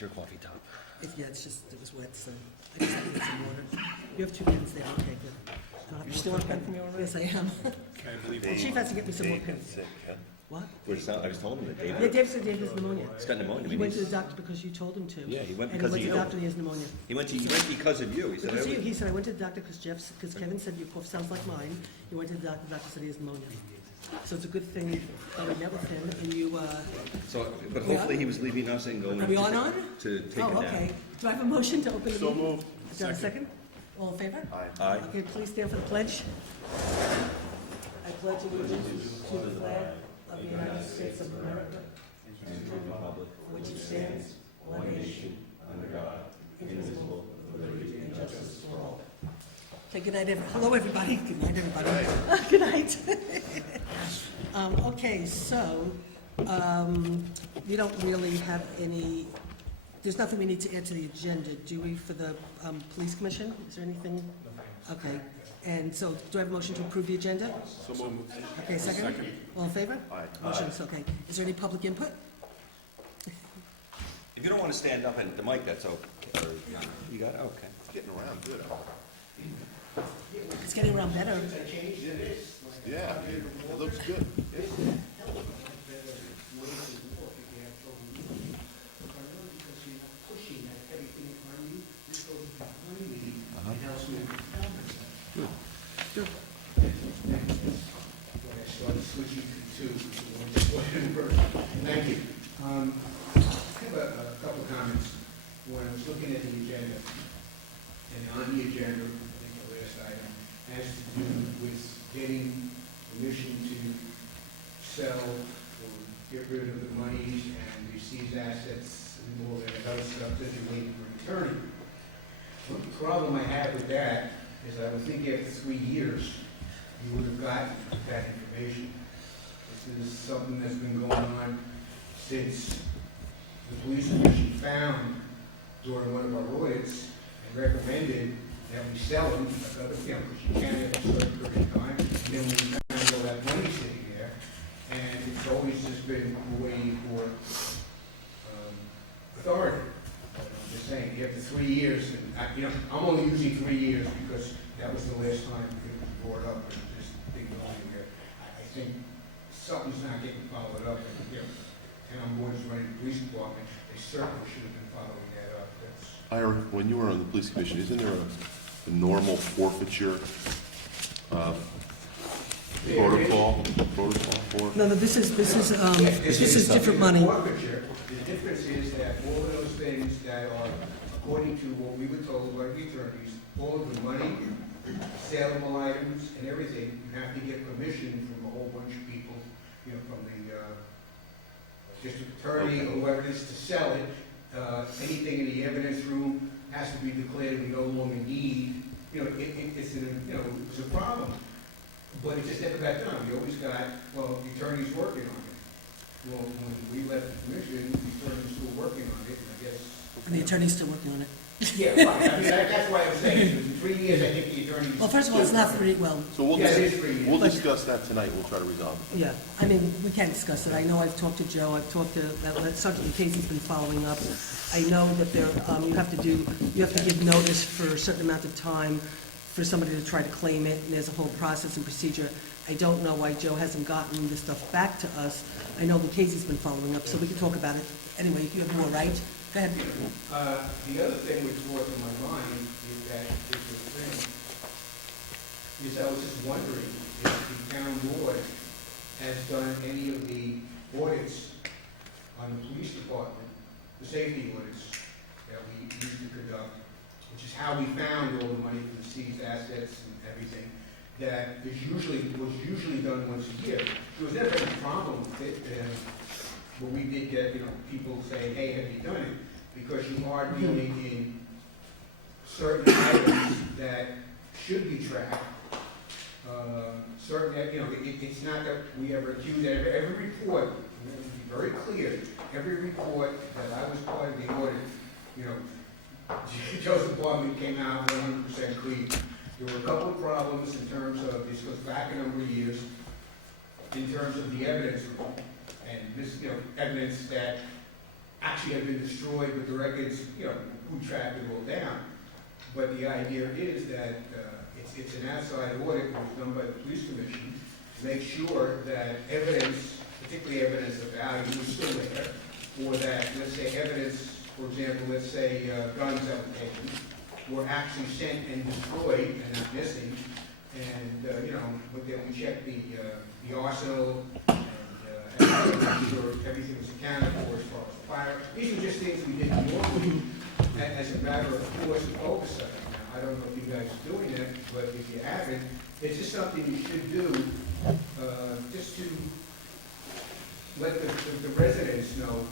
It's your coffee top. Yeah, it's just, it was wet, so I just had to get some water. You have 2 pins there, okay, good. You still want a pen from me already? Yes, I am. The chief has to get me some more pins. Sick, huh? What? I was telling him that Yeah, David, Dave said Dave has pneumonia. he's got pneumonia. He went to the doctor because you told him to. Yeah, he went And because he of went to the you. doctor and he has pneumonia. He went because of you. He said, Because he said, I went to the doctor because Kevin said your cough sounds like mine. You went to the doctor said he has pneumonia. So it's a good thing that we met with him and you, but hopefully he was leaving us and going are we on? to take a Oh, nap. okay. Do I have a motion to open the meeting? So moved. Do I have a second? All in favor? Aye. Okay, please stand for the pledge. I pledge allegiance to the flag of the United States of America and to the republic for which it stands, one nation, under God, indivisible, with liberty and justice for all. Okay, good night, hello, everybody. Good night, everybody. Good night. Okay, so, we don't really have any, there's nothing we need to add to the agenda, do we, for the police commission? Is there anything? Okay, and so do I have a motion to approve the agenda? So moved. Okay, second? All in favor? Aye. Motion's okay. Is there any public input? If you don't want to stand up at the mic, that's okay. Or, you got it? Okay. Getting around good. It's getting around better. Yeah, it looks good. Thank you. I have a couple of comments. When I was looking at the agenda, and on the agenda, I think the last item, has to do with getting permission to sell or get rid of the monies and receive assets and all that other stuff that you're waiting for an attorney. Well, the problem I have with that is I would think after 3 years, you would have gotten that information. This is something that's been going on since the police commission found during one of our audits and recommended that we sell them, because you can't have a certain period of time, and then we found all that money sitting there, and it's always just been waiting for authority. But I'm just saying, after 3 years, and I'm only using 3 years because that was the last time it was brought up, and just thinking over I think something's not getting followed up, and town board is running the police department, they certainly should have been following that up. That's Ira, when you were on the police commission, isn't there a normal forfeiture protocol for? No, this is different money. The difference is that all of those things that are, according to what we were told by the attorneys, all of the money, saleable items, and everything, you have to get permission from a whole bunch of people, from the district attorney or whoever it is to sell it. Anything in the evidence room has to be declared we no longer need. It's a problem. But it just never got done. We always got, well, the attorney's working on it. Well, when we left the commission, the attorney's still working on it, and I guess. And the attorney's still working on it. Yeah, right. I mean, that's why I was saying, in 3 years, I think the attorney. Well, first of all, it's not 3, well, So we'll, Yeah, it is 3 years. we'll discuss that tonight, we'll try to resolve it. yeah, I mean, we can discuss it. I know I've talked to Joe, I've talked to, Sergeant Casey's been following up. I know that you have to give notice for a certain amount of time for somebody to try to claim it, and there's a whole process and procedure. I don't know why Joe hasn't gotten this stuff back to us. I know that Casey's been following up, so we can talk about it. Anyway, if you have more, right? Go ahead. The other thing which brought to my mind is that particular thing, is I was just wondering if the town board has done any of the audits on the police department, the safety audits that we used to conduct, which is how we found all the money from the seized assets and everything, that was usually done once a year. There was never any problem with it. But we did get, people saying, hey, have you done it? Because you are dealing in certain items that should be tracked. It's not that we ever accuse every report, to be very clear, every report that I was part of the audit, Joe's department came out 100% clean. There were a couple of problems in terms of, this goes back a number of years, in terms of the evidence room. And this, evidence that actually have been destroyed, but the records, who tracked it all down. But the idea is that it's an outside audit that was done by the police commission to make sure that evidence, particularly evidence of value, is still there, or that, let's say, evidence, for example, let's say guns that were taken, were actually sent and destroyed and not missing. And, but then we checked the arsenal and make sure everything was accounted for as far as the fire. These are just things we did normally as a matter of course of oversight. Now, I don't know if you guys are doing it, but if you haven't, it's just something you should do just to let the residents know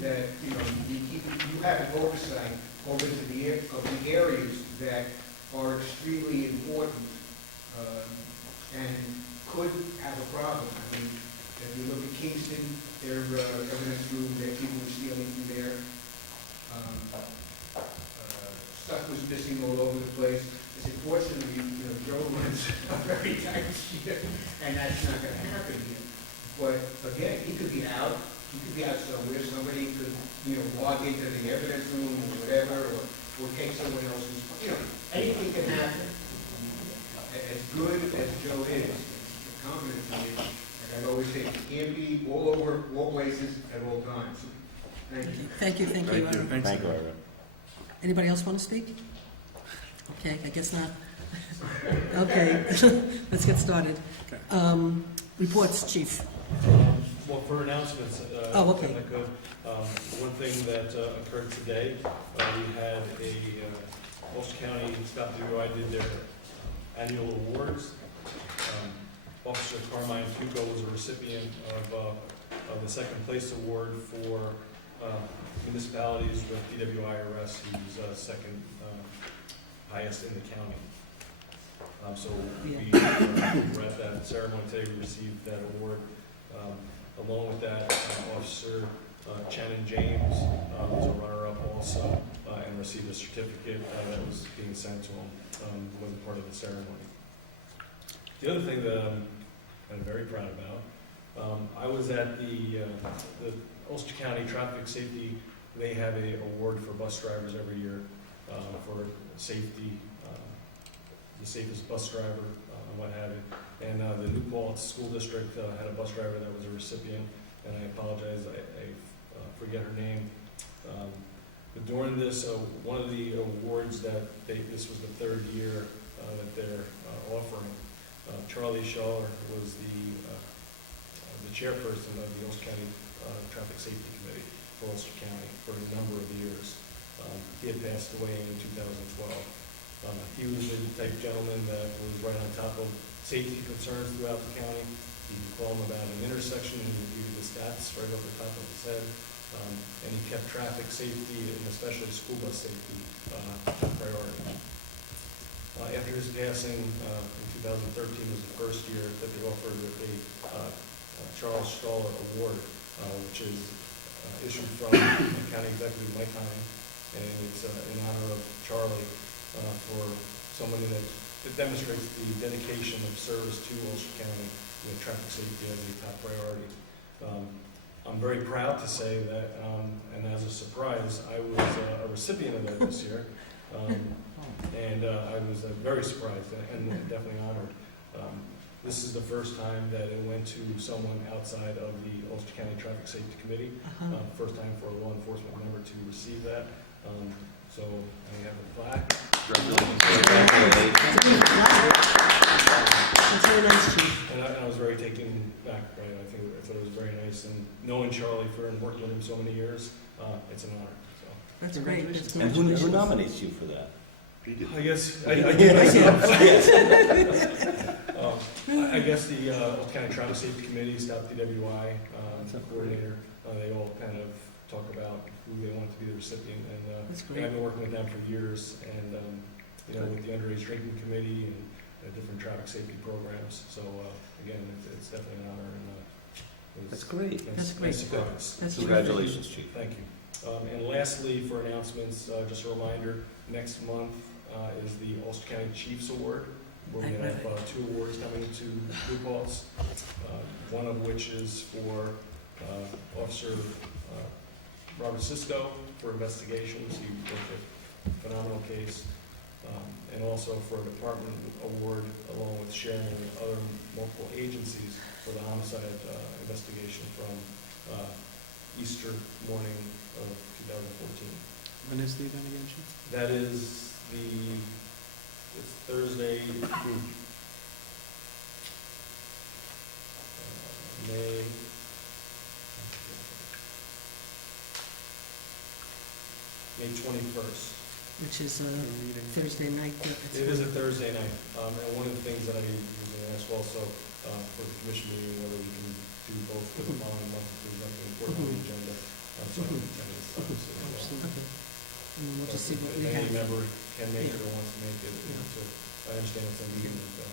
that, you have an oversight over the areas that are extremely important and could have a problem. I mean, if you look at Kingston, their evidence room, that people were stealing from there. Stuff was missing all over the place. I said, fortunately, Joe runs a very tight ship, and that's not going to happen here. But again, he could be out. He could be out somewhere. Somebody could, log into the evidence room or whatever, or take someone else's. Anything can happen. As good as Joe is, the confidence in it, like I always say, you can't be all over, all places, at all times. Thank you. Thank you. Thank you, Ira. Anybody else want to speak? Okay, I guess not. Okay, let's get started. Reports, Chief. Well, for announcements, Oh, okay. if I could, one thing that occurred today, we had Ulster County Scott DWI did their annual awards. Officer Carmine Fuco was a recipient of the second place award for municipalities with DWI-RS. He's second highest in the county. So we were at that ceremony today. We received that award. Along with that, Officer Shannon James was a runner-up also and received a certificate that was being sent to him. Wasn't part of the ceremony. The other thing that I'm very proud about, I was at the Ulster County Traffic Safety. They have an award for bus drivers every year for safety, the safest bus driver, what have you. And the New Paltz School District had a bus driver that was a recipient, and I apologize, I forget her name. But during this, one of the awards that this was the third year that they're offering, Charlie Shaw was the chairperson of the Ulster County Traffic Safety Committee for Ulster County for a number of years. He had passed away in 2012. He was the type of gentleman that was right on top of safety concerns throughout the county. You can call him about an intersection and he would give you the stats right off the top of his head. And he kept traffic safety and especially school bus safety a priority. After his passing in 2013 was the first year that they offered a Charles Staller Award, which is issued from County Executive Mike Hine, and it's in honor of Charlie for somebody that demonstrates the dedication of service to Ulster County with traffic safety as a top priority. I'm very proud to say that, and as a surprise, I was a recipient of that this year. And I was very surprised and definitely honored. This is the first time that it went to someone outside of the Ulster County Traffic Safety Committee. First time for a law enforcement member to receive that. So I have a plaque. That's very nice, Chief. And I was very taken back by it. I thought it was very nice. And knowing Charlie and working with him so many years, it's an honor. So. That's great. That's And who nominates you for that? I guess I guess the Ulster County Traffic Safety Committee, Stop DWI, coordinator, they all kind of talk about who they want to be the recipient, and I've been working with them for years, and with the Underage Drinking Committee and different traffic safety programs. So again, it's definitely an honor, and That's great. That's great. Surprise. That's Congratulations, Chief. Thank you. And lastly, for announcements, just a reminder, next month is the Ulster County Chiefs Award, where we have 2 awards coming to New Paltz, one of which is for Officer Robert Sisko for investigations. He worked a phenomenal case. And also for a department award, along with sharing with other multiple agencies for the homicide investigation from Easter morning of 2014. When is the event again, Chief? That is it's Thursday, May 21st. Which is Thursday night. It is a Thursday night, and one of the things that I usually ask also for the commission meeting, whether we can do both for the following month, if there's nothing important on the agenda, so I can attend this obviously as well. Okay. And then we'll just see what If we any have. member can make it or wants to make it, Yeah. I understand it's a meeting, but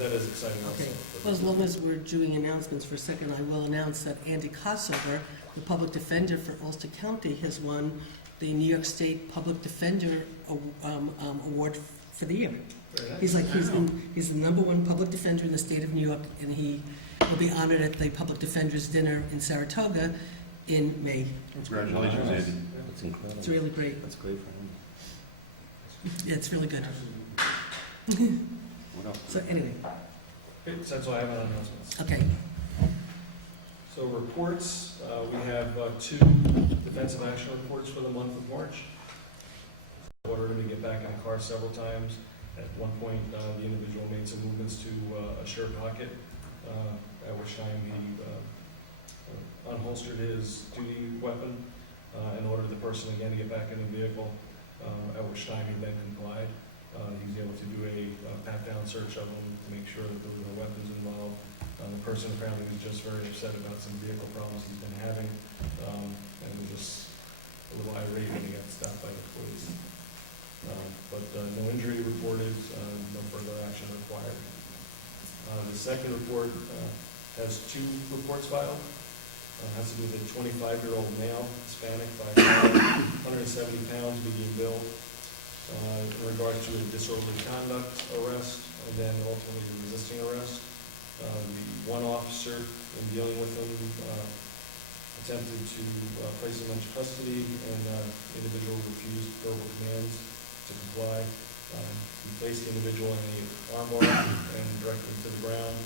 that is exciting also. Okay, well, as long as we're doing announcements for a second, I will announce that Andy Kossover, the public defender for Ulster County, has won the New York State Public Defender Award for the year. Very nice. He's the #1 public defender in the state of New York, and he will be honored at the Public Defenders Dinner in Saratoga in May. Congratulations, Andy. That's incredible. It's really great. That's great for him. Yeah, it's really good. What else? So anyway, Okay, so that's all I have on announcements. okay. So reports, we have 2 defensive action reports for the month of March. Ordered him to get back in the car several times. At one point, the individual made some movements to a shirt pocket, at which time he unholstered his duty weapon and ordered the person again to get back in the vehicle, at which time he then complied. He was able to do a pat-down search of him to make sure that there were no weapons involved. The person apparently was just very upset about some vehicle problems he's been having, and was just a little irate when he got stopped by the police. But no injury reported, no further action required. The second report has 2 reports filed. Has to do with a 25-year-old male, Hispanic, 170 pounds, medium build, in regards to a disorderly conduct arrest, and then ultimately resisting arrest. The one officer in dealing with him attempted to place him into custody, and the individual refused verbal commands to comply. He placed the individual in an armbar and directed him to the ground.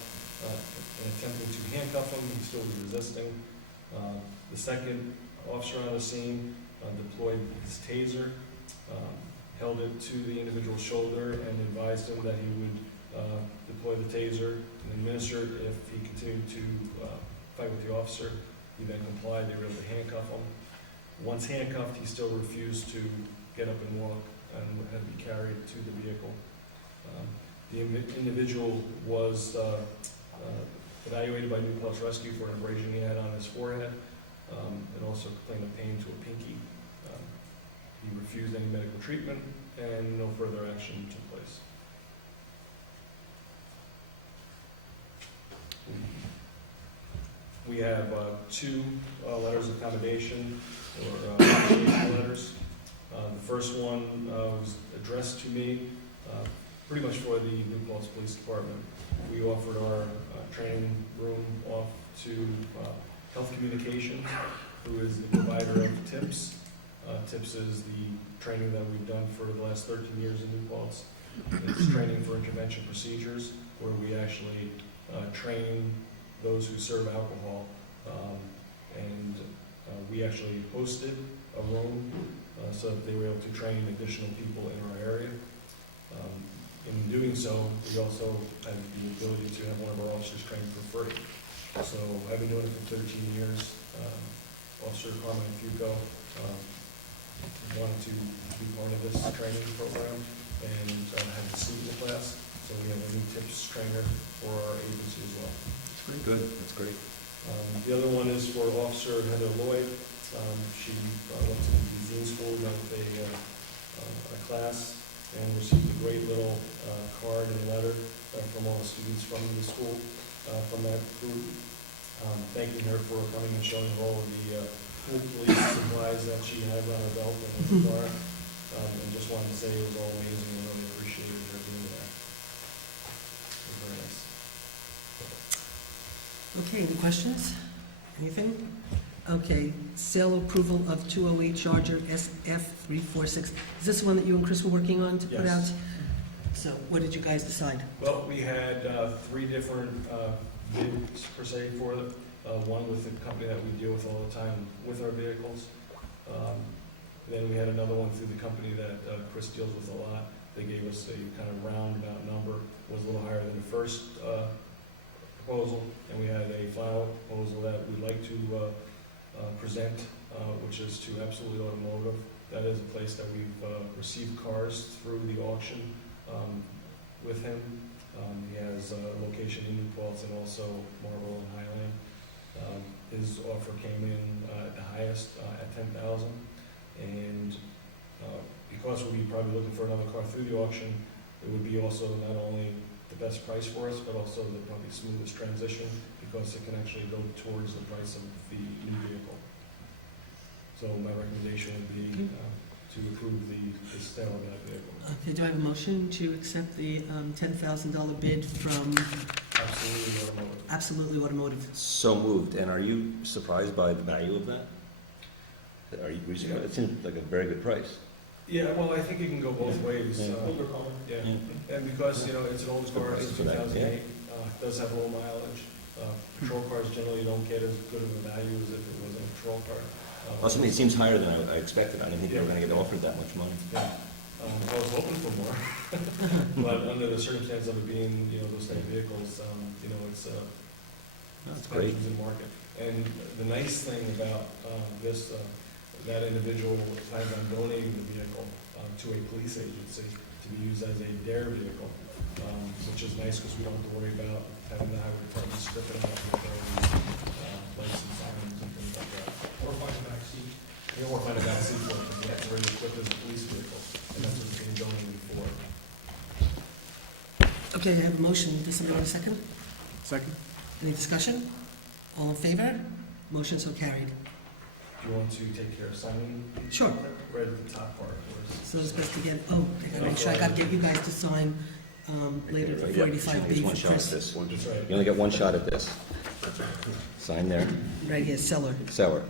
In attempting to handcuff him, he still was resisting. The second officer on the scene deployed his taser, held it to the individual's shoulder, and advised him that he would deploy the taser and administer it if he continued to fight with the officer. He then complied. They were able to handcuff him. Once handcuffed, he still refused to get up and walk and had to be carried to the vehicle. The individual was evaluated by New Paltz Rescue for an abrasion he had on his forehead, and also complained of pain to a pinky. He refused any medical treatment, and no further action took place. We have 2 letters of commendation, or appreciation letters. The first one was addressed to me, pretty much for the New Paltz Police Department. We offered our training room off to Health Communications, who is the provider of TIPS. TIPS is the training that we've done for the last 13 years in New Paltz. It's training for intervention procedures, where we actually train those who serve alcohol. And we actually hosted a room so that they were able to train additional people in our area. In doing so, we also had the ability to have one of our officers trained for free. So I've been doing it for 13 years. Officer Carmen Fuco wanted to be part of this training program and had a seat in the class. So we have a new TIPS trainer for our agency as well. That's pretty good. That's great. The other one is for Officer Heather Lloyd. She went to the museum school, got a class, and received a great little card and letter from all the students from the school, from that group, thanking her for coming and showing her all of the cool police supplies that she had on her belt and in her car, and just wanted to say it was all amazing and really appreciated her doing that. It was very nice. Okay, any questions? Anything? Okay, sale approval of 208 Charger SF346. Is this the one that you and Chris were working on to put out? Yes. So what did you guys decide? Well, we had three different bids per se for them. One with the company that we deal with all the time with our vehicles. Then we had another one through the company that Chris deals with a lot. They gave us a kind of roundabout number, was a little higher than the first proposal. And we had a final proposal that we'd like to present, which is to Absolutely Automotive. That is a place that we've received cars through the auction with him. He has a location in Paltz and also Marlboro and Highland. His offer came in at the highest at $10,000, and because we'll be probably looking for another car through the auction, it would be also not only the best price for us, but also the probably smoothest transition, because it can actually go towards the price of the new vehicle. So my recommendation would be to approve the sale of that vehicle. Okay, do I have a motion to accept the $10,000 bid from Absolutely Automotive. Absolutely Automotive? So moved, and are you surprised by the value of that? Were you surprised? It seems like a very good price. Yeah, well, I think it can go both ways. Yeah. Older car. Yeah, and because, you know, it's an older car, it's For that, 2008, does have low mileage. Patrol cars generally don't get as good of a value as if it was a patrol car. Also, it seems higher than I expected. I didn't think they were gonna get offered that much money. Yeah. I was hoping for more, but under the circumstance of it being, you know, those type of vehicles, you know, it's That's great. in the market. And the nice thing about this, that individual plans on donating the vehicle to a police agency to be used as a DARE vehicle, which is nice because we don't have to worry about having the highway department strip it out with their license sirens and things like that. Or find a backseat. Yeah, or find a backseat for it, because it's already equipped as a police vehicle, and that's what it's being donated for. Okay, I have a motion. Does somebody want a second? Second? Any discussion? All in favor? Motion so carried. Do you want to take care of signing? Sure. Right at the top part, of course. So it's supposed to get, oh, I gotta make sure I gotta get you guys to sign later for Yeah, 485B just one for shot at Chris. this. That's right. You only get one shot at this. Sign there, Right here, seller. seller.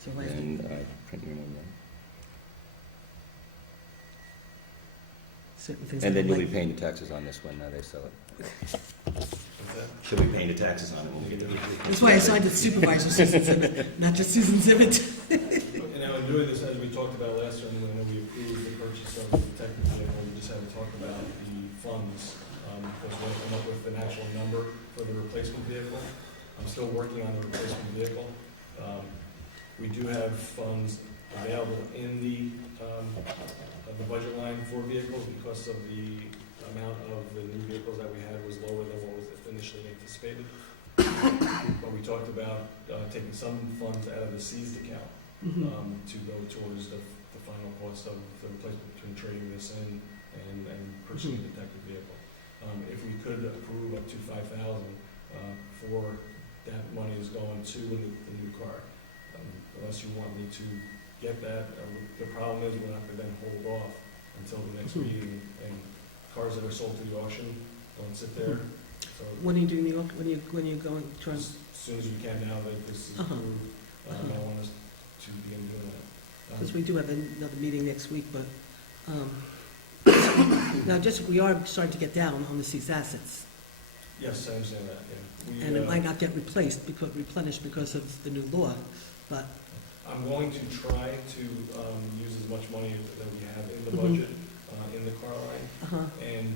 So I have to- And print your name certain things. there. And then you'll be like- paying the taxes on this when they sell it. What's that? She'll be paying the taxes on it when we get the. That's why I signed with Supervisor Susan Zimmett, not just Susan Zimmett. And now in doing this, as we talked about last time, when we approved the purchase of the detective vehicle, we just had to talk about the funds, because we're gonna come up with an actual number for the replacement vehicle. I'm still working on the replacement vehicle. We do have funds available in the budget line for vehicles, because of the amount of the new vehicles that we had was lower than what was initially anticipated. But we talked about taking some funds out of the seized account to go towards the final cost of the replacement, between trading this in and purchasing a detective vehicle. If we could approve up to $5,000 for that money is going to the new car. Unless you want me to get that, the problem is we're not gonna then hold off until the next meeting, and cars that are sold to the auction don't sit there. So When are you doing the, when are you going, trying, as soon as we can, now that this is Uh-huh. approved, I want us to begin doing that. because we do have another meeting next week, but, now just, we are starting to get down on the seized assets. Yes, I understand that, yeah. We, And it might not get replenished because of the new law, but, I'm going to try to use as much money that we have in the Mhm. budget, in the car line, uh-huh, and,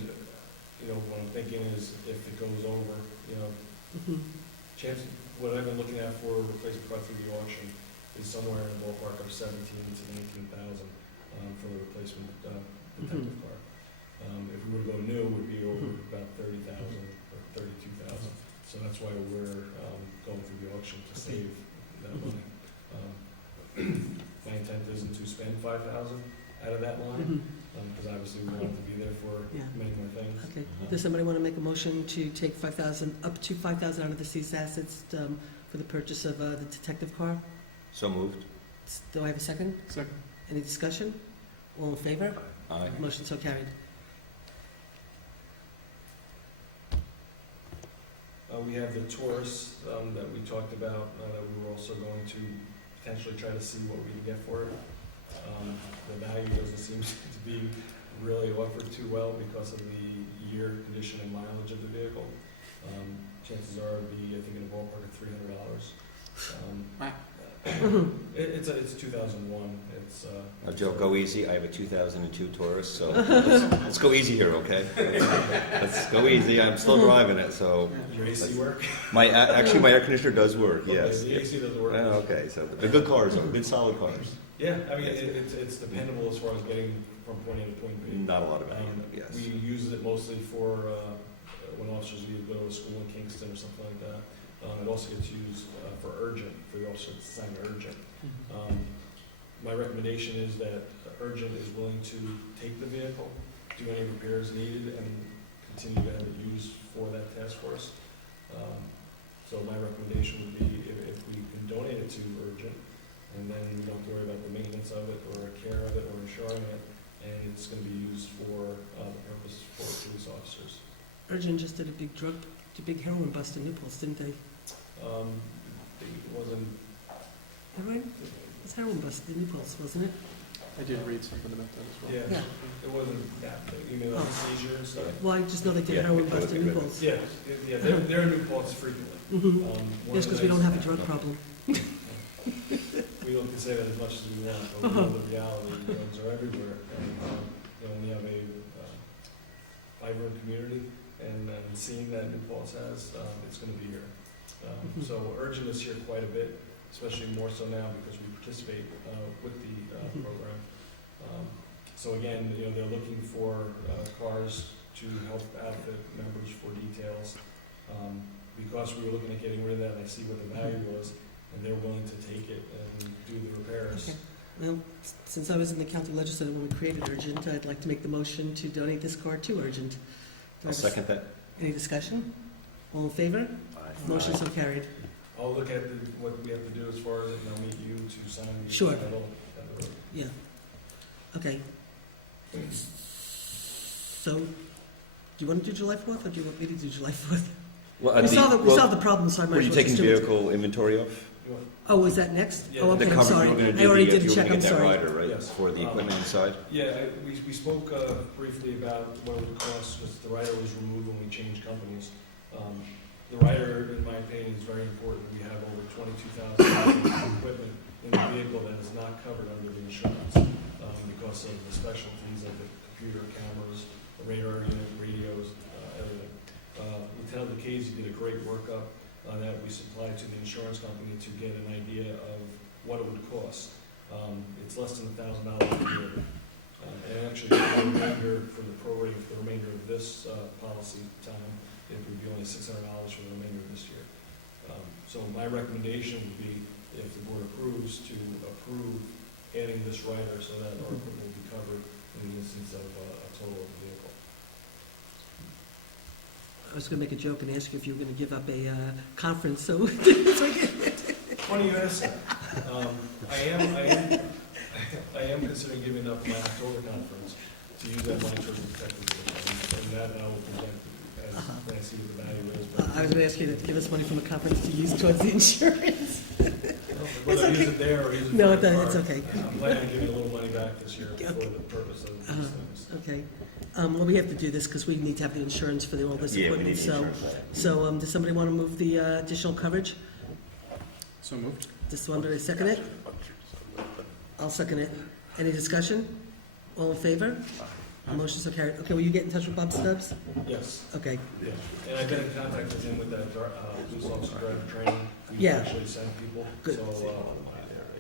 you know, what I'm thinking is if it goes over, you know, mhm. chances, what I've been looking at for a replacement car through the auction is somewhere in the ballpark of 17 to 19,000 for the replacement detective car. If we were to go new, it would be over about 30,000 or 32,000. So that's why we're going through the auction to save that money. My intent isn't to spend 5,000 out of that line, Mhm. because obviously we want it to be there for Yeah. many more things. Okay, does somebody want to make a motion to take 5,000, up to 5,000 out of the seized assets for the purchase of the detective car? So moved. Do I have a second? Second. Any discussion? All in favor? Aye. Motion so carried. We have the Taurus that we talked about, that we were also going to potentially try to see what we can get for it. The value doesn't seem to be really offered too well because of the year, condition, and mileage of the vehicle. Chances are it'd be, I think, in the ballpark of $300. Wow. It's 2001. It's Now, Joe, go easy. I have a 2002 Taurus, so let's go easy here, okay? Let's go easy. I'm still driving it, so your AC work. actually my air conditioner does work. Yes. Okay, the AC doesn't work. Oh, okay, so they're good cars, though. Good solid cars. Yeah, I mean it's dependable as far as getting from point A to point B. Not a lot of value, yes. We use it mostly for when officers either go to school in Kingston or something like that. It also gets used for urgent, for the officer that's assigned to urgent. My recommendation is that urgent is willing to take the vehicle, do any repairs needed, and continue to have it used for that task force. So my recommendation would be if we can donate it to urgent, and then we don't have to worry about the maintenance of it, or care of it, or insuring it, and it's going to be used for the purpose for police officers. Urgent just did a big heroin bust in Newport, didn't they? It wasn't. Right? It's heroin bust in Newport, wasn't it? I did read something about that as well. Yeah, Yeah. it wasn't that big. You mean like seizure and stuff? Well, I just know they did Yeah, heroin it bust in would be Newport. Yeah, they're in Newports frequently. Mm-hmm. One Yes, of because the we don't nice- have a drug problem. We don't can say that as much as we want, but we know the reality, drugs are everywhere. And, when we have a vibrant community and seeing that Newports has, it's going to be here. So urgent is here quite a bit, especially more so now because we participate with the program. So again, they're looking for cars to help outfit members for details. Because we were looking at getting rid of that, and I see what the value was, and they're willing to take it and do the repairs. Okay. Well, since I was in the county legislature when we created Urgent, I'd like to make the motion to donate this car to Urgent. Do I I'll have a second that. Any discussion? All in favor? Motion so carried. I'll look at what we have to do as far as it, and I'll meet you to sign the Sure. title down the road. Yeah. Okay. So, do you want to do July 4th, or do you want me to do July 4th? Well, We solved the problem, so I might were as you well taking just do it. vehicle inventory off? You want- Oh, is that next? Yeah. Oh, The okay, I'm cover- sorry. you were gonna I do already the- did you the were check, gonna I'm get that sorry. rider, right? Yes. For the equipment inside? Yeah, we spoke briefly about what it would cost, because the rider was removed when we changed companies. The rider, in my opinion, is very important. We have over 22,000 equipment in the vehicle that is not covered under the insurance because of the specialties of the computer cameras, the radar unit, radios, everything. Lieutenant Lucchese did a great workup that we supplied to the insurance company to get an idea of what it would cost. It's less than $1,000 a year. And actually, the remainder for the prorating for the remainder of this policy time, it would be only $600 for the remainder of this year. So my recommendation would be, if the board approves, to approve adding this rider so that our equipment will be covered in the instance of a total of the vehicle. I was going to make a joke and ask you if you were going to give up a conference, so. Funny you ask that. I am considering giving up my October conference to use that money towards the detective vehicle, and that I will present as when I see what the value is. But I was going to ask you to give us money from a conference to use towards the insurance. whether I use it there or use it No, for the car, it's okay. I'm planning on giving a little money back this year for Okay. the purpose of these things. Okay. Well, we have to do this because we need to have the insurance for all this Yeah, we equipment, need so. insurance. So, does somebody want to move the additional coverage? So moved. Does somebody second it? I'll second it. Any discussion? All in favor? Motion so carried. Okay, will you get in touch with Bob Stubbs? Yes, Okay, yeah. And I've been in contact with him with that police officer driver training. We Yeah. actually send people. Good. So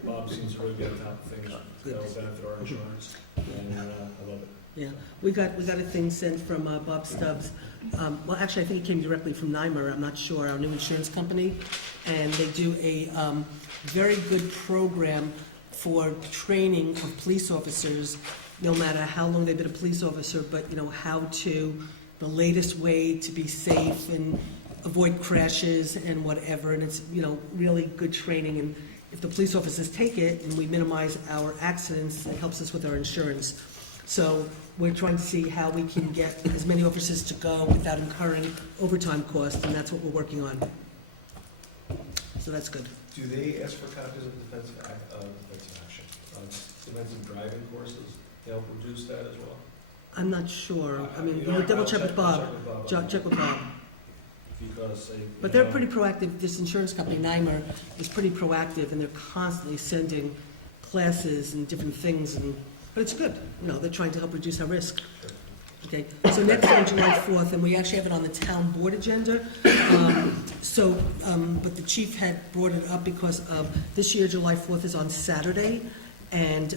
Bob seems to really be on top of things that will benefit our insurance, and I love it. yeah. We got a thing sent from Bob Stubbs. Well, actually, I think it came directly from NYMER, I'm not sure, our new insurance company. And they do a very good program for training of police officers, no matter how long they've been a police officer, but, how to, the latest way to be safe and avoid crashes and whatever. And it's, really good training. And if the police officers take it and we minimize our accidents, it helps us with our insurance. So we're trying to see how we can get as many officers to go without incurring overtime costs, and that's what we're working on. So that's good. Do they ask for copies of defensive action, defensive driving courses to help reduce that as well? I'm not sure. I mean, You know, we'll double I'll check with Bob. Check with Bob. Check with Bob. Because But they're pretty proactive. This insurance company, Nymer, is pretty proactive, and they're constantly sending classes and different things, but it's good. You know, they're trying to help reduce our risk. Okay, so next on July 4th, and we actually have it on the town board agenda. But the chief had brought it up because of this year, July 4th is on Saturday, and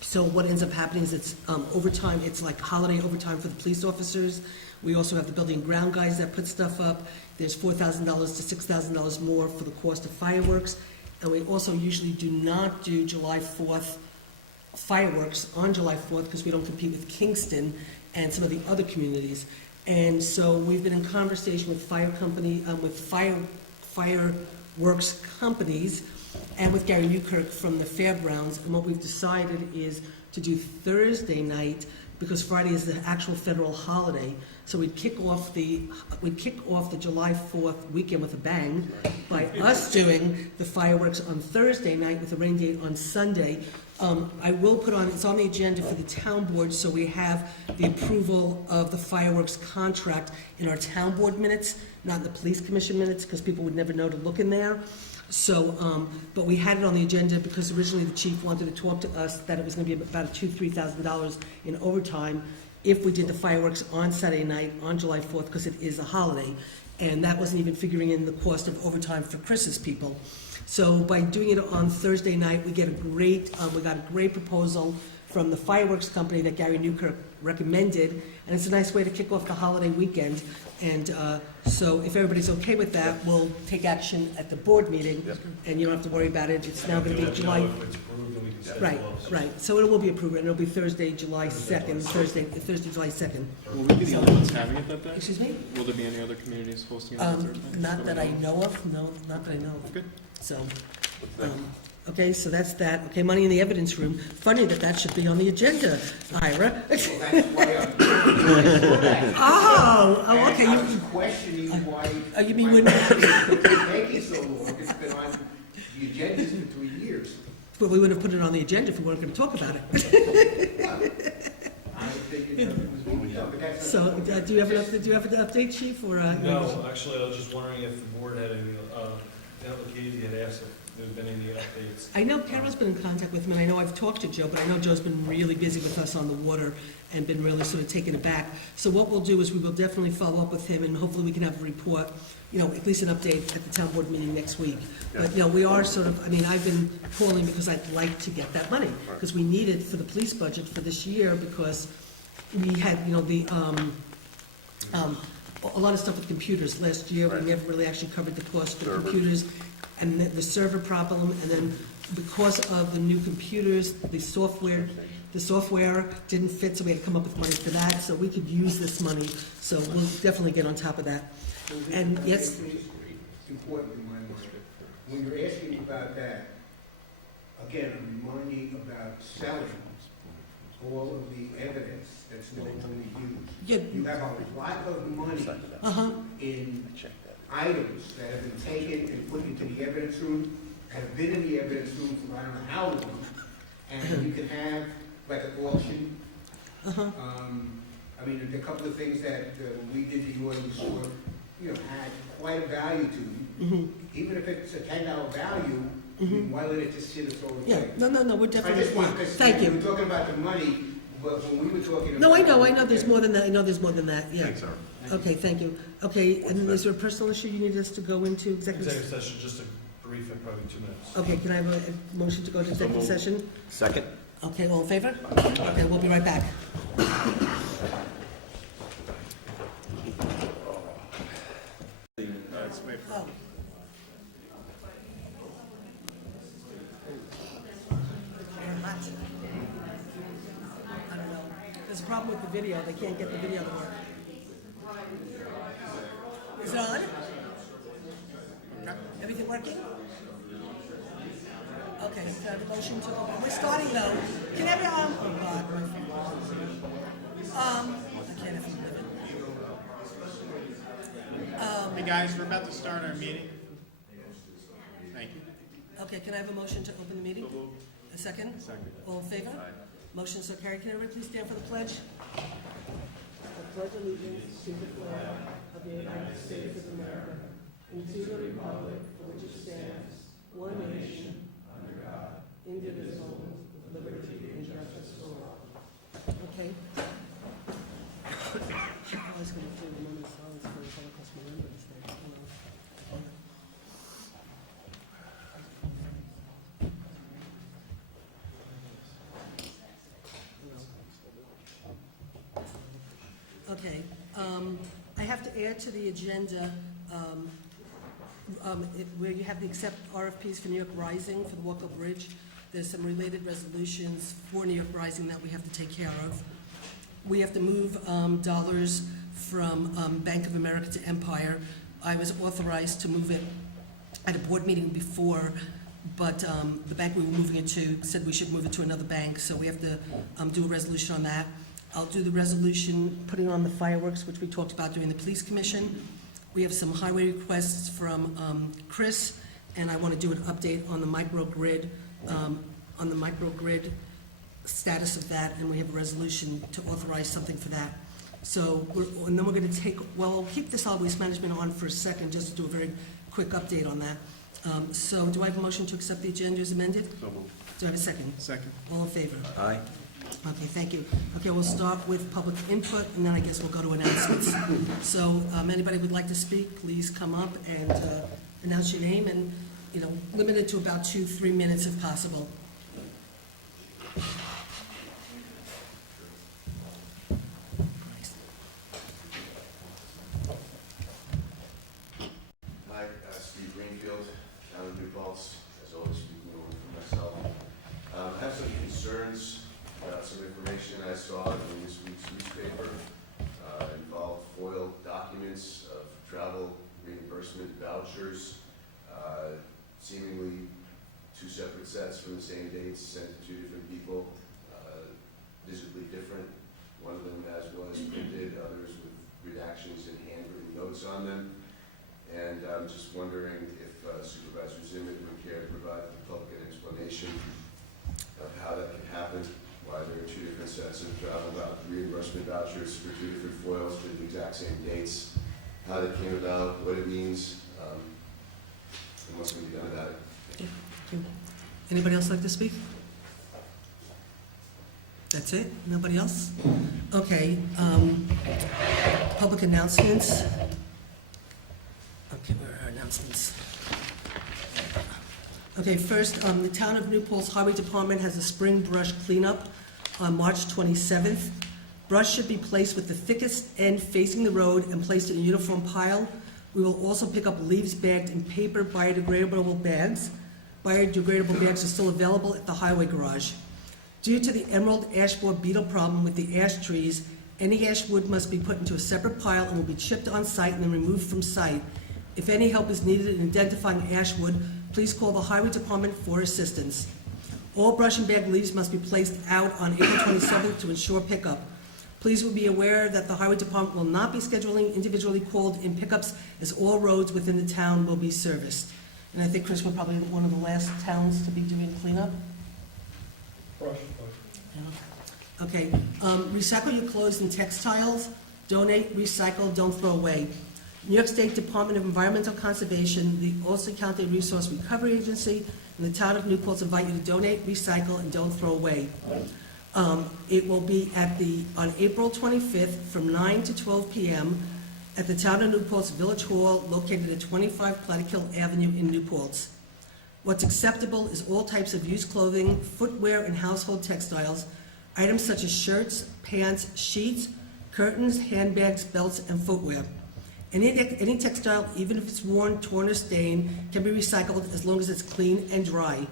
so what ends up happening is it's overtime, it's like holiday overtime for the police officers. We also have the building and ground guys that put stuff up. There's $4,000 to $6,000 more for the cost of fireworks. And we also usually do not do July 4th fireworks on July 4th because we don't compete with Kingston and some of the other communities. And so we've been in conversation with fireworks companies and with Gary Newkirk from the fairgrounds. And what we've decided is to do Thursday night because Friday is the actual federal holiday. So we'd kick off the July 4th weekend with a bang by us doing the fireworks on Thursday night with a rain date on Sunday. I will put on, it's on the agenda for the town board, so we have the approval of the fireworks contract in our town board minutes, not in the police commission minutes, because people would never know to look in there. So, but we had it on the agenda because originally the chief wanted to talk to us that it was going to be about $2,000-3,000 in overtime if we did the fireworks on Saturday night on July 4th because it is a holiday, and that wasn't even figuring in the cost of overtime for Chris's people. So by doing it on Thursday night, we got a great proposal from the fireworks company that Gary Newkirk recommended, and it's a nice way to kick off the holiday weekend. And so if everybody's okay with that, we'll take action at the board meeting, and you don't have to worry about it. It's now going to be July. If it's approved, then we can schedule Right, those. right. So it will be approved, and it'll be Thursday, July 2nd, Thursday, July 2nd. Will we be the only ones having it that day? Excuse me? Will there be any other communities hosting it on Thursday? Not that I know of, no, not that I know of. Good. So, okay, so that's that. Okay, money in the evidence room. Funny that should be on the agenda, Ira. Well, that's why I'm. Oh, okay. And I was questioning why. Oh, you mean why when- it's taking so long. It's been on the agenda for 3 years. But we would have put it on the agenda if we weren't going to talk about it. I figured it was being done, but that's. So, do you have an update, Chief, or? No, actually, I was just wondering if the board had any, Casey had asked if there had been any updates. I know Carol's been in contact with him, and I know I've talked to Joe, but I know Joe's been really busy with us on the water and been really sort of taken aback. So what we'll do is we will definitely follow up with him, and hopefully we can have a report, you know, at least an update at the town board meeting next week. But, you know, we are sort of, I mean, I've been calling because I'd like to get that money, because we need it for the police budget for this year, because we had, you know, a lot of stuff with computers. Last year, we never really actually covered the cost for computers, and the server problem, and then because of the new computers, the software didn't fit, so we had to come up with money for that, so we could use this money, so we'll definitely get on top of that. And yes? It's important in my mind. When you're asking about that, again, I'm reminding about selling all of the evidence that's no longer used. You have a lot of money in items that have been taken and put into the evidence room, have been in the evidence room for I don't know how long, and you can have like an auction. I mean, a couple of things that when we did the auditing store, you know, had quite a value to them. Even if it's a $10 value, why let it just sit and throw Yeah, away? no, we're I definitely, just want, because thank we're you. talking about the money, but when we were talking about. No, I know, there's more than that, yeah. Thanks, Ira. Okay, thank you. Okay, and is there a personal issue you need us to go into executive? Executive session, just a brief, probably 2 minutes. Okay, can I have a motion to go to executive session? Second? Okay, all in favor? Okay, we'll be right back. Oh. They're hot. I don't know. There's a problem with the video. They can't get the video to work. Is it on? Everything working? Okay. Okay, can I have a motion to open? We're starting though. Can everyone, oh God. I can't even live it. Hey guys, we're about to start our meeting. Thank you. Okay, can I have a motion to open the meeting? A second? Second. All in favor? Motion so carried. Can everybody please stand for the pledge? I pledge allegiance to the flag of the United States of America and to the republic for which it stands, one nation, under God, indivisible, with liberty and justice for all. Okay. I was going to do a moment of silence for the Holocaust Remembrance Day. Okay, I have to add to the agenda where you have to accept RFPs for New York Rising for the Walker Bridge. There's some related resolutions for New York Rising that we have to take care of. We have to move dollars from Bank of America to Empire. I was authorized to move it at a board meeting before, but the bank we were moving it to said we should move it to another bank, so we have to do a resolution on that. I'll do the resolution putting on the fireworks, which we talked about during the police commission. We have some highway requests from Chris, and I want to do an update on the microgrid, status of that, and we have a resolution to authorize something for that. So, and then we're going to take, well, we'll keep the solid waste management on for a second, just to do a very quick update on that. So, do I have a motion to accept the agenda as amended? So moved. Do I have a second? Second. All in favor? Aye. Okay, thank you. Okay, we'll start with public input, and then I guess we'll go to announcements. So, anybody who would like to speak, please come up and announce your name, and, you know, limit it to about 2-3 minutes if possible. Hi, Steve Greenfield, Town of New Paltz, as always speaking only for myself. I have some concerns about some information I saw in this week's newspaper. Involved FOIL documents of travel reimbursement vouchers, seemingly two separate sets from the same dates sent to two different people, visibly different. One of them as was printed, others with redactions and handwritten notes on them. And I'm just wondering if Supervisor Zimmerman would care to provide the public an explanation of how that can happen, why there are two different sets of travel reimbursement vouchers for two different foils for the exact same dates, how that came about, what it means, and what's going to be done about it. Thank you. Anybody else like to speak? That's it? Nobody else? Okay, public announcements. Okay, where are our announcements? Okay, first, the Town of New Paltz Highway Department has a spring brush cleanup on March 27th. Brush should be placed with the thickest end facing the road and placed in a uniform pile. We will also pick up leaves bagged in paper biodegradable bags. Biodegradable bags are still available at the highway garage. Due to the emerald ash borer beetle problem with the ash trees, any ash wood must be put into a separate pile and will be chipped on site and then removed from site. If any help is needed in identifying ash wood, please call the Highway Department for assistance. All brush and bag leaves must be placed out on April 27th to ensure pickup. Please be aware that the Highway Department will not be scheduling individually called in pickups, as all roads within the town will be serviced. And I think, Chris, we're probably one of the last towns to be doing cleanup. Yeah. Okay, recycle your clothes and textiles. Donate, recycle, don't throw away. New York State Department of Environmental Conservation, the Ulster County Resource Recovery Agency, and the Town of New Paltz invite you to donate, recycle, and don't throw away. It will be on April 25th from 9 to 12 p.m. at the Town of New Paltz Village Hall, located at 25 Plattekill Avenue in New Paltz. What's acceptable is all types of used clothing, footwear, and household textiles, items such as shirts, pants, sheets, curtains, handbags, belts, and footwear. Any textile, even if it's worn, torn, or stained, can be recycled as long as it's clean and dry.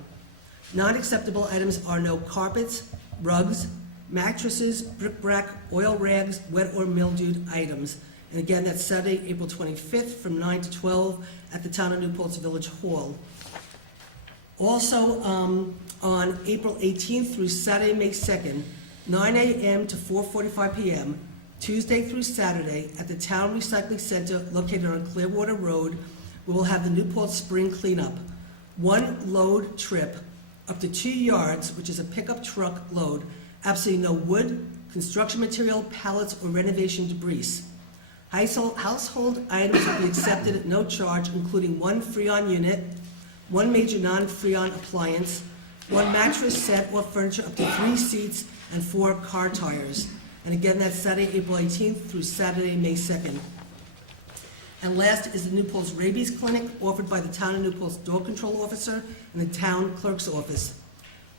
Non-acceptable items are no carpets, rugs, mattresses, bric-a-brac, oil rags, wet or mildewed items. And again, that's Saturday, April 25th from 9 to 12 at the Town of New Paltz Village Hall. Also, on April 18th through Saturday, May 2nd, 9 a.m. to 4:45 p.m., Tuesday through Saturday, at the Town Recycling Center located on Clearwater Road, we will have the Newport Spring Cleanup. One load trip, up to 2 yards, which is a pickup truck load, absolutely no wood, construction material, pallets, or renovation debris. Household items will be accepted at no charge, including one Freon unit, one major non-Freon appliance, one mattress set or furniture up to 3 seats, and 4 car tires. And again, that's Saturday, April 18th through Saturday, May 2nd. And last is the Newport's Rabies Clinic, offered by the Town of Newport's Dog Control Officer and the Town Clerk's Office.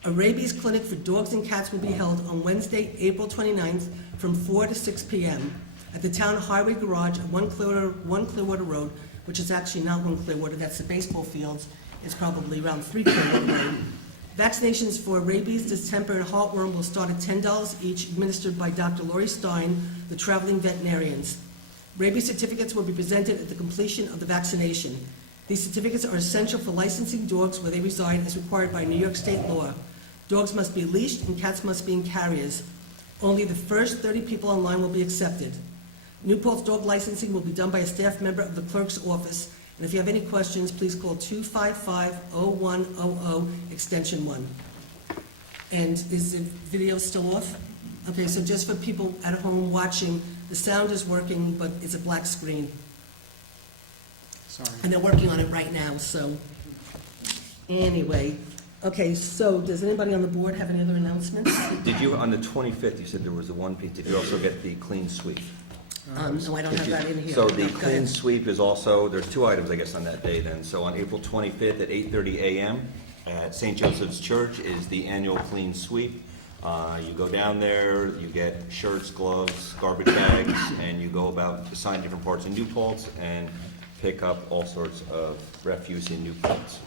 A rabies clinic for dogs and cats will be held on Wednesday, April 29th from 4 to 6 p.m. at the Town Highway Garage at 1 Clearwater Road, which is actually not 1 Clearwater, that's the baseball fields. It's probably around 3 Clearwater Road. Vaccinations for rabies, distemper, and heartworm will start at $10 each, administered by Dr. Lori Stein, the traveling veterinarians. Rabies certificates will be presented at the completion of the vaccination. These certificates are essential for licensing dogs where they reside as required by New York State law. Dogs must be leashed and cats must be in carriers. Only the first 30 people online will be accepted. Newport's dog licensing will be done by a staff member of the clerk's office. And if you have any questions, please call 255-0100, extension 1. And is the video still off? Okay, so just for people at home watching, the sound is working, but it's a black screen. Sorry. And they're working on it right now, so. Anyway, okay, so does anybody on the board have any other announcements? Did you, on the 25th, you said there was the one piece, did you also get the clean sweep? No, I don't have that in here. So No, the go clean ahead. sweep is also, there's 2 items, I guess, on that day then. So on April 25th at 8:30 a.m. at St. Joseph's Church is the annual clean sweep. You go down there, you get shirts, gloves, garbage bags, and you go about to sign different parts in Newport and pick up all sorts of refuse in Newport.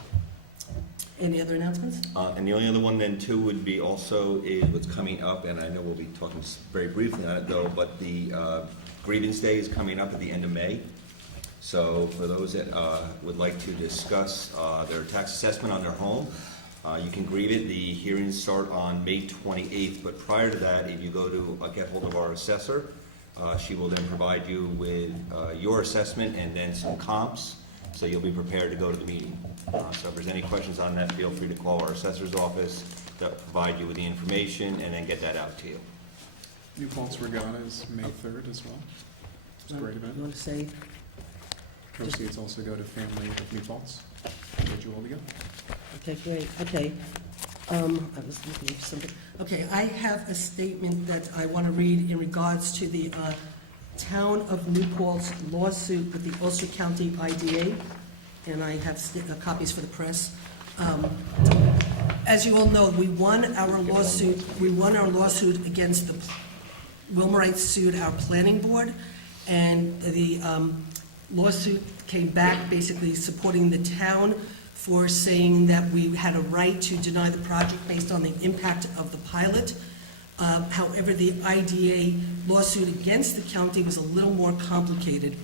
Any other announcements? And the only other one then too would be also is what's coming up, and I know we'll be talking very briefly on it though, but the Grievance Day is coming up at the end of May. So for those that would like to discuss their tax assessment on their home, you can grieve it. The hearings start on May 28th, but prior to that, if you go to get hold of our assessor, she will then provide you with your assessment and then some comps, so you'll be prepared to go to the meeting. So if there's any questions on that, feel free to call our assessor's office. They'll provide you with the information and then get that out to you. Newport's Regatta is May 3rd as well. It's a great event. You want to say? Proceeds also go to family of Newport's. Encourage you all to go. Okay, great, okay. I was looking for something. Okay, I have a statement that I want to read in regards to the Town of Newport's lawsuit with the Ulster County IDA, and I have copies for the press. As you all know, we won our lawsuit against the Wilmerites sued our planning board, and the lawsuit came back basically supporting the town for saying that we had a right to deny the project based on the impact of the pilot. However, the IDA lawsuit against the county was a little more complicated.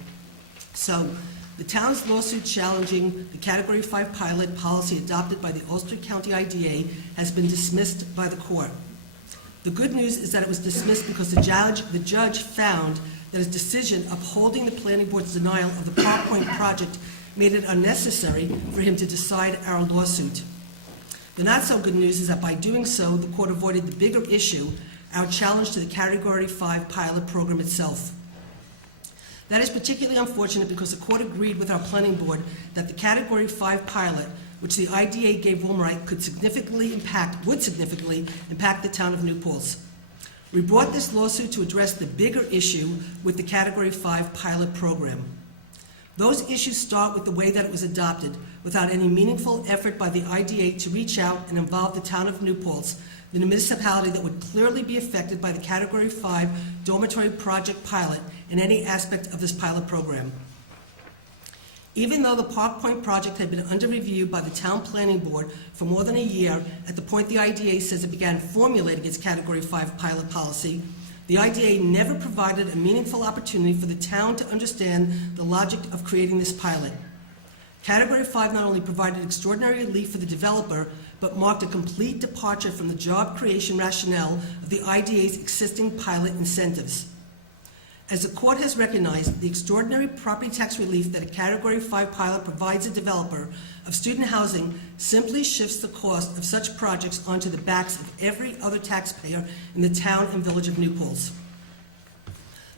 So the town's lawsuit challenging the Category 5 pilot policy adopted by the Ulster County IDA has been dismissed by the court. The good news is that it was dismissed because the judge found that his decision upholding the planning board's denial of the Park Point project made it unnecessary for him to decide our lawsuit. The not-so-good news is that by doing so, the court avoided the bigger issue, our challenge to the Category 5 pilot program itself. That is particularly unfortunate because the court agreed with our planning board that the Category 5 pilot, which the IDA gave Wilmerite, would significantly impact the town of Newport. We brought this lawsuit to address the bigger issue with the Category 5 pilot program. Those issues start with the way that it was adopted, without any meaningful effort by the IDA to reach out and involve the town of Newport, the municipality that would clearly be affected by the Category 5 dormitory project pilot in any aspect of this pilot program. Even though the Park Point project had been under review by the town planning board for more than a year, at the point the IDA says it began formulating its Category 5 pilot policy, the IDA never provided a meaningful opportunity for the town to understand the logic of creating this pilot. Category 5 not only provided extraordinary relief for the developer, but marked a complete departure from the job creation rationale of the IDA's existing pilot incentives. As the court has recognized, the extraordinary property tax relief that a Category 5 pilot provides a developer of student housing simply shifts the cost of such projects onto the backs of every other taxpayer in the town and village of New Paltz.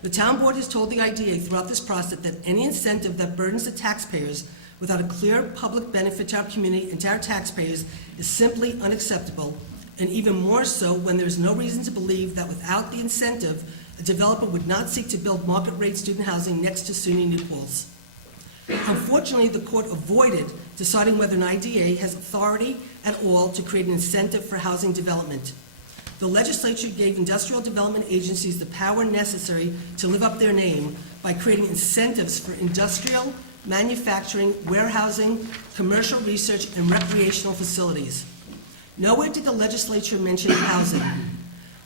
The town board has told the IDA throughout this process that any incentive that burdens the taxpayers without a clear public benefit to our community and to our taxpayers is simply unacceptable, and even more so when there is no reason to believe that without the incentive, a developer would not seek to build market-rate student housing next to SUNY New Paltz. Unfortunately, the court avoided deciding whether an IDA has authority at all to create an incentive for housing development. The legislature gave industrial development agencies the power necessary to live up their name by creating incentives for industrial, manufacturing, warehousing, commercial research, and recreational facilities. Nowhere did the legislature mention housing.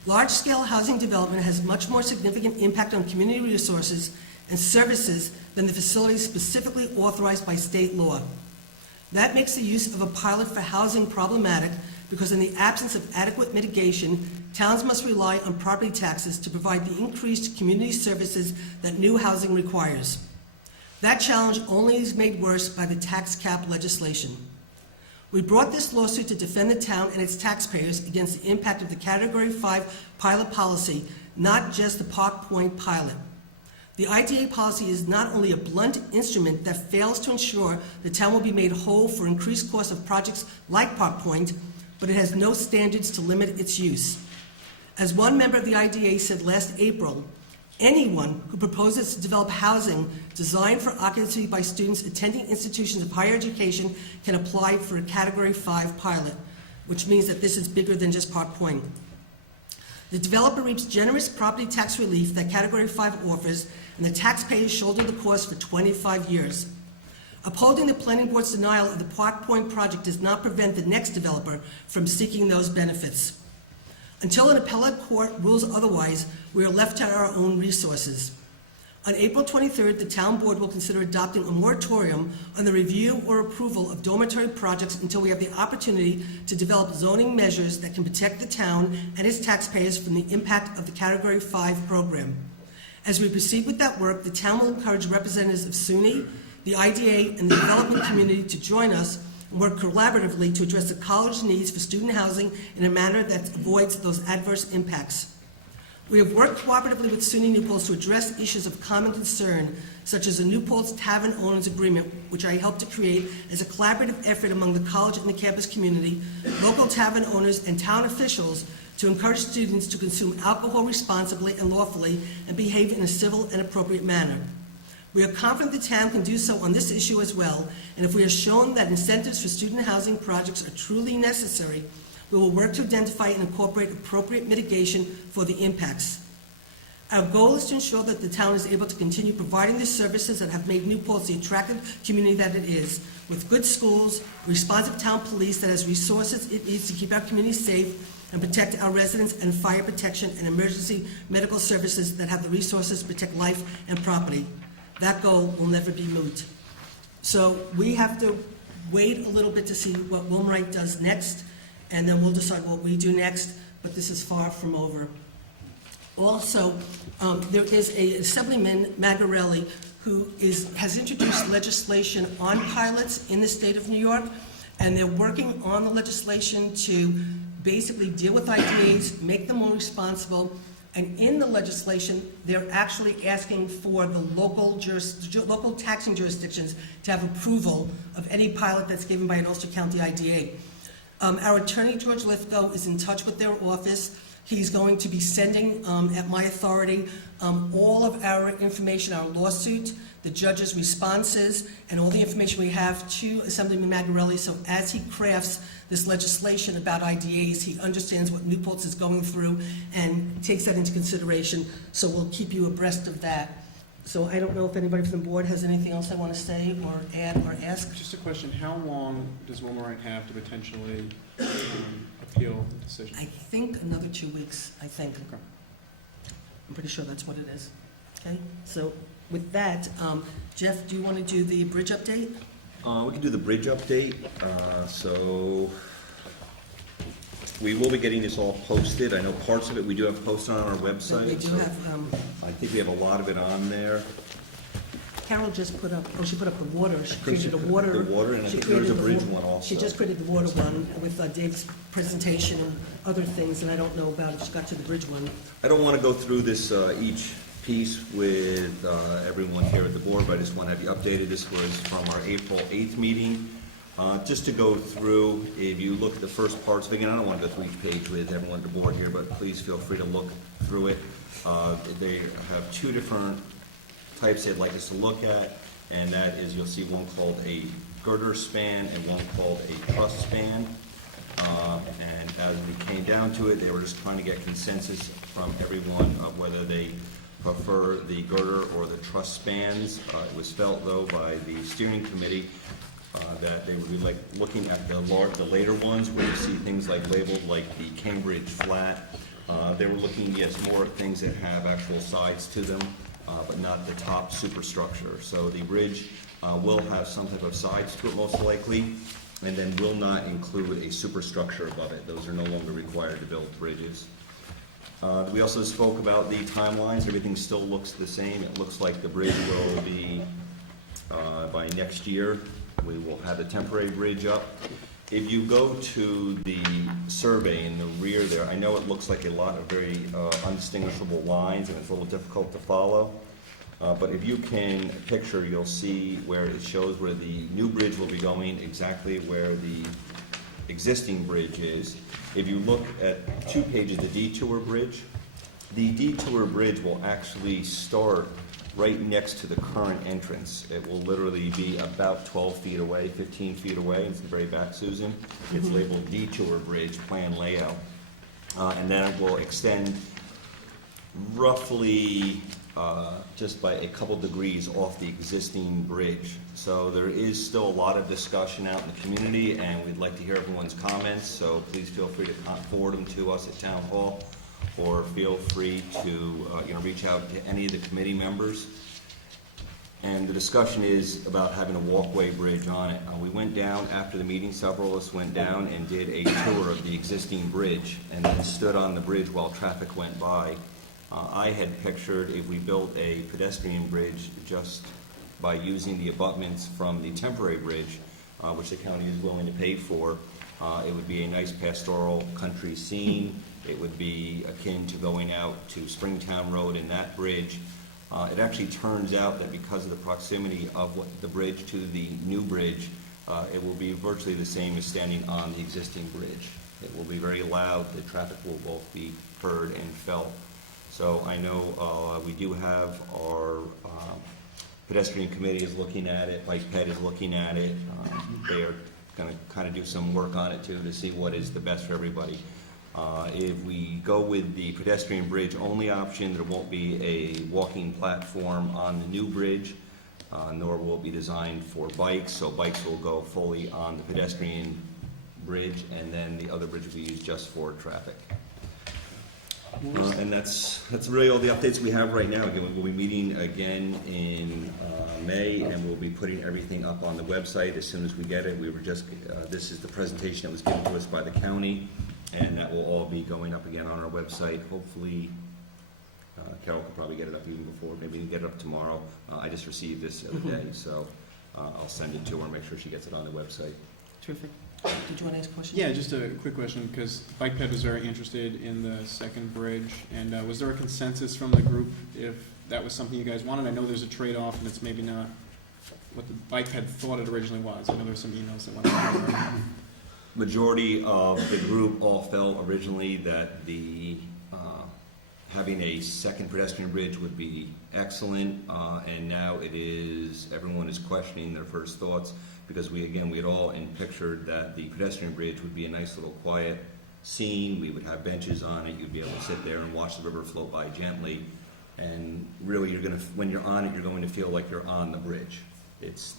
Large-scale housing development has much more significant impact on community resources and services than the facilities specifically authorized by state law. That makes the use of a pilot for housing problematic because in the absence of adequate mitigation, towns must rely on property taxes to provide the increased community services that new housing requires. That challenge only is made worse by the tax cap legislation. We brought this lawsuit to defend the town and its taxpayers against the impact of the Category 5 pilot policy, not just the Park Point pilot. The IDA policy is not only a blunt instrument that fails to ensure the town will be made whole for increased costs of projects like Park Point, but it has no standards to limit its use. As one member of the IDA said last April, anyone who proposes to develop housing designed for occupancy by students attending institutions of higher education can apply for a Category 5 pilot, which means that this is bigger than just Park Point. The developer reaps generous property tax relief that Category 5 offers, and the taxpayers shoulder the cost for 25 years. Upholding the planning board's denial of the Park Point project does not prevent the next developer from seeking those benefits. Until an appellate court rules otherwise, we are left to our own resources. On April 23rd, the town board will consider adopting a moratorium on the review or approval of dormitory projects until we have the opportunity to develop zoning measures that can protect the town and its taxpayers from the impact of the Category 5 program. As we proceed with that work, the town will encourage representatives of SUNY, the IDA, and the development community to join us and work collaboratively to address the college needs for student housing in a manner that avoids those adverse impacts. We have worked cooperatively with SUNY New Paltz to address issues of common concern, such as the New Paltz Tavern Owners Agreement, which I helped to create as a collaborative effort among the college and the campus community, local tavern owners, and town officials to encourage students to consume alcohol responsibly and lawfully and behave in a civil and appropriate manner. We are confident the town can do so on this issue as well, and if we are shown that incentives for student housing projects are truly necessary, we will work to identify and incorporate appropriate mitigation for the impacts. Our goal is to ensure that the town is able to continue providing the services that have made New Paltz the attractive community that it is, with good schools, responsive town police that has resources it needs to keep our community safe and protect our residents, and fire protection and emergency medical services that have the resources to protect life and property. That goal will never be moot. So we have to wait a little bit to see what Wilmright does next, and then we'll decide what we do next, but this is far from over. Also, there is a Assemblyman, Magarelli, who has introduced legislation on pilots in the state of New York, and they're working on the legislation to basically deal with IDAs, make them more responsible, and in the legislation, they're actually asking for the local taxing jurisdictions to have approval of any pilot that's given by an Ulster County IDA. Our attorney, George Lithgow, is in touch with their office. He's going to be sending, at my authority, all of our information, our lawsuit, the judge's responses, and all the information we have to Assemblyman Magarelli, so as he crafts this legislation about IDAs, he understands what New Paltz is going through and takes that into consideration, so we'll keep you abreast of that. So I don't know if anybody from the board has anything else they want to say or add or ask. Just a question, how long does Wilmright have to potentially appeal the decision? I think another 2 weeks, I think. Okay. I'm pretty sure that's what it is. Okay, so with that, Jeff, do you want to do the bridge update? We can do the bridge update. So we will be getting this all posted. I know parts of it we do have posted on our website. We do so have, I think we have a lot of it on there. Carol just put up, she put up the water, she She created a put water. the water, and I she think there's a created the bridge wa- one also. She just created the water one with Dave's presentation and other things that I don't know about if she got to the bridge one. I don't want to go through this, each piece with everyone here at the board, but I just want to have you updated. This was from our April 8th meeting. Just to go through, if you look at the first parts, again, I don't want to go through each page with everyone at the board here, but please feel free to look through it. They have two different types they'd like us to look at, and that is, you'll see one called a girder span and one called a truss span. And as we came down to it, they were just trying to get consensus from everyone of whether they prefer the girder or the truss spans. It was felt, though, by the steering committee that they would be like looking at the later ones where you see things like labeled like the Cambridge flat. They were looking, yes, more at things that have actual sides to them, but not the top superstructure. So the bridge will have some type of sides to it most likely, and then will not include a superstructure above it. Those are no longer required to build bridges. We also spoke about the timelines. Everything still looks the same. It looks like the bridge will be, by next year, we will have a temporary bridge up. If you go to the survey in the rear there, I know it looks like a lot of very undistinguishable lines, and it's a little difficult to follow. But if you can picture, you'll see where it shows where the new bridge will be going, exactly where the existing bridge is. If you look at 2 pages, the detour bridge will actually start right next to the current entrance. It will literally be about 12 feet away, 15 feet away. It's the very back, Susan. It's labeled Detour Bridge Plan Layout. And then it will extend roughly just by a couple degrees off the existing bridge. So there is still a lot of discussion out in the community, and we'd like to hear everyone's comments. So please feel free to forward them to us at Town Hall, or feel free to reach out to any of the committee members. And the discussion is about having a walkway bridge on it. We went down after the meeting, several of us went down and did a tour of the existing bridge, and then stood on the bridge while traffic went by. I had pictured if we built a pedestrian bridge just by using the abutments from the temporary bridge, which the county is willing to pay for, it would be a nice pastoral country scene. It would be akin to going out to Springtown Road in that bridge. It actually turns out that because of the proximity of the bridge to the new bridge, it will be virtually the same as standing on the existing bridge. It will be very loud. The traffic will both be heard and felt. So I know we do have our pedestrian committee is looking at it, Bike Ped is looking at it. They are going to kind of do some work on it too to see what is the best for everybody. If we go with the pedestrian bridge only option, there won't be a walking platform on the new bridge, nor will it be designed for bikes. So bikes will go fully on the pedestrian bridge, and then the other bridge will be used just for traffic. And that's really all the updates we have right now. Again, we'll be meeting again in May, and we'll be putting everything up on the website as soon as we get it. We were just, this is the presentation that was given to us by the county, and that will all be going up again on our website. Hopefully, Carol could probably get it up even before, maybe we can get it up tomorrow. I just received this the other day, so I'll send it to her and make sure she gets it on the website. Terrific. Did you want to ask a question? Yeah, just a quick question, because Bike Ped was very interested in the second bridge, and was there a consensus from the group if that was something you guys wanted? I know there's a trade-off, and it's maybe not what the Bike Ped thought it originally was. I know there's some emails that went out. Majority of the group all felt originally that the having a second pedestrian bridge would be excellent, and now it is, everyone is questioning their first thoughts, because we had all pictured that the pedestrian bridge would be a nice little quiet scene. We would have benches on it. You'd be able to sit there and watch the river float by gently, and really when you're on it, you're going to feel like you're on the bridge. It's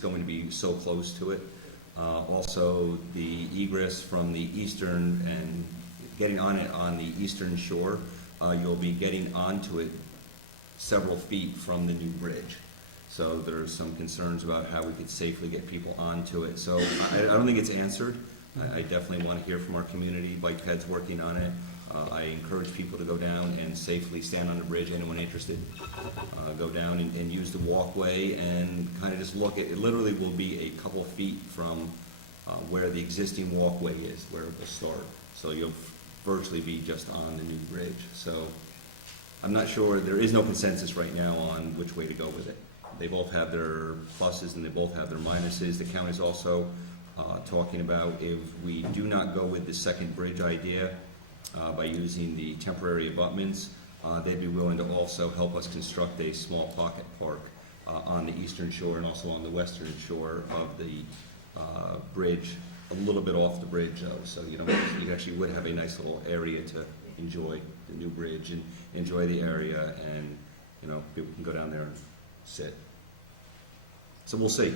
going to be so close to it. Also, the egress from the eastern and getting on it on the eastern shore, you'll be getting onto it several feet from the new bridge. So there's some concerns about how we could safely get people onto it. So I don't think it's answered. I definitely want to hear from our community. Bike Ped's working on it. I encourage people to go down and safely stand on the bridge, anyone interested. Go down and use the walkway and kind of just look at, it literally will be a couple feet from where the existing walkway is, where it will start. So you'll virtually be just on the new bridge. So I'm not sure, there is no consensus right now on which way to go with it. They both have their pluses and they both have their minuses. The county's also talking about if we do not go with the second bridge idea by using the temporary abutments, they'd be willing to also help us construct a small pocket park on the eastern shore and also on the western shore of the bridge, a little bit off the bridge though. So you actually would have a nice little area to enjoy the new bridge and enjoy the area, and people can go down there and sit. So we'll see.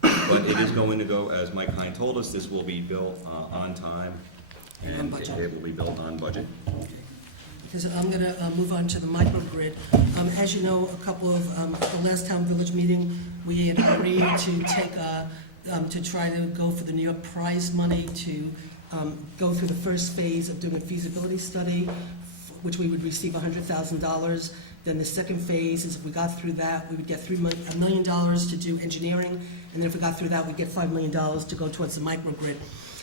But it is going to go, as Mike Hine told us, this will be built on time, And on budget. it will be built on budget. Because I'm going to move on to the microgrid. As you know, a couple of, at the last town village meeting, we had agreed to take, to try to go for the New York Prize money to go through the first phase of doing a feasibility study, which we would receive $100,000. Then the second phase is if we got through that, we would get $1 million to do engineering, and then if we got through that, we'd get $5 million to go towards the microgrid.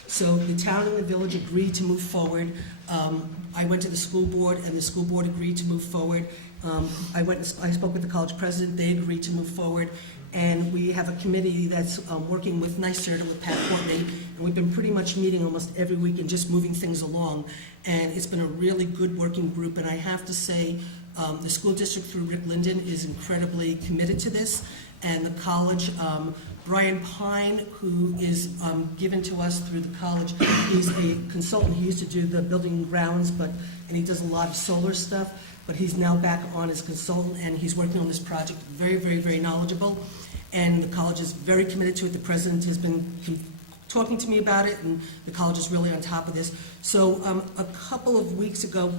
So the town and the village agreed to move forward. I went to the school board, and the school board agreed to move forward. I spoke with the college president, they agreed to move forward. And we have a committee that's working with NYSERDA, with Pat Courtney, and we've been pretty much meeting almost every week and just moving things along. And it's been a really good working group, and I have to say, the school district through Rick Linden is incredibly committed to this, and the college, Brian Pine, who is given to us through the college, he's a consultant. He used to do the building grounds, and he does a lot of solar stuff, but he's now back on as consultant, and he's working on this project, very, very, very knowledgeable, and the college is very committed to it. The president has been talking to me about it, and the college is really on top of this. So a couple of weeks ago,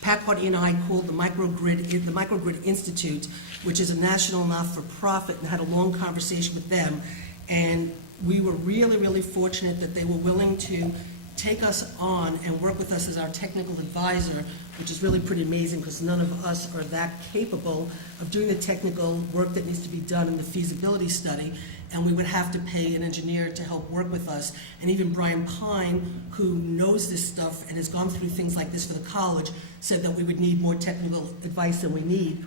Pat Courtney and I called the Microgrid Institute, which is a national not-for-profit, and had a long conversation with them. And we were really, really fortunate that they were willing to take us on and work with us as our technical advisor, which is really pretty amazing because none of us are that capable of doing the technical work that needs to be done in the feasibility study. And we would have to pay an engineer to help work with us. And even Brian Pine, who knows this stuff and has gone through things like this for the college, said that we would need more technical advice than we need.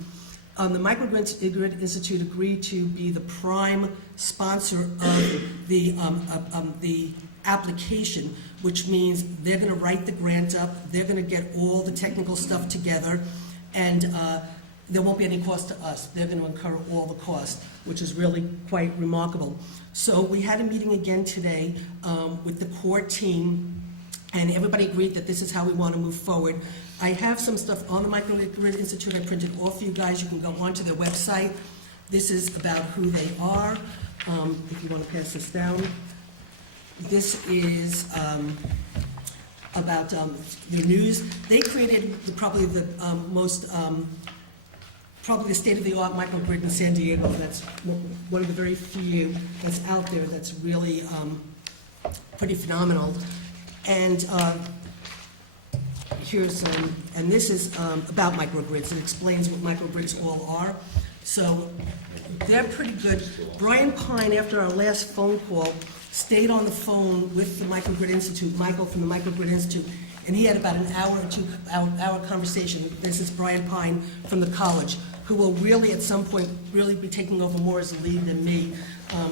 The Microgrid Institute agreed to be the prime sponsor of the application, which means they're going to write the grant up, they're going to get all the technical stuff together, and there won't be any cost to us. They're going to incur all the cost, which is really quite remarkable. So we had a meeting again today with the core team, and everybody agreed that this is how we want to move forward. I have some stuff on the Microgrid Institute I printed off for you guys. You can go onto their website. This is about who they are, if you want to pass this down. This is about the news. They created probably the state-of-the-art microgrid in San Diego. That's one of the very few that's out there that's really pretty phenomenal. And and this is about microgrids. It explains what microgrids all are. So they're pretty good. Brian Pine, after our last phone call, stayed on the phone with the Microgrid Institute, Michael from the Microgrid Institute, and he had about an hour or 2 hour conversation. This is Brian Pine from the college, who will really at some point really be taking over more as a lead than me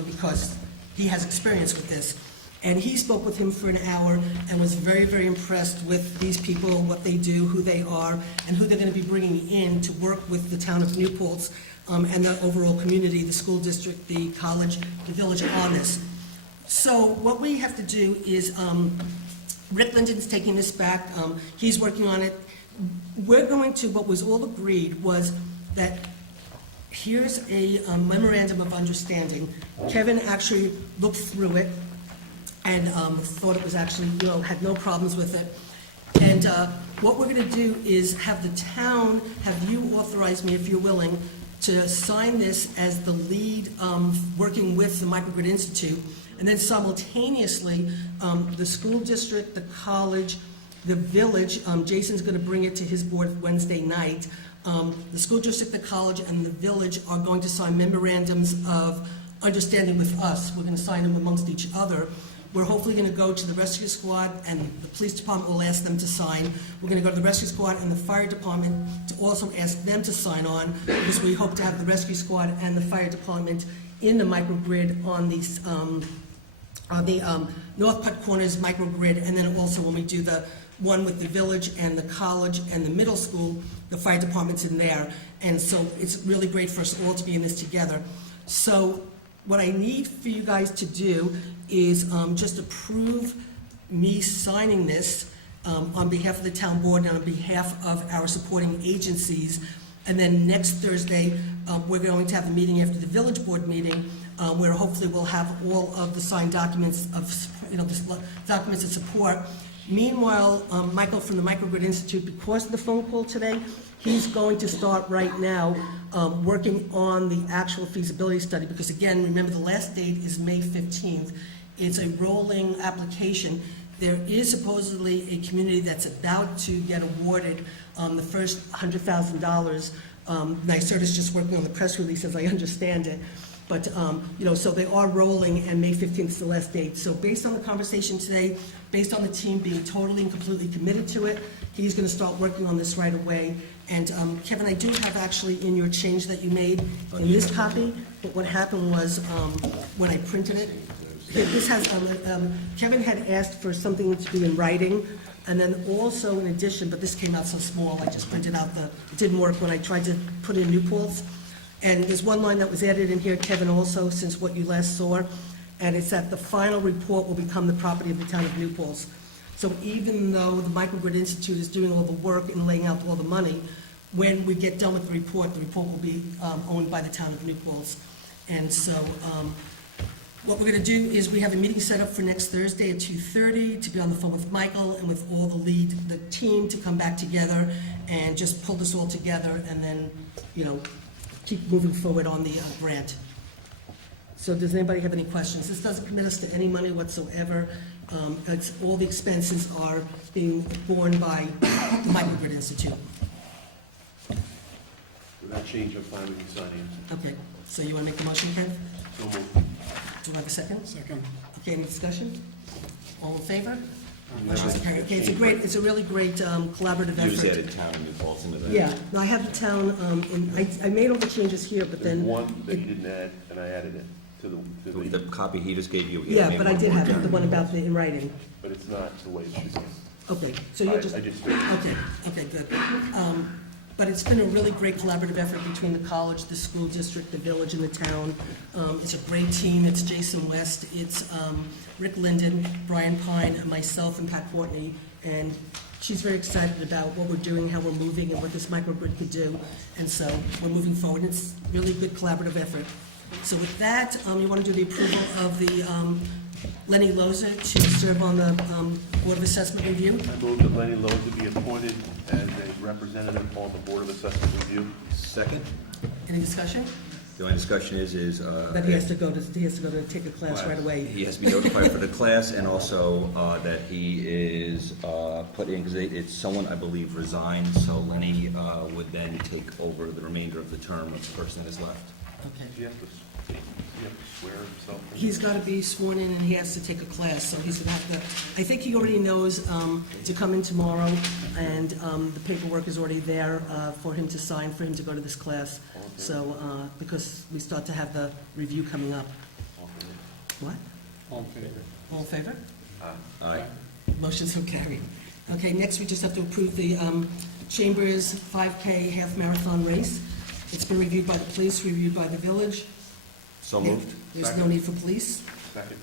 because he has experience with this. And he spoke with him for an hour and was very, very impressed with these people, what they do, who they are, and who they're going to be bringing in to work with the town of New Paltz and the overall community, the school district, the college, the village on this. So what we have to do is, Rick Linden's taking this back. He's working on it. We're going to, what was all agreed was that here's a memorandum of understanding. Kevin actually looked through it and thought it was actually, had no problems with it. And what we're going to do is have the town, have you authorize me, if you're willing, to sign this as the lead, working with the Microgrid Institute, and then simultaneously, the school district, the college, the village, Jason's going to bring it to his board Wednesday night. The school district, the college, and the village are going to sign memorandums of understanding with us. We're going to sign them amongst each other. We're hopefully going to go to the rescue squad, and the police department will ask them to sign. We're going to go to the rescue squad and the fire department to also ask them to sign on, because we hope to have the rescue squad and the fire department in the microgrid on the North Putt Corners microgrid, and then also when we do the one with the village and the college and the middle school, the fire department's in there. And so it's really great for us all to be in this together. So what I need for you guys to do is just approve me signing this on behalf of the town board and on behalf of our supporting agencies. And then next Thursday, we're going to have a meeting after the village board meeting, where hopefully we'll have all of the signed documents of, the documents of support. Meanwhile, Michael from the Microgrid Institute, because of the phone call today, he's going to start right now working on the actual feasibility study, because again, remember the last date is May 15th. It's a rolling application. There is supposedly a community that's about to get awarded the first $100,000. NYSERDA is just working on the press release, as I understand it. But, so they are rolling, and May 15th is the last date. So based on the conversation today, based on the team being totally and completely committed to it, he's going to start working on this right away. And Kevin, I do have actually in your change that you made in this copy, but what happened was when I printed it, this has, Kevin had asked for something to be in writing, and then also in addition, but this came out so small, I just printed out it didn't work when I tried to put in New Paltz. And there's one line that was added in here, Kevin, also, since what you last saw, and it's that the final report will become the property of the town of New Paltz. So even though the Microgrid Institute is doing all the work and laying out all the money, when we get done with the report will be owned by the town of New Paltz. And so what we're going to do is we have a meeting set up for next Thursday at 2:30 to be on the phone with Michael and with all the team to come back together and just pull this all together and then, keep moving forward on the grant. So does anybody have any questions? This doesn't commit us to any money whatsoever. All the expenses are being borne by the Microgrid Institute. Without change of plan, we can sign it. Okay, so you want to make the motion, Ken? So moved. Do I have a second? Second. Okay, any discussion? All in favor? You Motion's have carried. Okay, change. it's a really great collaborative You just effort. added town and New Paltz into that. Yeah, no, I have the town, I made all the changes here, but There's then, one that you didn't add, and I added it to The copy he just gave you. yeah, made but I one did more have it, the down. one about the in writing. but it's not the way it should be. Okay, so you're just, I just, okay, good. But it's been a really great collaborative effort between the college, the school district, the village, and the town. It's a great team. It's Jason West, it's Rick Linden, Brian Pine, and myself, and Pat Courtney. And she's very excited about what we're doing, how we're moving, and what this microgrid could do. And so we're moving forward. It's really a good collaborative effort. So with that, you want to do the approval of the Lenny Loza to serve on the Board of Assessment Review? I move that Lenny Lowe be appointed as a representative on the Board of Assessment Review. Second, Any discussion? the only discussion is. That he has to go to take a class right away. He has to be notified for the class, and also that he is put in, because it's someone, I believe, resigned, so Lenny would then take over the remainder of the term of the person that is left. Okay. Do you have to swear himself? in? He's got to be sworn in and he has to take a class, so he's going to have to, I think he already knows to come in tomorrow, and the paperwork is already there for him to sign, for him to go to this class. So, because we start to have the review coming up. What? All in favor? All in favor? Aye. Motion so carried. Okay, next we just have to approve the Chambers 5K half marathon race. It's been reviewed by the police, reviewed by the village. So moved. There's no need for police. Second.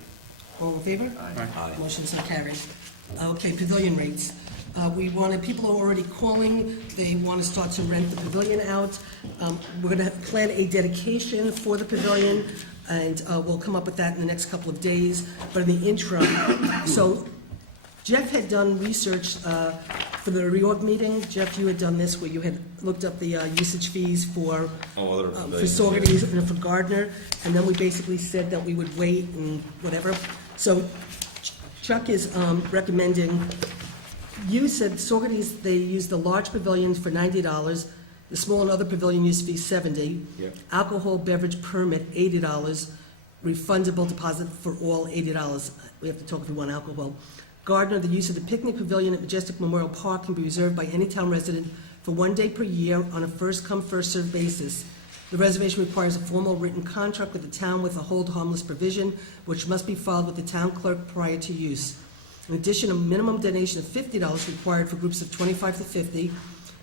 All in favor? Aye. Motion so carried. Okay, pavilion rates. People are already calling, they want to start to rent the pavilion out. We're going to plan a dedication for the pavilion, and we'll come up with that in the next couple of days. But in the interim, so Jeff had done research For the reorg meeting, Jeff, you had done this where you had looked up the usage fees for Saugerties and for Gardner, and then we basically said that we would wait and whatever. So Chuck is recommending, you said Saugerties, they use the large pavilion for $90, the small and other pavilion use fee $70, Yep. alcohol beverage permit $80, refundable deposit for all $80. We have to talk if we want alcohol. Gardner, the use of the picnic pavilion at Majestic Memorial Park can be reserved by any town resident for 1 day per year on a first-come, first-served basis. The reservation requires a formal written contract with the town with a hold harmless provision, which must be filed with the town clerk prior to use. In addition, a minimum donation of $50 required for groups of 25 to 50,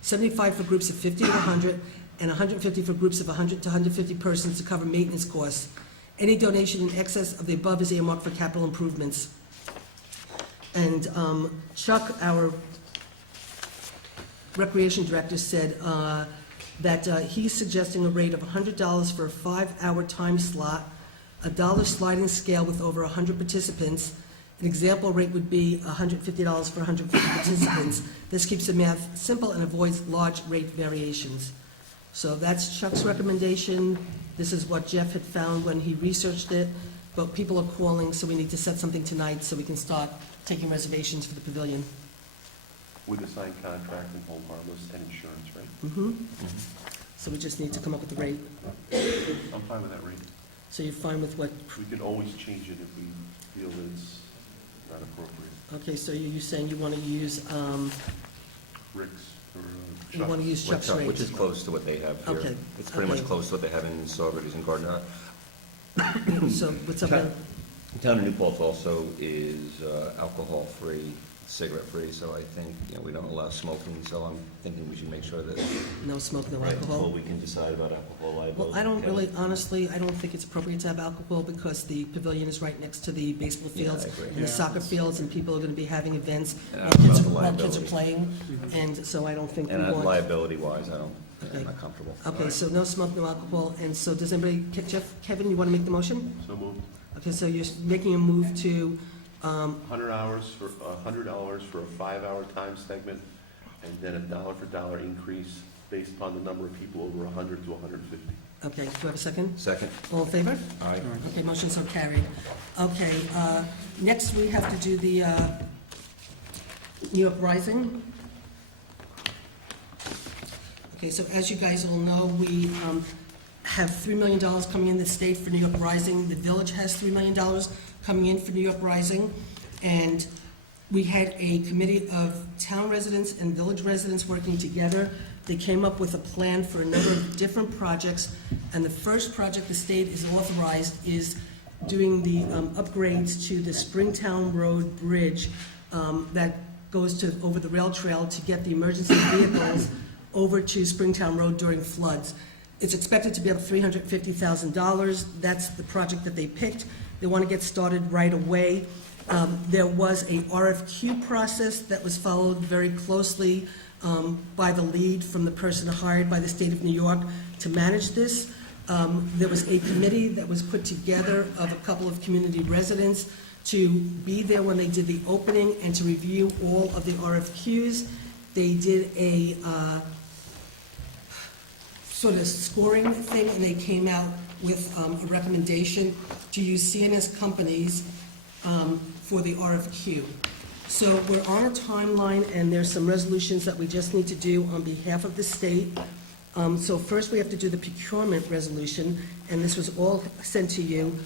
75 for groups of 50 to 100, and 150 for groups of 100 to 150 persons to cover maintenance costs. Any donation in excess of the above is earmarked for capital improvements. And Chuck, our recreation director, said that he's suggesting a rate of $100 for a 5-hour time slot, a $1 sliding scale with over 100 participants. An example rate would be $150 for 150 participants. This keeps the math simple and avoids large rate variations. So that's Chuck's recommendation. This is what Jeff had found when he researched it, but people are calling, so we need to set something tonight so we can start taking reservations for the pavilion. With a signed contract and hold harmless and insurance, right? Mm-hmm. So we just need to come up with the rate. I'm fine with that rate. So you're fine with what, We can always change it if we feel it's not appropriate. okay, so you're saying you want to use, Rick's or you want to use Chuck's rate? Which is close to what they have here. Okay, It's pretty much okay. close to what they have in Saugerties and Gardner. So what's up there? Town of New Paltz also is alcohol-free, cigarette-free, so I think, we don't allow smoking, so I'm thinking we should make sure that, No smoke, no right before alcohol? we can decide about alcohol liability. Well, I don't Kevin? really, honestly, I don't think it's appropriate to have alcohol because the pavilion is right next to the baseball Yeah, I fields agree. and the Yeah. soccer fields, and people are going to be having events And while I don't kids know are- the while kids are liability. playing, and so I don't think we And want... liability-wise, I'm Okay. not comfortable. Okay, so no smoke, no alcohol, and so does anybody, Kevin, you want to make the motion? So moved. Okay, so you're making a move to, $100 for a 5-hour time segment, and then a dollar for dollar increase based upon the number of people over 100 to 150. okay, do I have a second? Second? All in favor? Aye. Okay, motion so carried. Okay, next we have to do the New York Rising. Okay, so as you guys all know, we have $3 million coming in the state for New York Rising. The village has $3 million coming in for New York Rising. And we had a committee of town residents and village residents working together. They came up with a plan for a number of different projects. And the first project the state is authorized is doing the upgrades to the Springtown Road Bridge that goes to over the rail trail to get the emergency vehicles over to Springtown Road during floods. It's expected to be about $350,000. That's the project that they picked. They want to get started right away. There was a RFQ process that was followed very closely by the lead from the person hired by the state of New York to manage this. There was a committee that was put together of a couple of community residents to be there when they did the opening and to review all of the RFQs. They did a sort of scoring thing, and they came out with a recommendation to use CNS companies for the RFQ. So we're on a timeline, and there's some resolutions that we just need to do on behalf of the state. So first, we have to do the procurement resolution, and this was all sent to you.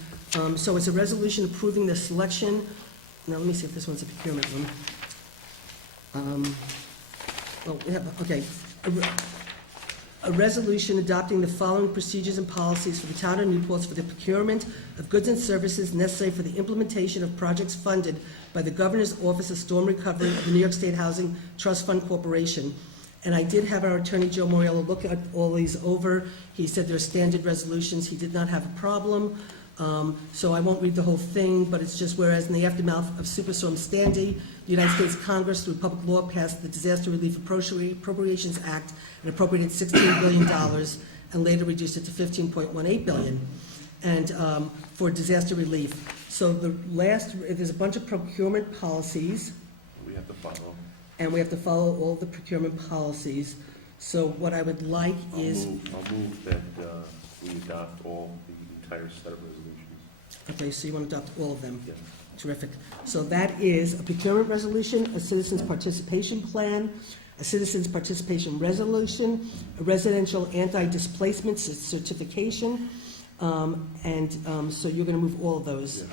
So it's a resolution approving the selection. Now, let me see if this one's a procurement one. Okay. A resolution adopting the following procedures and policies for the town of Newport for the procurement of goods and services necessary for the implementation of projects funded by the Governor's Office of Storm Recovery of the New York State Housing Trust Fund Corporation. And I did have our attorney, Joe Moriello, look at all these over. He said they're standard resolutions. He did not have a problem. So I won't read the whole thing, but it's just whereas in the aftermath of Superstorm Sandy, the United States Congress, through public law, passed the Disaster Relief Appropriations Act and appropriated $16 billion and later reduced it to $15.18 billion and for disaster relief. So there's a bunch of procurement policies. We have to follow. and we have to follow all the procurement policies. So what I would like is, I'll move that we adopt all the entire set of resolutions. okay, so you want to adopt all of them? Yes. Terrific. So that is a procurement resolution, a citizens participation plan, a citizens participation resolution, a residential anti-displacement certification, so you're going to move all of those. Yes.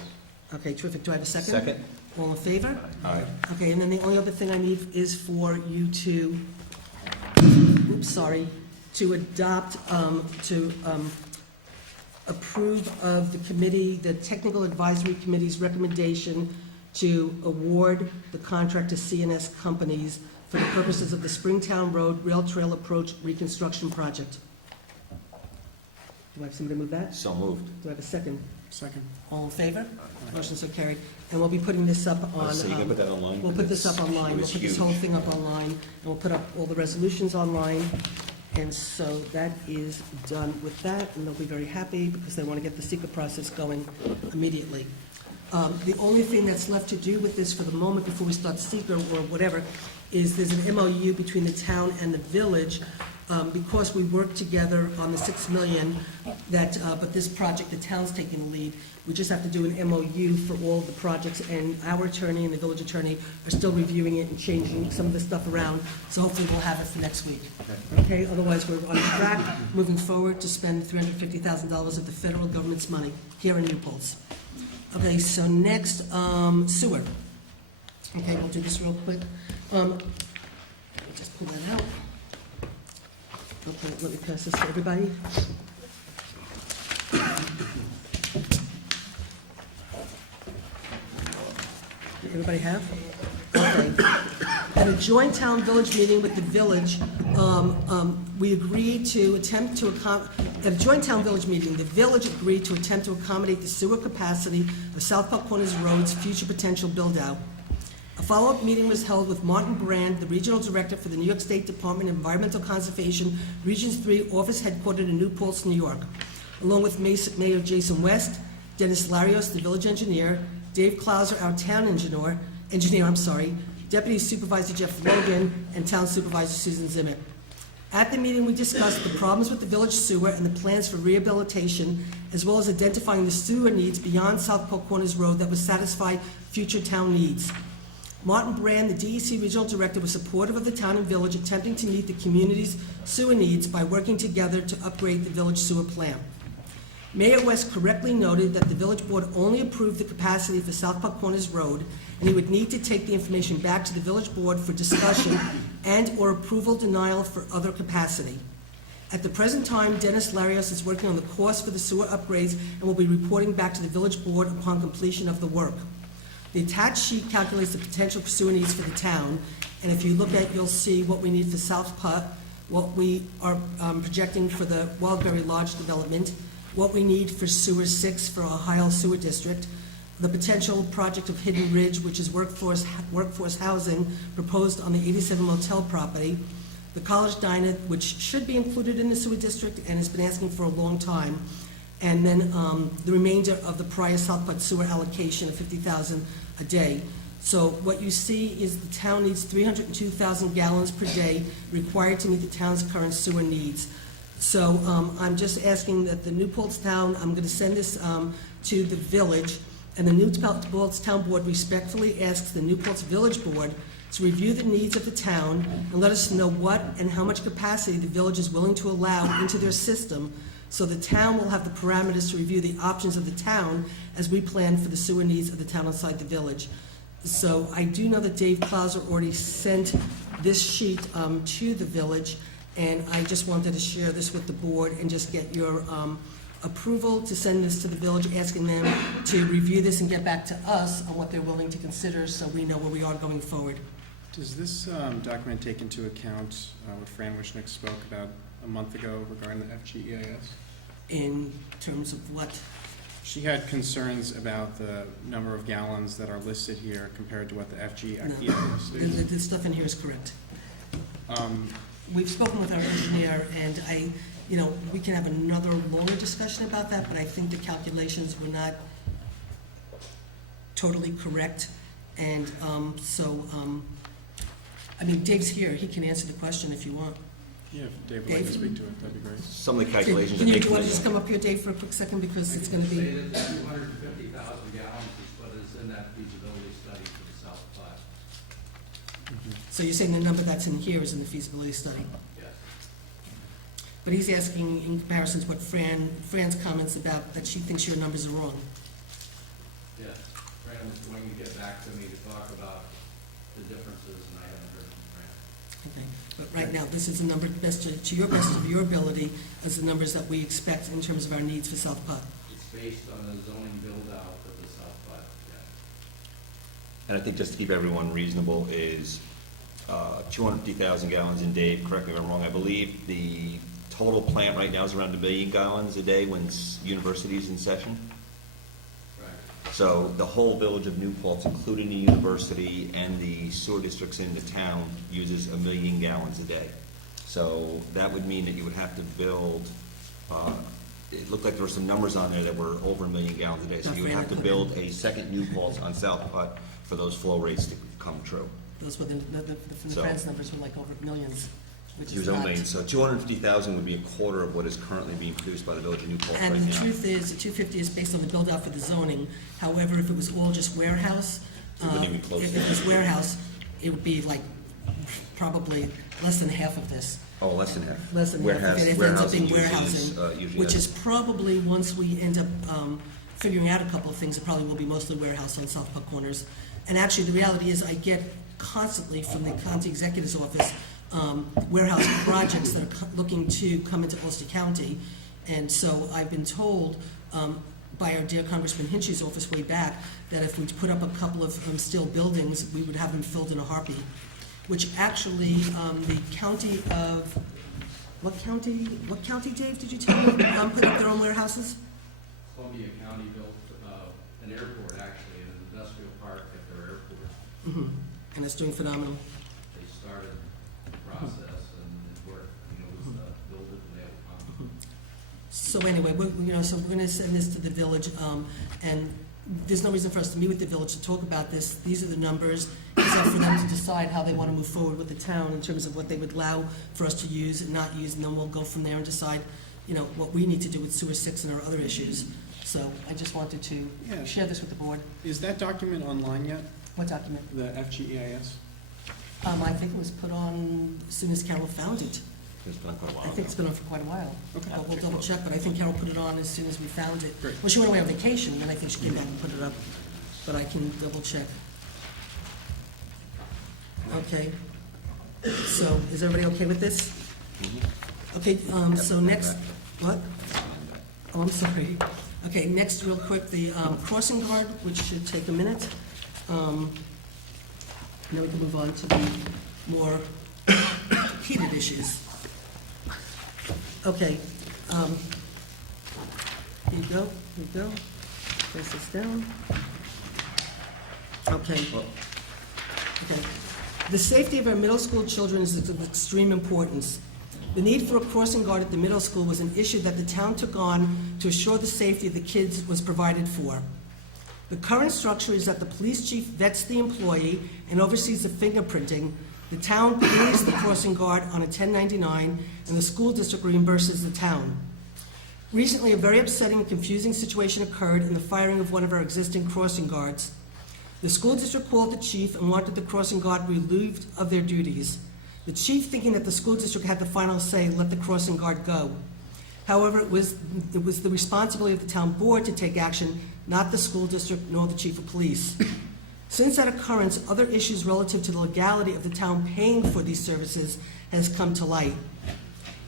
Okay, terrific. Do I have a second? Second? All in favor? Aye. Okay, and then the only other thing I need is for you to, to adopt, approve of the committee, the Technical Advisory Committee's recommendation to award the contract to CNS companies for the purposes of the Springtown Road Rail Trail Approach Reconstruction Project. Do I have somebody move that? So moved. Do I have a second? Second. All in favor? Motion so carried. And we'll be putting this up on, So you can put that online? we'll put this up online. It We'll was put this huge. whole thing up online, and we'll put up all the resolutions online. And so that is done with that, and they'll be very happy because they want to get the secret process going immediately. The only thing that's left to do with this for the moment before we start seeker or whatever is there's an MOU between the town and the village because we work together on the $6 million but this project, the town's taking the lead. We just have to do an MOU for all the projects, and our attorney and the village attorney are still reviewing it and changing some of the stuff around, so hopefully we'll have it for next week. Okay, otherwise we're on track, moving forward to spend $350,000 of the federal government's money here in New Paltz. Okay, so next, sewer. Okay, we'll do this real quick. Let me just pull that out. Okay, let me pass this to everybody. Everybody have? Okay. At a joint town-village meeting with the village, we agreed to attempt to at a joint town-village meeting, the village agreed to attempt to accommodate the sewer capacity of South Park Corners Road's future potential build-out. A follow-up meeting was held with Martin Brand, the Regional Director for the New York State Department of Environmental Conservation, Region 3, office headquartered in New Paltz, New York, along with Mayor Jason West, Dennis Larios, the village engineer, Dave Clauser, our town engineer, Deputy Supervisor Jeff Logan, and Town Supervisor Susan Zimmer. At the meeting, we discussed the problems with the village sewer and the plans for rehabilitation, as well as identifying the sewer needs beyond South Polk Corners Road that would satisfy future town needs. Martin Brand, the DEC Regional Director, was supportive of the town and village attempting to meet the community's sewer needs by working together to upgrade the village sewer plant. Mayor West correctly noted that the village board only approved the capacity for South Park Corners Road, and he would need to take the information back to the village board for discussion and/or approval denial for other capacity. At the present time, Dennis Larios is working on the cost for the sewer upgrades and will be reporting back to the village board upon completion of the work. The attached sheet calculates the potential sewer needs for the town, and if you look at, you'll see what we need for South Putt, what we are projecting for the Wildberry Lodge development, what we need for Sewer 6 for Ohio Sewer District, the potential project of Hidden Ridge, which is workforce housing proposed on the 87 Motel property, the College Diner, which should be included in the sewer district and has been asking for a long time, and then the remainder of the prior South Putt sewer allocation of 50,000 a day. So what you see is the town needs 302,000 gallons per day required to meet the town's current sewer needs. So I'm just asking that the New Paltz Town, I'm going to send this to the village, and the New Paltz Town Board respectfully asks the New Paltz Village Board to review the needs of the town and let us know what and how much capacity the village is willing to allow into their system, so the town will have the parameters to review the options of the town as we plan for the sewer needs of the town outside the village. So I do know that Dave Clauser already sent this sheet to the village, and I just wanted to share this with the board and just get your approval to send this to the village, asking them to review this and get back to us on what they're willing to consider so we know where we are going forward. Does this document take into account what Fran Wishnick spoke about a month ago regarding the FGEIS? In terms of what? She had concerns about the number of gallons that are listed here compared to what the FGEIS is. The stuff in here is correct. We've spoken with our engineer, and we can have another longer discussion about that, but I think the calculations were not totally correct. And I mean, Dave's here, he can answer the question if you want. Yeah, if Dave would like to Dave? speak to it, that'd be great. Some of the calculations Can that you, they do you want to come just in. come up here, Dave, for a quick second, because it's gonna be, Say that the 250,000 gallons is what is in that feasibility study for the South Platte. so you're saying the number that's in here is in the feasibility study? Yes. But he's asking in comparisons what Fran's comments about, that she thinks your numbers are wrong. Yes. Fran was going to get back to me to talk about the differences, and I haven't heard from Fran. Okay, but right now, this is a number best to your best of your ability as the numbers that we expect in terms of our needs for South Putt. It's based on the zoning build-out of the South Platte, yes. And I think just to keep everyone reasonable is 250,000 gallons. And Dave, correct me if I'm wrong, I believe the total plant right now is around 1 million gallons a day when university's in session. Right. So the whole village of New Paltz, including the university and the sewer districts in the town, uses 1 million gallons a day. So that would mean that you would have to build, it looked like there were some numbers on there that were over 1 million gallons a day. So you would have to build a second New Paltz on South Putt for those flow rates to come true. Those were from the So- Fran's numbers were like over millions, which Use is a not. million. So 250,000 would be a quarter of what is currently being produced by the village of New Paltz right And the now. truth is, the 250 is based on the build-out for the zoning. However, if it was all just warehouse, It wouldn't even be close if to it that. was warehouse, it would be like probably less than half of this. Oh, less than half. Less than half of it. If it ends up being Warehousing warehousing, usually which has- is probably, once we end up figuring out a couple of things, it probably will be mostly warehouse on South Putt Corners. And actually, the reality is, I get constantly from the county executive's office warehouse projects that are looking to come into Ulster County. And so I've been told by our dear Congressman Hinchy's office way back that if we put up a couple of steel buildings, we would have them filled in a heartbeat. Which actually, the county of, what county, Dave, did you tell me, put up their own warehouses? Columbia County built an airport, actually, an industrial park at their airport. Mm-hmm. And it's doing phenomenal. They started the process, and it worked. It was build it and they'll come. So anyway, so we're gonna send this to the village, and there's no reason for us to meet with the village to talk about this. These are the numbers. It's up for them to decide how they want to move forward with the town in terms of what they would allow for us to use and not use, and then we'll go from there and decide, what we need to do with Sewer 6 and our other issues. So I just wanted to Yeah. share this with the board. Is that document online yet, What document? the FGEIS? I think it was put on as soon as Carol found it. It's been quite a while I think it's been on for quite a while. Okay. We'll double check, but I think Carol put it on as soon as we found it. Great. Well, she went away on vacation, and then I think she came back and put it up, but I can double check. Okay. So, is everybody okay with this? Okay, so next, what? Oh, I'm sorry. Okay, next, real quick, the crossing guard, which should take a minute. And then we can move on to the more heated issues. Okay, here you go, place this down. Okay. Okay. The safety of our middle school children is of extreme importance. The need for a crossing guard at the middle school was an issue that the town took on to assure the safety of the kids was provided for. The current structure is that the police chief vets the employee and oversees the fingerprinting. The town pays the crossing guard on a 1099, and the school district reimburses the town. Recently, a very upsetting and confusing situation occurred in the firing of one of our existing crossing guards. The school district called the chief and wanted the crossing guard relieved of their duties. The chief, thinking that the school district had the final say, let the crossing guard go. However, it was the responsibility of the town board to take action, not the school district nor the chief of police. Since that occurrence, other issues relative to the legality of the town paying for these services has come to light.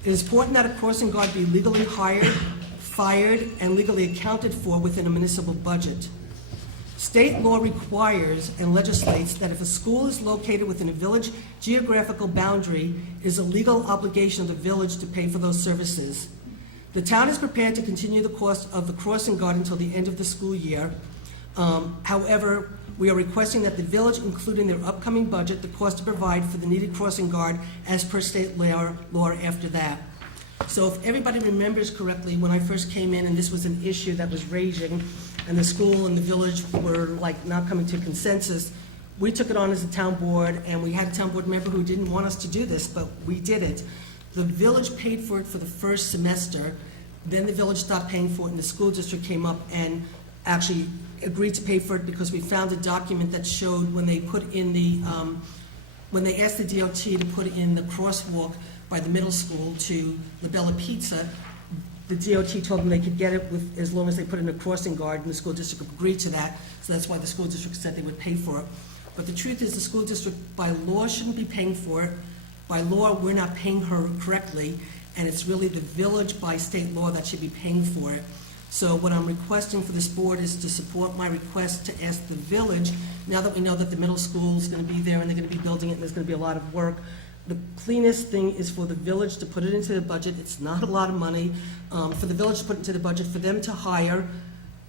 It is important that a crossing guard be legally hired, fired, and legally accounted for within a municipal budget. State law requires and legislates that if a school is located within a village geographical boundary, it is a legal obligation of the village to pay for those services. The town is prepared to continue the cost of the crossing guard until the end of the school year. However, we are requesting that the village include in their upcoming budget the cost to provide for the needed crossing guard as per state law after that. So if everybody remembers correctly, when I first came in and this was an issue that was raging and the school and the village were like not coming to consensus, we took it on as a town board, and we had a town board member who didn't want us to do this, but we did it. The village paid for it for the first semester, then the village stopped paying for it, and the school district came up and actually agreed to pay for it because we found a document that showed when they put in the, when they asked the DOT to put in the crosswalk by the middle school to La Bella Pizza, the DOT told them they could get it with, as long as they put in a crossing guard, and the school district agreed to that, so that's why the school district said they would pay for it. But the truth is, the school district, by law, shouldn't be paying for it. By law, we're not paying her correctly, and it's really the village, by state law, that should be paying for it. So what I'm requesting for this board is to support my request to ask the village, now that we know that the middle school is gonna be there and they're gonna be building it and there's gonna be a lot of work, the cleanest thing is for the village to put it into the budget. It's not a lot of money. For the village to put it into the budget, for them to hire,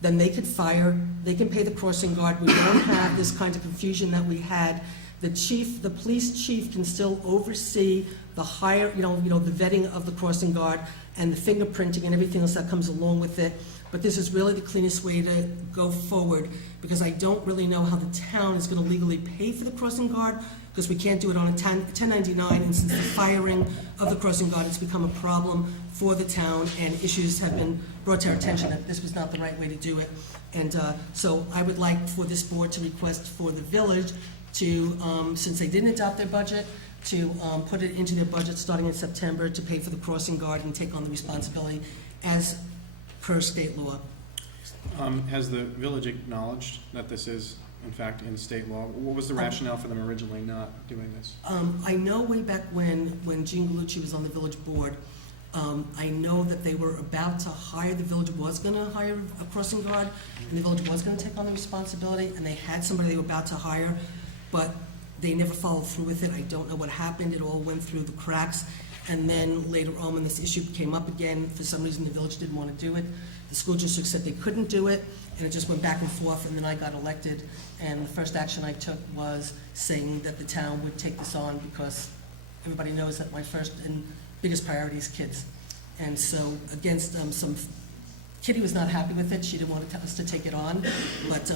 then they could fire, they can pay the crossing guard. We don't have this kind of confusion that we had. The chief, the police chief can still oversee the hire, the vetting of the crossing guard and the fingerprinting and everything else that comes along with it. But this is really the cleanest way to go forward, because I don't really know how the town is gonna legally pay for the crossing guard, because we can't do it on a 1099, and since the firing of the crossing guard, it's become a problem for the town, and issues have been brought to our attention that this was not the right way to do it. And so I would like for this board to request for the village to, since they didn't adopt their budget, to put it into their budget starting in September to pay for the crossing guard and take on the responsibility as per state law. Has the village acknowledged that this is, in fact, in state law? What was the rationale for them originally not doing this? I know way back when Jean Galucci was on the village board, I know that they were about to hire, the village was gonna hire a crossing guard, and the village was gonna take on the responsibility, and they had somebody they were about to hire, but they never followed through with it. I don't know what happened. It all went through the cracks. And then later on, when this issue came up again, for some reason, the village didn't want to do it. The school district said they couldn't do it, and it just went back and forth, and then I got elected. And the first action I took was saying that the town would take this on, because everybody knows that my first and biggest priority is kids. And so against Kitty was not happy with it. She didn't want us to take it on, but,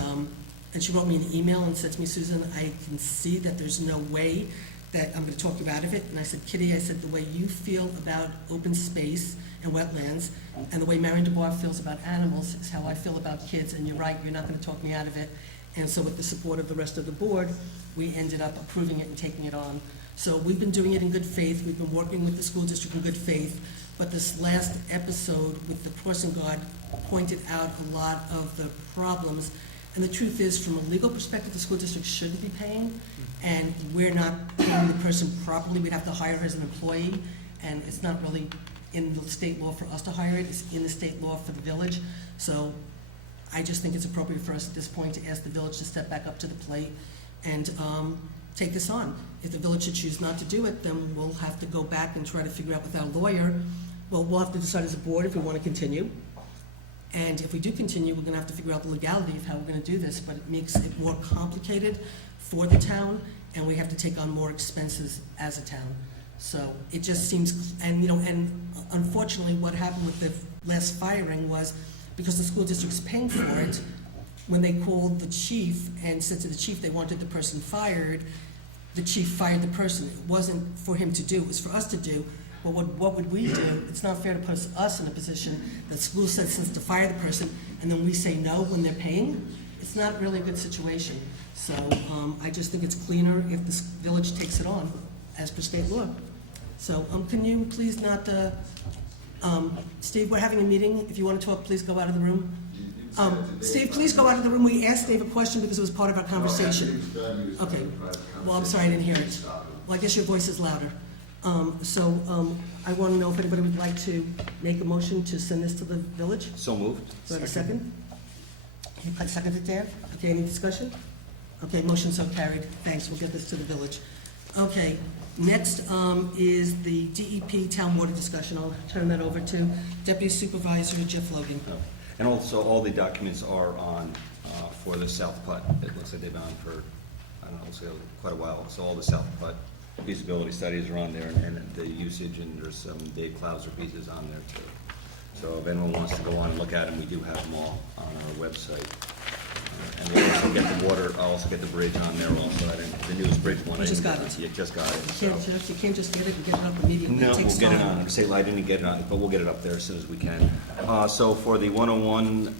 and she wrote me an email and said to me, Susan, I can see that there's no way that I'm going to talk you out of it. And I said, Kitty, I said, the way you feel about open space and wetlands, and the way Marion DuBois feels about animals is how I feel about kids, and you're right, you're not going to talk me out of it. And so with the support of the rest of the board, we ended up approving it and taking it on. So we've been doing it in good faith. We've been working with the school district in good faith. But this last episode with the crossing guard pointed out a lot of the problems. And the truth is, from a legal perspective, the school district shouldn't be paying, and we're not paying the person properly. We'd have to hire her as an employee, and it's not really in the state law for us to hire it. It's in the state law for the village. So I just think it's appropriate for us at this point to ask the village to step back up to the plate and take this on. If the village should choose not to do it, then we'll have to go back and try to figure out with our lawyer. Well, we'll have to decide as a board if we want to continue. And if we do continue, we're going to have to figure out the legality of how we're going to do this, but it makes it more complicated for the town, and we have to take on more expenses as a town. So it just seems, and and unfortunately what happened with the last firing was, because the school district's paying for it, when they called the chief and said to the chief they wanted the person fired, the chief fired the person. It wasn't for him to do, it was for us to do. But what would we do? It's not fair to put us in a position that school says to fire the person, and then we say no when they're paying. It's not really a good situation. So I just think it's cleaner if the village takes it on, as per state law. So can you please not, Steve, we're having a meeting. If you want to talk, please go out of the room. Steve, please go out of the room. We asked Dave a question because it was part of our conversation. Okay. Well, I'm sorry, I didn't hear it. Well, I guess your voice is louder. I want to know if anybody would like to make a motion to send this to the village. So moved. Do I have a second? You seconded, Dan? Okay, any discussion? Okay, motion so carried. Thanks, we'll get this to the village. Okay, next is the DEP Town Water discussion. I'll turn that over to Deputy Supervisor Jeff Logan. And also, all the documents are on for the South Putt. It looks like they've been on for, I don't know, so quite a while. So all the South Putt feasibility studies are on there, and the usage, and there's some Dave Clouser pieces on there too. So if anyone wants to go on and look at them, we do have them all on our website. And we'll also get the water, I'll also get the bridge on there also, the newest bridge one. You I just didn't got get- it. You just got it, You so. can't just get it and get it up immediately. No, It takes we'll get it time. on, say, I didn't get it on, but we'll get it up there as soon as we can. So for the 101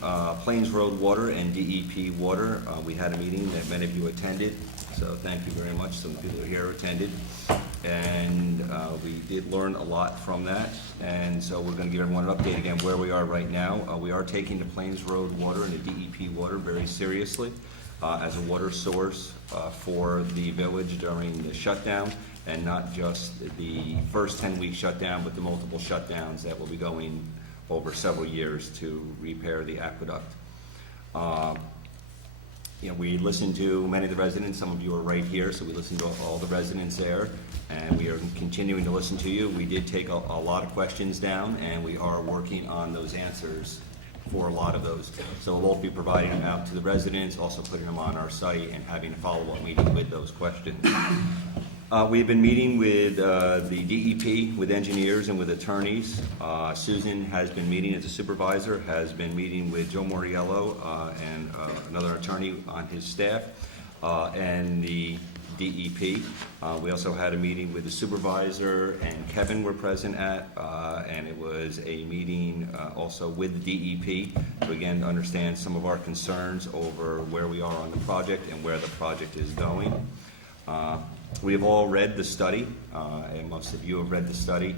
Plains Road Water and DEP Water, we had a meeting that many of you attended, so thank you very much. Some people here attended. And we did learn a lot from that, and so we're gonna give everyone an update again where we are right now. We are taking the Plains Road Water and the DEP Water very seriously as a water source for the village during the shutdown, and not just the first 10-week shutdown, but the multiple shutdowns that will be going over several years to repair the aqueduct. You know, we listened to many of the residents, some of you are right here, so we listened to all the residents there, and we are continuing to listen to you. We did take a lot of questions down, and we are working on those answers for a lot of those. So we'll both be providing them out to the residents, also putting them on our site and having a follow-up meeting with those questions. We've been meeting with the DEP, with engineers and with attorneys. Susan has been meeting as a supervisor, has been meeting with Joe Moriello and another attorney on his staff, and the DEP. We also had a meeting with the supervisor and Kevin were present at, and it was a meeting also with the DEP to again understand some of our concerns over where we are on the project and where the project is going. We have all read the study, and most of you have read the study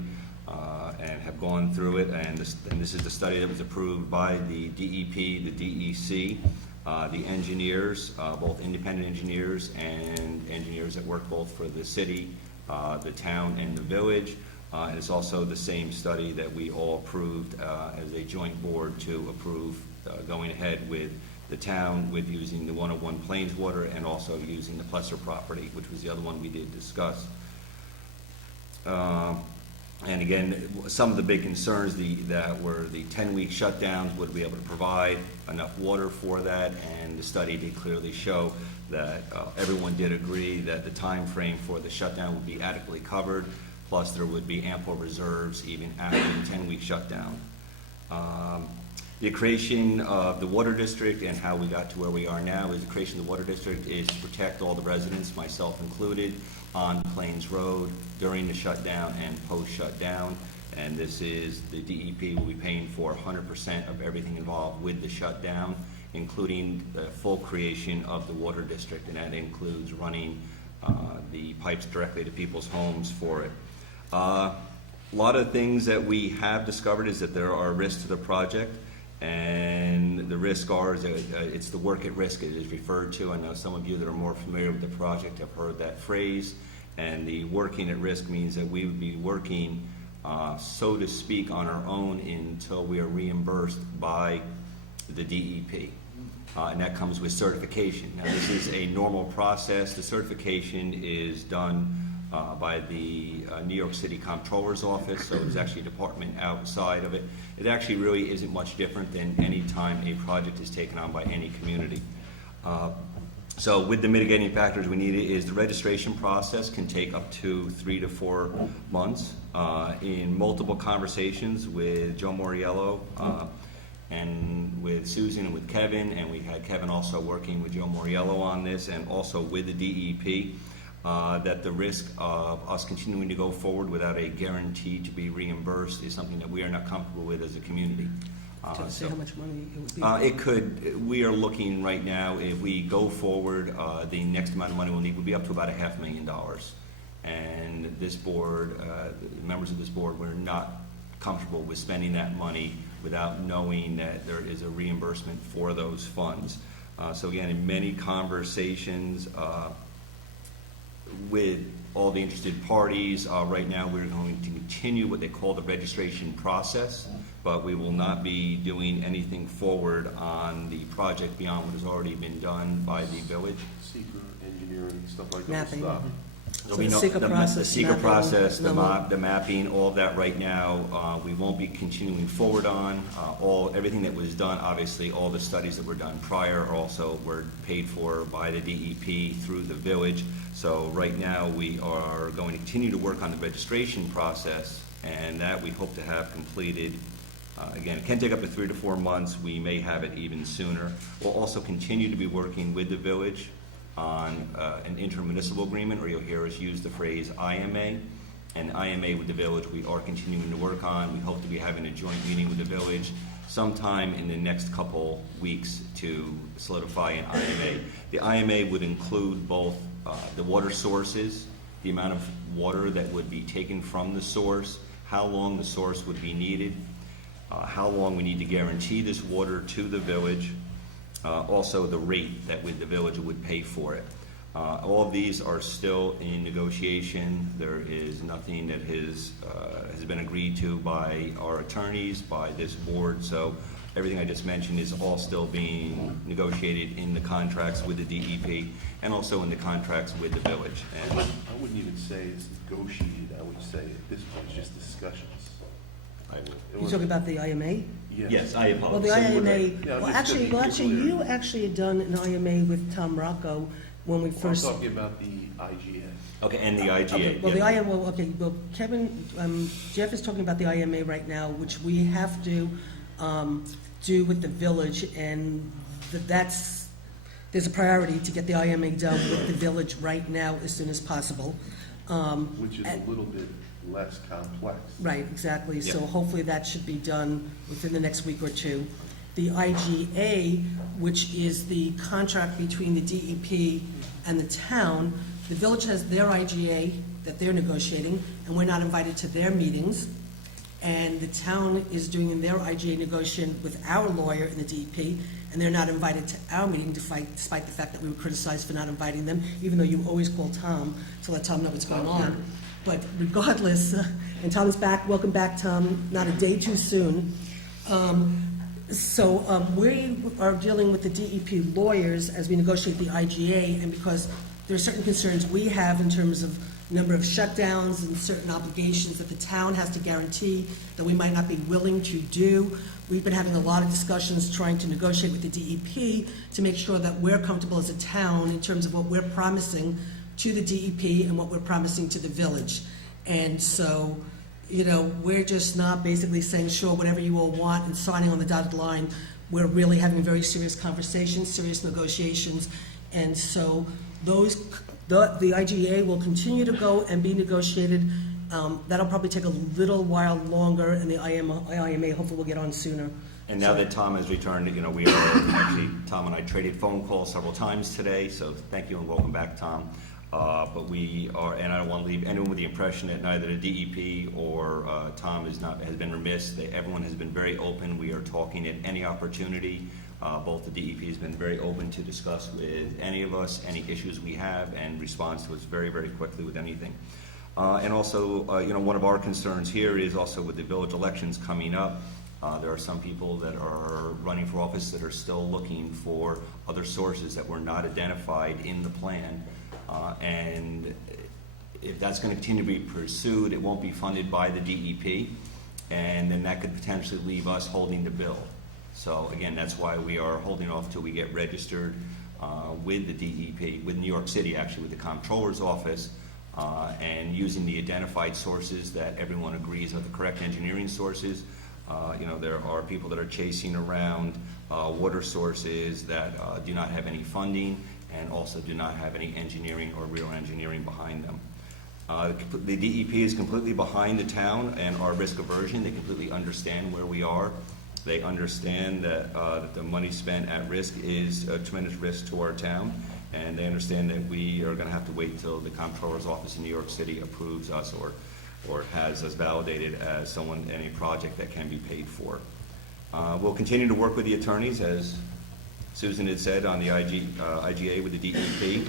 and have gone through it, and this is the study that was approved by the DEP, the DEC, the engineers, both independent engineers and engineers that work both for the city, the town, and the village. And it's also the same study that we all approved as a joint board to approve going ahead with the town with using the 101 Plains Water and also using the Plesser property, which was the other one we did discuss. And again, some of the big concerns that were the 10-week shutdowns, would we be able to provide enough water for that? And the study did clearly show that everyone did agree that the time frame for the shutdown would be adequately covered, plus there would be ample reserves even after the 10-week shutdown. The creation of the water district and how we got to where we are now is the creation of the water district is to protect all the residents, myself included, on Plains Road during the shutdown and post-shutdown. And this is, the DEP will be paying for 100% of everything involved with the shutdown, including the full creation of the water district, and that includes running the pipes directly to people's homes for it. A lot of things that we have discovered is that there are risks to the project. And the risks are, it's the work at risk it is referred to. I know some of you that are more familiar with the project have heard that phrase. And the working at risk means that we would be working, so to speak, on our own until we are reimbursed by the DEP. And that comes with certification. Now, this is a normal process. The certification is done by the New York City Comptroller's Office, so it's actually a department outside of it. It actually really isn't much different than any time a project is taken on by any community. So with the mitigating factors we need is the registration process can take up to 3 to 4 months. In multiple conversations with Joe Moriello and with Susan and with Kevin, and we had Kevin also working with Joe Moriello on this and also with the DEP, that the risk of us continuing to go forward without a guarantee to be reimbursed is something that we are not comfortable with as a community. To say how much money it would be. It could, we are looking right now, if we go forward, the next amount of money we'll need would be up to about $500,000. And this board, members of this board, we're not comfortable with spending that money without knowing that there is a reimbursement for those funds. So again, in many conversations, with all the interested parties. Right now, we're going to continue what they call the registration process, but we will not be doing anything forward on the project beyond what has already been done by the village. Secret engineering, stuff like that. Mapping. Stuff. So We the know secret process, the secret mapping, process, no. the mapping, all of that right now, we won't be continuing forward on. Everything that was done, obviously, all the studies that were done prior also were paid for by the DEP through the village. So right now, we are going to continue to work on the registration process, and that we hope to have completed Again, it can take up to 3 to 4 months. We may have it even sooner. We'll also continue to be working with the village on an intermunicipal agreement, or you'll hear us use the phrase IMA. And IMA with the village, we are continuing to work on. We hope to be having a joint meeting with the village sometime in the next couple weeks to solidify an IMA. The IMA would include both the water sources, the amount of water that would be taken from the source, how long the source would be needed, how long we need to guarantee this water to the village, also the rate that the village would pay for it. All of these are still in negotiation. There is nothing that has been agreed to by our attorneys, by this board, so everything I just mentioned is all still being negotiated in the contracts with the DEP and also in the contracts with the village. And I wouldn't even say it's negotiated, I would say at this point it's just discussions. You're talking about the IMA? yes, I Well, the apologize. IMA, Yeah, well, just to be actually, clear. you actually had done an IMA with Tom Rocco when we I'm first. talking about the IGA. Okay, and the IGA. Okay, well, the yeah. IMA, well, Kevin, Jeff is talking about the IMA right now, which we have to do with the village, and there's a priority to get the IMA done with the village right now as soon as possible. Which is a little bit less complex. Right, exactly, so Yeah. hopefully that should be done within the next week or two. The IGA, which is the contract between the DEP and the town, the village has their IGA that they're negotiating, and we're not invited to their meetings. And the town is doing their IGA negotiation with our lawyer in the DEP, and they're not invited to our meeting despite the fact that we were criticized for not inviting them, even though you always call Tom to let Tom know what's going on. But regardless, and Tom is back, welcome back, Tom, not a day too soon. So we are dealing with the DEP lawyers as we negotiate the IGA, and because there are certain concerns we have in terms of number of shutdowns and certain obligations that the town has to guarantee that we might not be willing to do. We've been having a lot of discussions trying to negotiate with the DEP to make sure that we're comfortable as a town in terms of what we're promising to the DEP and what we're promising to the village. And so, we're just not basically saying, sure, whatever you all want and signing on the dotted line. We're really having very serious conversations, serious negotiations. And so the IGA will continue to go and be negotiated. That'll probably take a little while longer, and the IMA hopefully will get on sooner. And now that Tom has returned, we are actually, Tom and I traded phone calls several times today, so thank you and welcome back, Tom. But we are, and I don't want to leave anyone with the impression that neither the DEP or Tom has been remiss. Everyone has been very open. We are talking at any opportunity. Both the DEP has been very open to discuss with any of us, any issues we have, and responds to us very, very quickly with anything. And also, one of our concerns here is also with the village elections coming up. There are some people that are running for office that are still looking for other sources that were not identified in the plan. And if that's going to continue to be pursued, it won't be funded by the DEP, and then that could potentially leave us holding the bill. So again, that's why we are holding off till we get registered with the DEP, with New York City actually, with the comptroller's office, and using the identified sources that everyone agrees are the correct engineering sources. There are people that are chasing around water sources that do not have any funding and also do not have any engineering or real engineering behind them. The DEP is completely behind the town and our risk aversion. They completely understand where we are. They understand that the money spent at risk is a tremendous risk to our town, and they understand that we are going to have to wait till the comptroller's office in New York City approves us or has us validated as any project that can be paid for. We'll continue to work with the attorneys, as Susan had said, on the IGA with the DEP.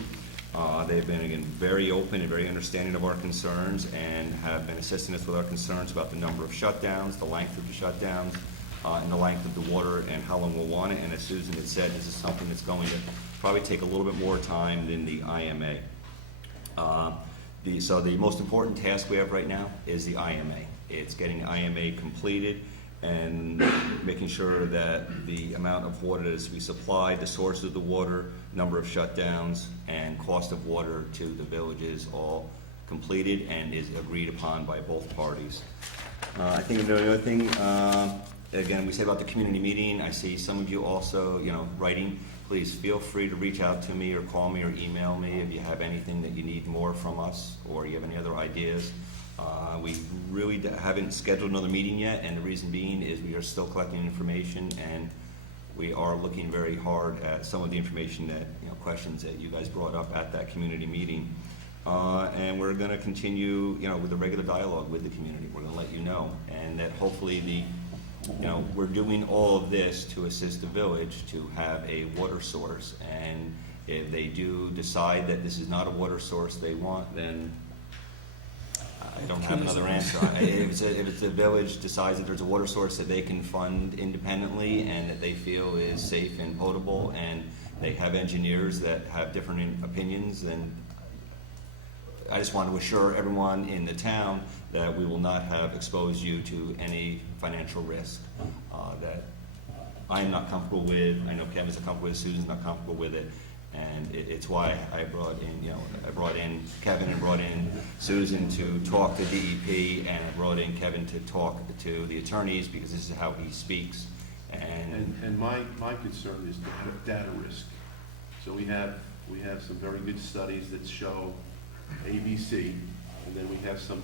They've been, again, very open and very understanding of our concerns and have been assisting us with our concerns about the number of shutdowns, the length of the shutdowns, and the length of the water and how long we'll want it. And as Susan had said, this is something that's going to probably take a little bit more time than the IMA. So the most important task we have right now is the IMA. It's getting the IMA completed and making sure that the amount of water that is to be supplied, the source of the water, number of shutdowns, and cost of water to the village is all completed and is agreed upon by both parties. I think the other thing, again, we say about the community meeting, I see some of you also, writing. Please feel free to reach out to me or call me or email me if you have anything that you need more from us or you have any other ideas. We really haven't scheduled another meeting yet, and the reason being is we are still collecting information, and we are looking very hard at some of the information that, questions that you guys brought up at that community meeting. And we're going to continue, with the regular dialogue with the community. We're going to let you know, and that hopefully we're doing all of this to assist the village to have a water source. And if they do decide that this is not a water source they want, then I don't have another answer. If the village decides that there's a water source that they can fund independently and that they feel is safe and potable, and they have engineers that have different opinions, then I just want to assure everyone in the town that we will not have exposed you to any financial risk that I'm not comfortable with. I know Kevin's not comfortable with it, Susan's not comfortable with it, and it's why I brought in Kevin and brought in Susan to talk to DEP, and I brought in Kevin to talk to the attorneys, because this is how he speaks. And my concern is the data risk. So we have some very good studies that show ABC, and then we have some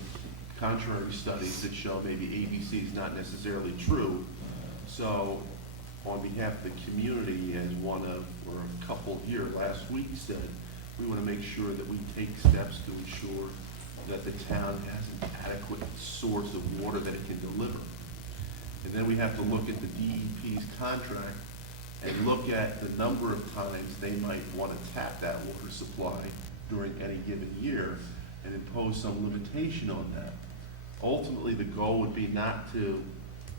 contrary studies that show maybe ABC is not necessarily true. So on behalf of the community, as one of, or a couple here last week said, we want to make sure that we take steps to ensure that the town has an adequate source of water that it can deliver. And then we have to look at the DEP's contract and look at the number of times they might want to tap that water supply during any given year and impose some limitation on that. Ultimately, the goal would be not to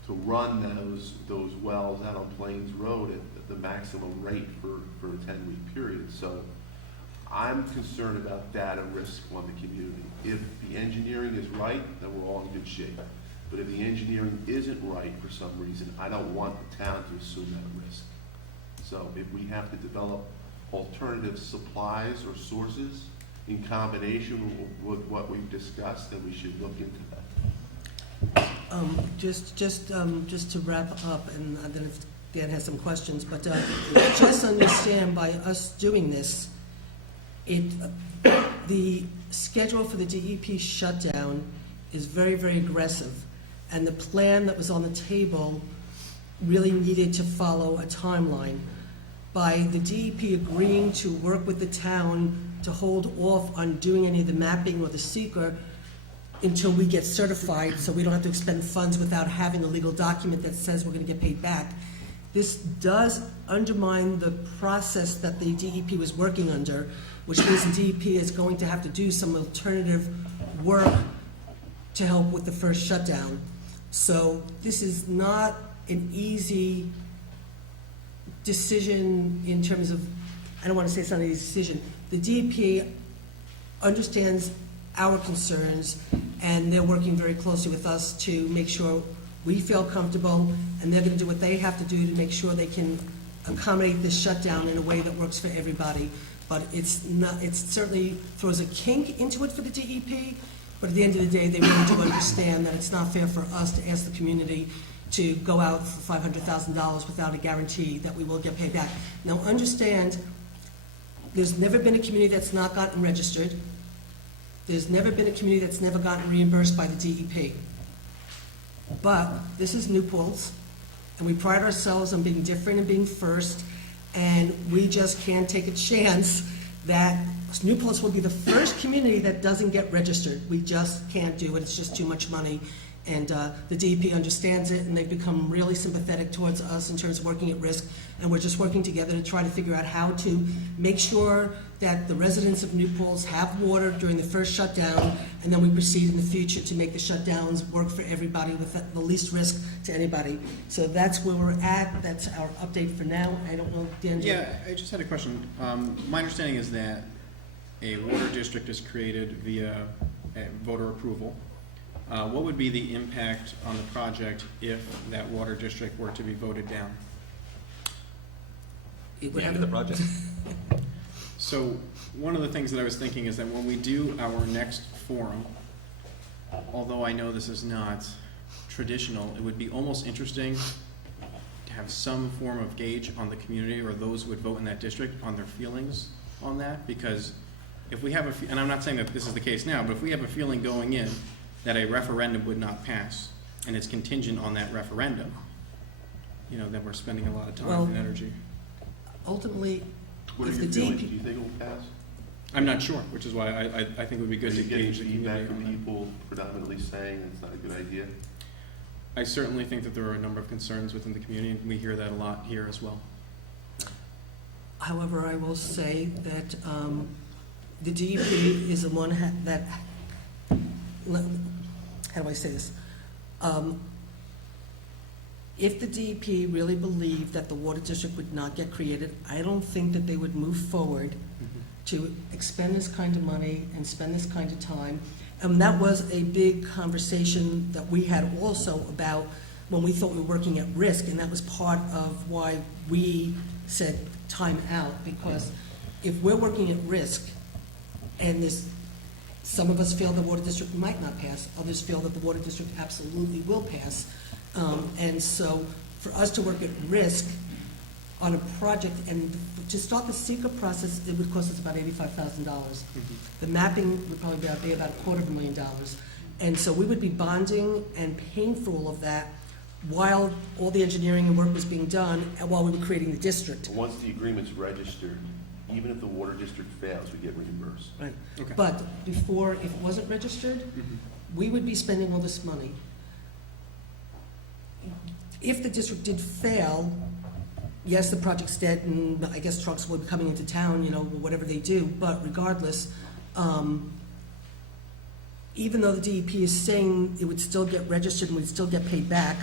run those wells out on Plains Road at the maximum rate for a 10-week period. So I'm concerned about data risk on the community. If the engineering is right, then we're all in good shape. But if the engineering isn't right for some reason, I don't want the town to assume that risk. So if we have to develop alternative supplies or sources in combination with what we've discussed, then we should look into that. Just to wrap up, and then if Dan has some questions, but just understand, by us doing this, the schedule for the DEP shutdown is very, very aggressive, and the plan that was on the table really needed to follow a timeline. By the DEP agreeing to work with the town to hold off on doing any of the mapping or the seeker until we get certified, so we don't have to expend funds without having a legal document that says we're going to get paid back. This does undermine the process that the DEP was working under, which means the DEP is going to have to do some alternative work to help with the first shutdown. So this is not an easy decision in terms of, I don't want to say it's not an easy decision. The DEP understands our concerns, and they're working very closely with us to make sure we feel comfortable, and they're going to do what they have to do to make sure they can accommodate this shutdown in a way that works for everybody. But it certainly throws a kink into it for the DEP, but at the end of the day, they really do understand that it's not fair for us to ask the community to go out for $500,000 without a guarantee that we will get paid back. Now understand, there's never been a community that's not gotten registered. There's never been a community that's never gotten reimbursed by the DEP. But this is New Paltz, and we pride ourselves on being different and being first, and we just can't take a chance that New Paltz will be the first community that doesn't get registered. We just can't do it. It's just too much money. And the DEP understands it, and they've become really sympathetic towards us in terms of working at risk. And we're just working together to try to figure out how to make sure that the residents of New Paltz have water during the first shutdown, and then we proceed in the future to make the shutdowns work for everybody with the least risk to anybody. So that's where we're at. That's our update for now. I don't know, Dan. Yeah, I just had a question. My understanding is that a water district is created via voter approval. What would be the impact on the project if that water district were to be voted down? It would The end have of the project. So one of the things that I was thinking is that when we do our next forum, although I know this is not traditional, it would be almost interesting to have some form of gauge on the community or those who would vote in that district on their feelings on that, because if we have and I'm not saying that this is the case now, but if we have a feeling going in that a referendum would not pass, and it's contingent on that referendum, you know, then we're spending a lot of time Well, and energy. Ultimately, What are if your the feelings? Do DEP, you think it will pass? I'm not sure, which is why I think it would be good Are to you getting gauge the feedback community from on that. people predominantly saying it's not a good idea? I certainly think that there are a number of concerns within the community, and we hear that a lot here as well. however, I will say that the DEP is the one that, how do I say this? If the DEP really believed that the water district would not get created, I don't think that they would move forward to expend this kind of money and spend this kind of time. And that was a big conversation that we had also about when we thought we were working at risk, and that was part of why we said time out, because if we're working at risk, and some of us feel the water district might not pass, others feel that the water district absolutely will pass. And so for us to work at risk on a project, and to start the seeker process, it would cost us about $85,000. The mapping would probably be about $250,000. And so we would be bonding and paying for all of that while all the engineering and work was being done and while we were creating the district. But once the agreement's registered, even if the water district fails, we get reimbursed. Right. Okay. But before, if it wasn't registered, we would be spending all this money. If the district did fail, yes, the project's dead, and I guess trucks would be coming into town, you know, whatever they do, but regardless, even though the DEP is saying it would still get registered and we'd still get paid back,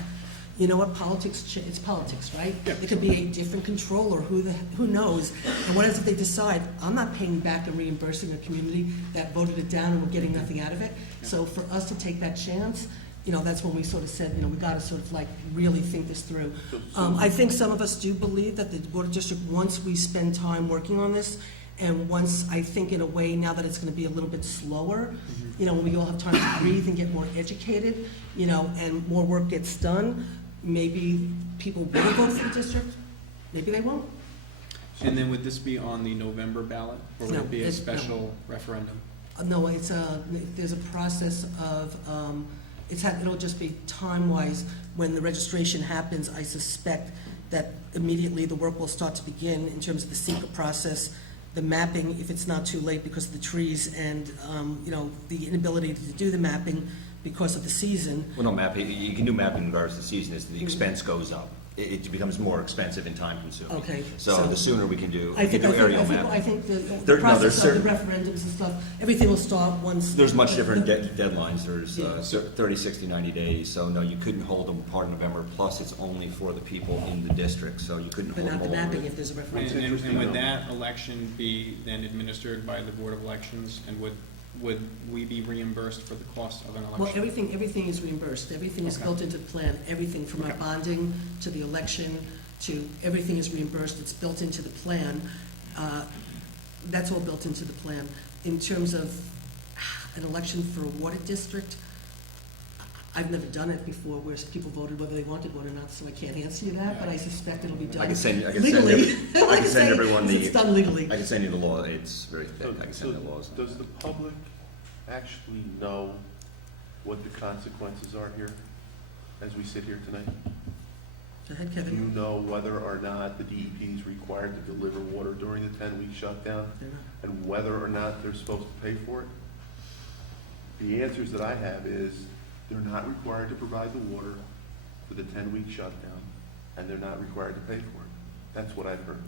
you know what, it's politics, right? Yeah. It could be a different controller, who knows? And what if they decide, I'm not paying back and reimbursing a community that voted it down and we're getting nothing out of it? So for us to take that chance, you know, that's when we sort of said, you know, we gotta sort of like really think this through. I think some of us do believe that the water district, once we spend time working on this, and once, I think in a way, now that it's gonna be a little bit slower, you know, when we all have time to breathe and get more educated, you know, and more work gets done, maybe people will vote for the district, maybe they won't. And then would this be on the November ballot, or would No, it be a it's- special referendum? No, there's a process of, it'll just be time-wise, when the registration happens, I suspect that immediately the work will start to begin in terms of the seeker process, the mapping, if it's not too late because of the trees and, you know, the inability to do the mapping because of the season. Well, no, mapping, you can do mapping in regards to the season, as the expense goes up. It becomes more expensive and time consuming. Okay, So so- the sooner we can do, I we can think, do aerial mapping. I think the There- no, there's process of the certain- referendums and stuff, everything will start once. There's much different deadlines, there's Yeah. 30, 60, 90 days, so no, you couldn't hold them part of November, plus it's only for the people in the district, so you couldn't But hold them not the all. mapping if there's a And, referendum. and would that election be then administered by the Board of Elections, and would we be reimbursed for the cost of an Well, election? everything is reimbursed, everything is Okay. built into the plan, everything from our Okay. bonding to the election to, everything is reimbursed, it's built into the plan. That's all built into the plan. In terms of an election for a water district, I've never done it before where people voted whether they wanted one or not, so I can't answer you that, but I suspect it'll be done I can send legally. I can send everyone It's done legally. I can send you the law, it's very thick, I can So send the laws. does the public actually know what the consequences are here, as we sit here tonight? Go ahead, Do you Kevin. know whether or not the DEP is required to deliver water during the 10-week shutdown, They're not. and whether or not they're supposed to pay for it? The answers that I have is, they're not required to provide the water for the 10-week shutdown, and they're not required to pay for it. That's what I've heard.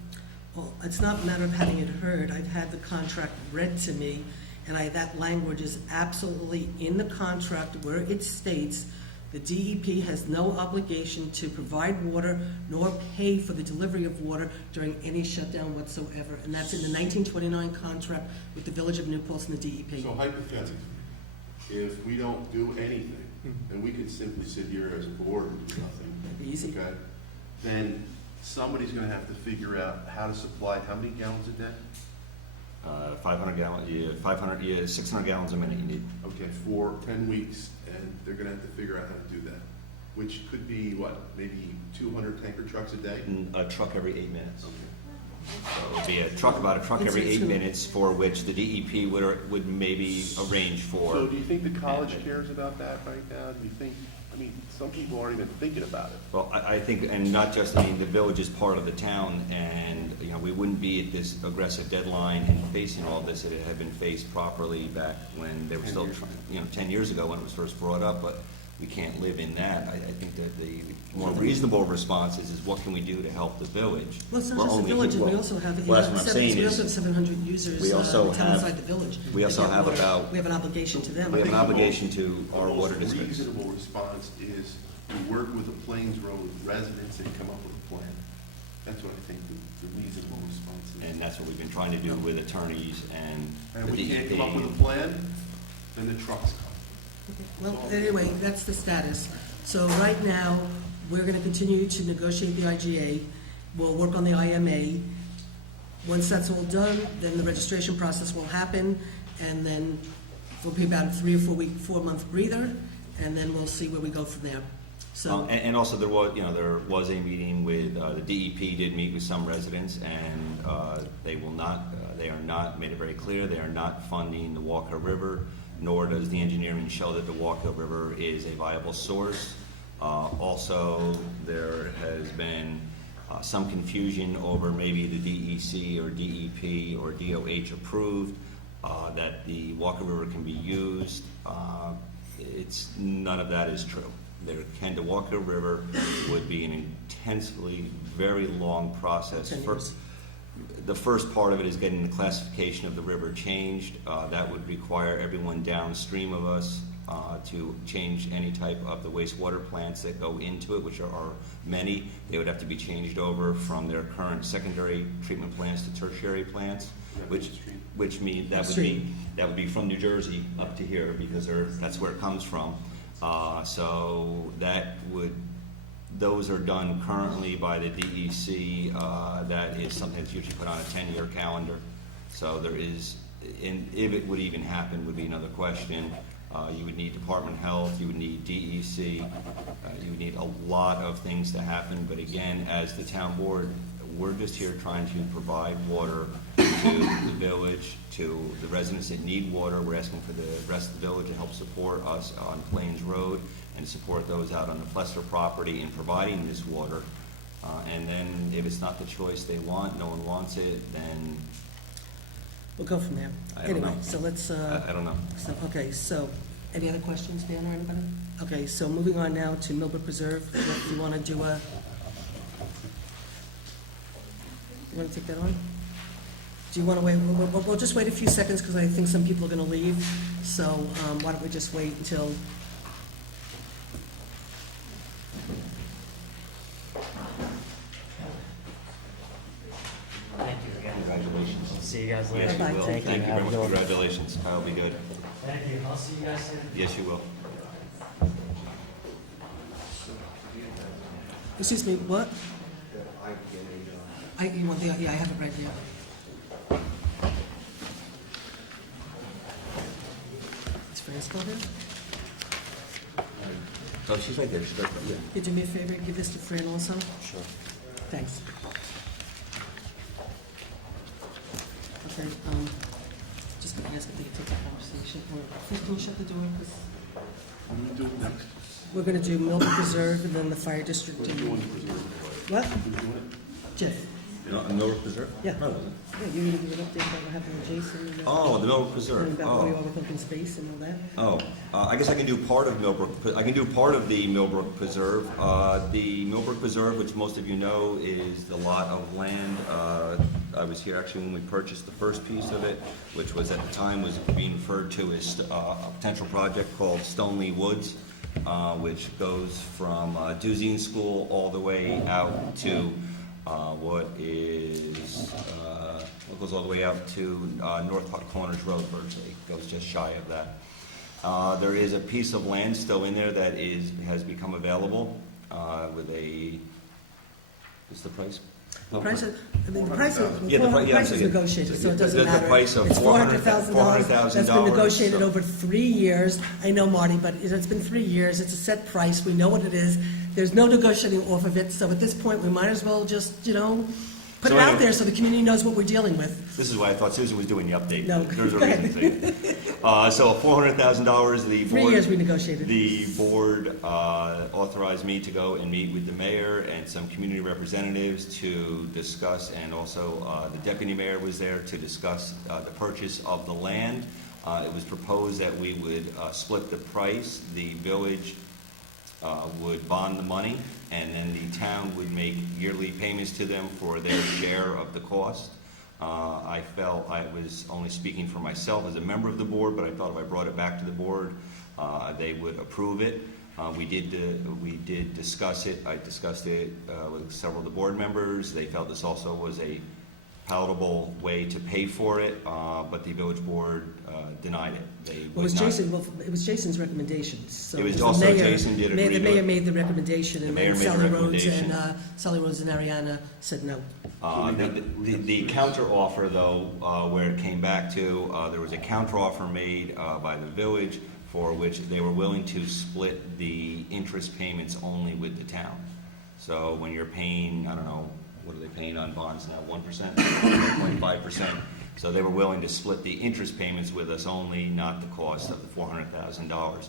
Well, it's not a matter of having it heard. I've had the contract read to me, and that language is absolutely in the contract where it states the DEP has no obligation to provide water nor pay for the delivery of water during any shutdown whatsoever. And that's in the 1929 contract with the Village of New Paltz and the DEP. So hypothetically, if we don't do anything, and we could simply sit here as a board and do nothing, That'd be easy. okay, then somebody's gonna have to figure out how to supply, how many gallons a day? 500 gallons, 600 gallons a minute you need. Okay, for 10 weeks, and they're gonna have to figure out how to do that. which could be, what, maybe 200 tanker trucks a day? A truck every 8 minutes. So it would be a truck every It's 8 gonna- minutes, for which the DEP would maybe arrange So for. do you think the college cares about that right now? Do you think, I mean, some people aren't even thinking about it. Well, I think, and not just, I mean, the village is part of the town, and, you know, we wouldn't be at this aggressive deadline and facing all this if it had been faced properly back when they were 10 still, years you know, 10 years ago when it was first brought up, but we can't live in that. I think that the more reasonable response is what can we do to help the village? Well, it's not We're just the only- villages, we well, also have, well, that's what I'm saying we is- also have 700 users We also town have- inside the village. we also They get have water. about- We have an obligation to them. We have an I think the obligation to our The water most districts. reasonable response is to work with the Plains Road residents and come up with a plan. That's what I think the reasonable response is. And that's what we've been trying to do with attorneys and And the if we can't DEP. come up with a plan, then the trucks come. Well, anyway, that's the status. So right now, we're gonna continue to negotiate the IGA. We'll work on the IMA. Once that's all done, then the registration process will happen, and then it'll be about a 3 or 4 week, 4-month breather, and then we'll see where we go from there. So, And also there was, you know, there was a meeting with, the DEP did meet with some residents, and they will not, they are not, made it very clear, they are not funding the Walker River, nor does the engineering show that the Walker River is a viable source. Also, there has been some confusion over maybe the DEC or DEP or DOH approved, that the Walker River can be used. None of that is true. The Walker River would be an intensely, very long process. 10 years. The first part of it is getting the classification of the river changed. That would require everyone downstream of us to change any type of the wastewater plants that go into it, which are many. They would have to be changed over from their current secondary treatment plants to tertiary plants, which mean, that would be from New Jersey up to here, because that's where it comes from. So those are done currently by the DEC. That is something that's usually put on a 10-year calendar. So there is, and if it would even happen would be another question. You would need Department of Health, you would need DEC, you would need a lot of things to happen. But again, as the town board, we're just here trying to provide water to the village, to the residents that need water. We're asking for the rest of the village to help support us on Plains Road and support those out on the Plesser property in providing this water. And then if it's not the choice they want, no one wants it, then we'll go from there. I don't Anyway, know. so let's, I don't know. okay, so, any other questions, Dan or anybody? Okay, so moving on now to Millbrook Preserve. If you want to do you want to take that on? Do you want to wait? We'll just wait a few seconds, because I think some people are going to leave. So why don't we just wait until... Thank you again. Congratulations. See you guys later. Yes, you Bye-bye. will. Thank Thank you Have very a much. good one. Congratulations. Kyle, be good. Thank you. I'll see you guys soon. Yes, you will. Excuse me, what? You want the, yeah, I have it right here. Is Fran still here? Oh, she's right there. She's right there. Could you do me a favor, give this to Fran also? Sure. Thanks. Okay, just gonna ask if they can take the conversation, or, please, can you shut the door, please? I'm gonna do it next. We're gonna do Millbrook Preserve and then the fire district. Who's and- doing the preserve? What? Who's doing it? Jeff? Millbrook Preserve? Yeah. No. Yeah, you're gonna give an update about what happened with Jason and, Oh, the Millbrook and Preserve. about where you Oh. are with open space and all that? Oh, I guess I can do part of Millbrook, I can do part of the Millbrook Preserve. The Millbrook Preserve, which most of you know, is the lot of land. I was here actually when we purchased the first piece of it, which was at the time was being referred to as a potential project called Stoneleigh Woods, which goes from Duzine School all the way out to what goes all the way out to North Hot Corners Road virtually. Goes just shy of that. There is a piece of land still in there that has become available with what's the price? No, Price is, I mean, the price is, Yeah, the pri- yeah, price so is yeah. negotiated, so it The- doesn't the matter. price of It's $400,000. That's been $400,000, negotiated so- over 3 years. I know, Marty, but it's been 3 years. It's a set price. We know what it is. There's no negotiating off of it, so at this point, we might as well just, put So it out anyway- there so the community knows what we're dealing with. This is why I thought Susan was doing the update. No, There's a go ahead. reason to. So $400,000, the 3 board. years we negotiated. The board authorized me to go and meet with the mayor and some community representatives to discuss, and also the deputy mayor was there to discuss the purchase of the land. It was proposed that we would split the price. The village would bond the money, and then the town would make yearly payments to them for their share of the cost. I felt I was only speaking for myself as a member of the board, but I thought if I brought it back to the board, they would approve it. We did discuss it. I discussed it with several of the board members. They felt this also was a palatable way to pay for it, but the village board denied it. They Well, would not. it was Jason's recommendations, so. It was the also mayor- Jason did agree The to mayor it. made the recommendation, The and mayor then made the Sally Rhodes and Ariana said no. The counter offer, though, where it came back to, there was a counter offer made by the village for which they were willing to split the interest payments only with the town. So when you're paying, I don't know, what are they paying on bonds now, 1%, 1.5%? So they were willing to split the interest payments with us only, not the cost of the $400,000.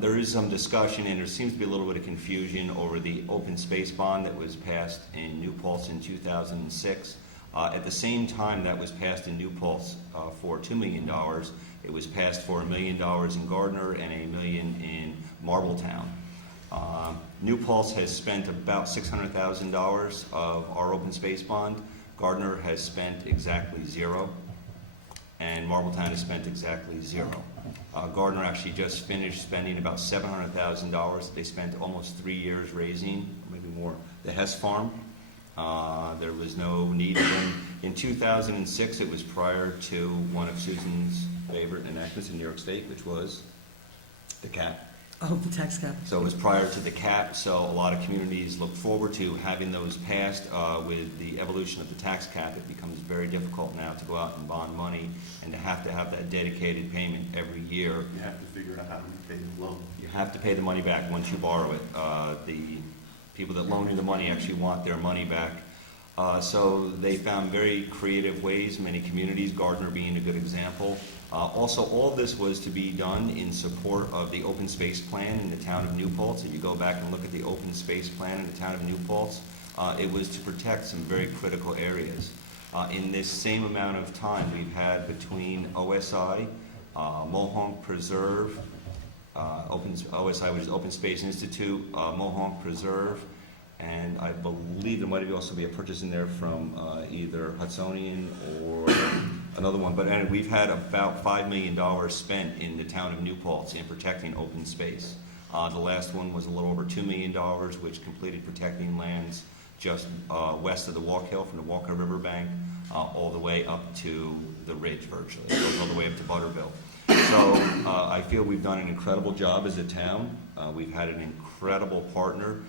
There is some discussion, and there seems to be a little bit of confusion over the open space bond that was passed in New Paltz in 2006. At the same time that was passed in New Paltz for $2 million, it was passed for $1 million in Gardner and $1 million in Marbletown. New Paltz has spent about $600,000 of our open space bond. Gardner has spent exactly zero, and Marbletown has spent exactly zero. Gardner actually just finished spending about $700,000. They spent almost 3 years raising, maybe more, the Hess Farm. There was no need of them. In 2006, it was prior to one of Susan's favorite enactments in New York State, which was the cap. Oh, the tax cap. So it was prior to the cap, so a lot of communities look forward to having those passed. With the evolution of the tax cap, it becomes very difficult now to go out and bond money and to have that dedicated payment every year. You have to figure out how to repay the loan. You have to pay the money back once you borrow it. The people that loan you the money actually want their money back. So they found very creative ways, many communities, Gardner being a good example. Also, all of this was to be done in support of the open space plan in the town of New Paltz. If you go back and look at the open space plan in the town of New Paltz, it was to protect some very critical areas. In this same amount of time, we've had between OSI, Mohonk Preserve, OSI, which is Open Space Institute, Mohonk Preserve, and I believe there might also be a purchase in there from either Hudsonian or another one. But anyway, we've had about $5 million spent in the town of New Paltz in protecting open space. The last one was a little over $2 million, which completed protecting lands just west of the Walk Hill from the Walker River bank all the way up to the ridge virtually. It goes all the way up to Butterville. So I feel we've done an incredible job as a town. We've had an incredible partner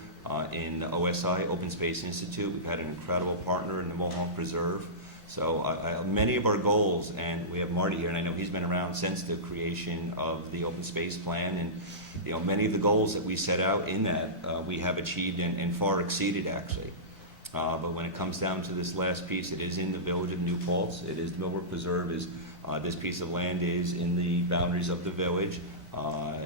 in the OSI, Open Space Institute. We've had an incredible partner in the Mohonk Preserve. So many of our goals, and we have Marty here, and I know he's been around since the creation of the Open Space Plan, and many of the goals that we set out in that we have achieved and far exceeded actually. But when it comes down to this last piece, it is in the village of New Paltz. It is the Millbrook Preserve. This piece of land is in the boundaries of the village.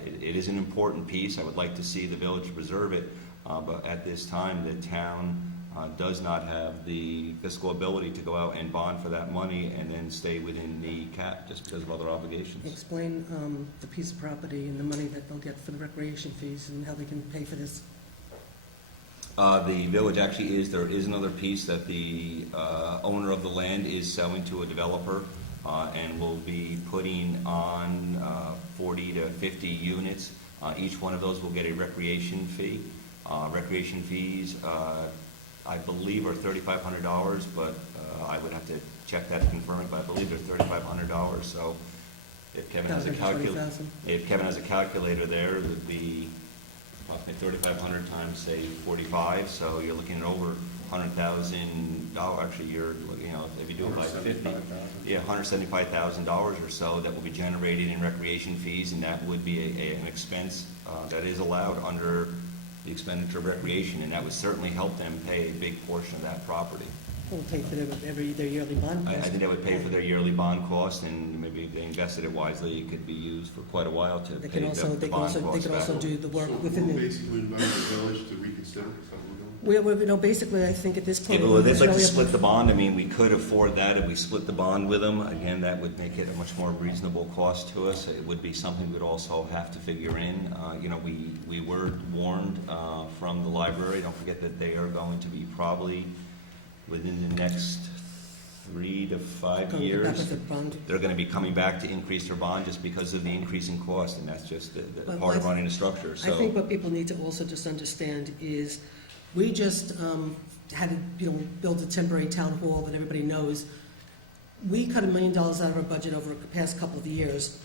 It is an important piece. I would like to see the village preserve it, but at this time, the town does not have the fiscal ability to go out and bond for that money and then stay within the cap just because of other obligations. Explain the piece of property and the money that they'll get for the recreation fees and how they can pay for this. The village actually there is another piece that the owner of the land is selling to a developer and will be putting on 40 to 50 units. Each one of those will get a recreation fee. Recreation fees, I believe, are $3,500, but I would have to check that to confirm it, but I believe they're $3,500. So if Kevin has a calculator, there, it would be roughly 3,500 times, say, 45, so you're looking at over $100,000, actually, if you do it by 50, yeah, $175,000 or so that will be generated in recreation fees, and that would be an expense that is allowed under the expenditure of recreation, and that would certainly help them pay a big portion of that property. We'll pay for their yearly bond I cost. think that would pay for their yearly bond cost, and maybe if they invested it wisely, it could be used for quite a while to They pay can also, the they can bond also, they cost can also back. do the work So within we'll the, basically invite the village to reconsider, is that what we're doing? we're, basically, I think at this point. Well, they'd like to really- split the bond, I mean, we could afford that if we split the bond with them. Again, that would make it a much more reasonable cost to us. It would be something we'd also have to figure in. We were warned from the library, don't forget that they are going to be probably within the next 3 to 5 Going back years. with the bond. They're going to be coming back to increase their bond just because of the increase in cost, and that's just the But part of I- running a structure, I think so. what people need to also just understand is, we just had to, build a temporary town hall that everybody knows. We cut $1 million out of our budget over the past couple of years.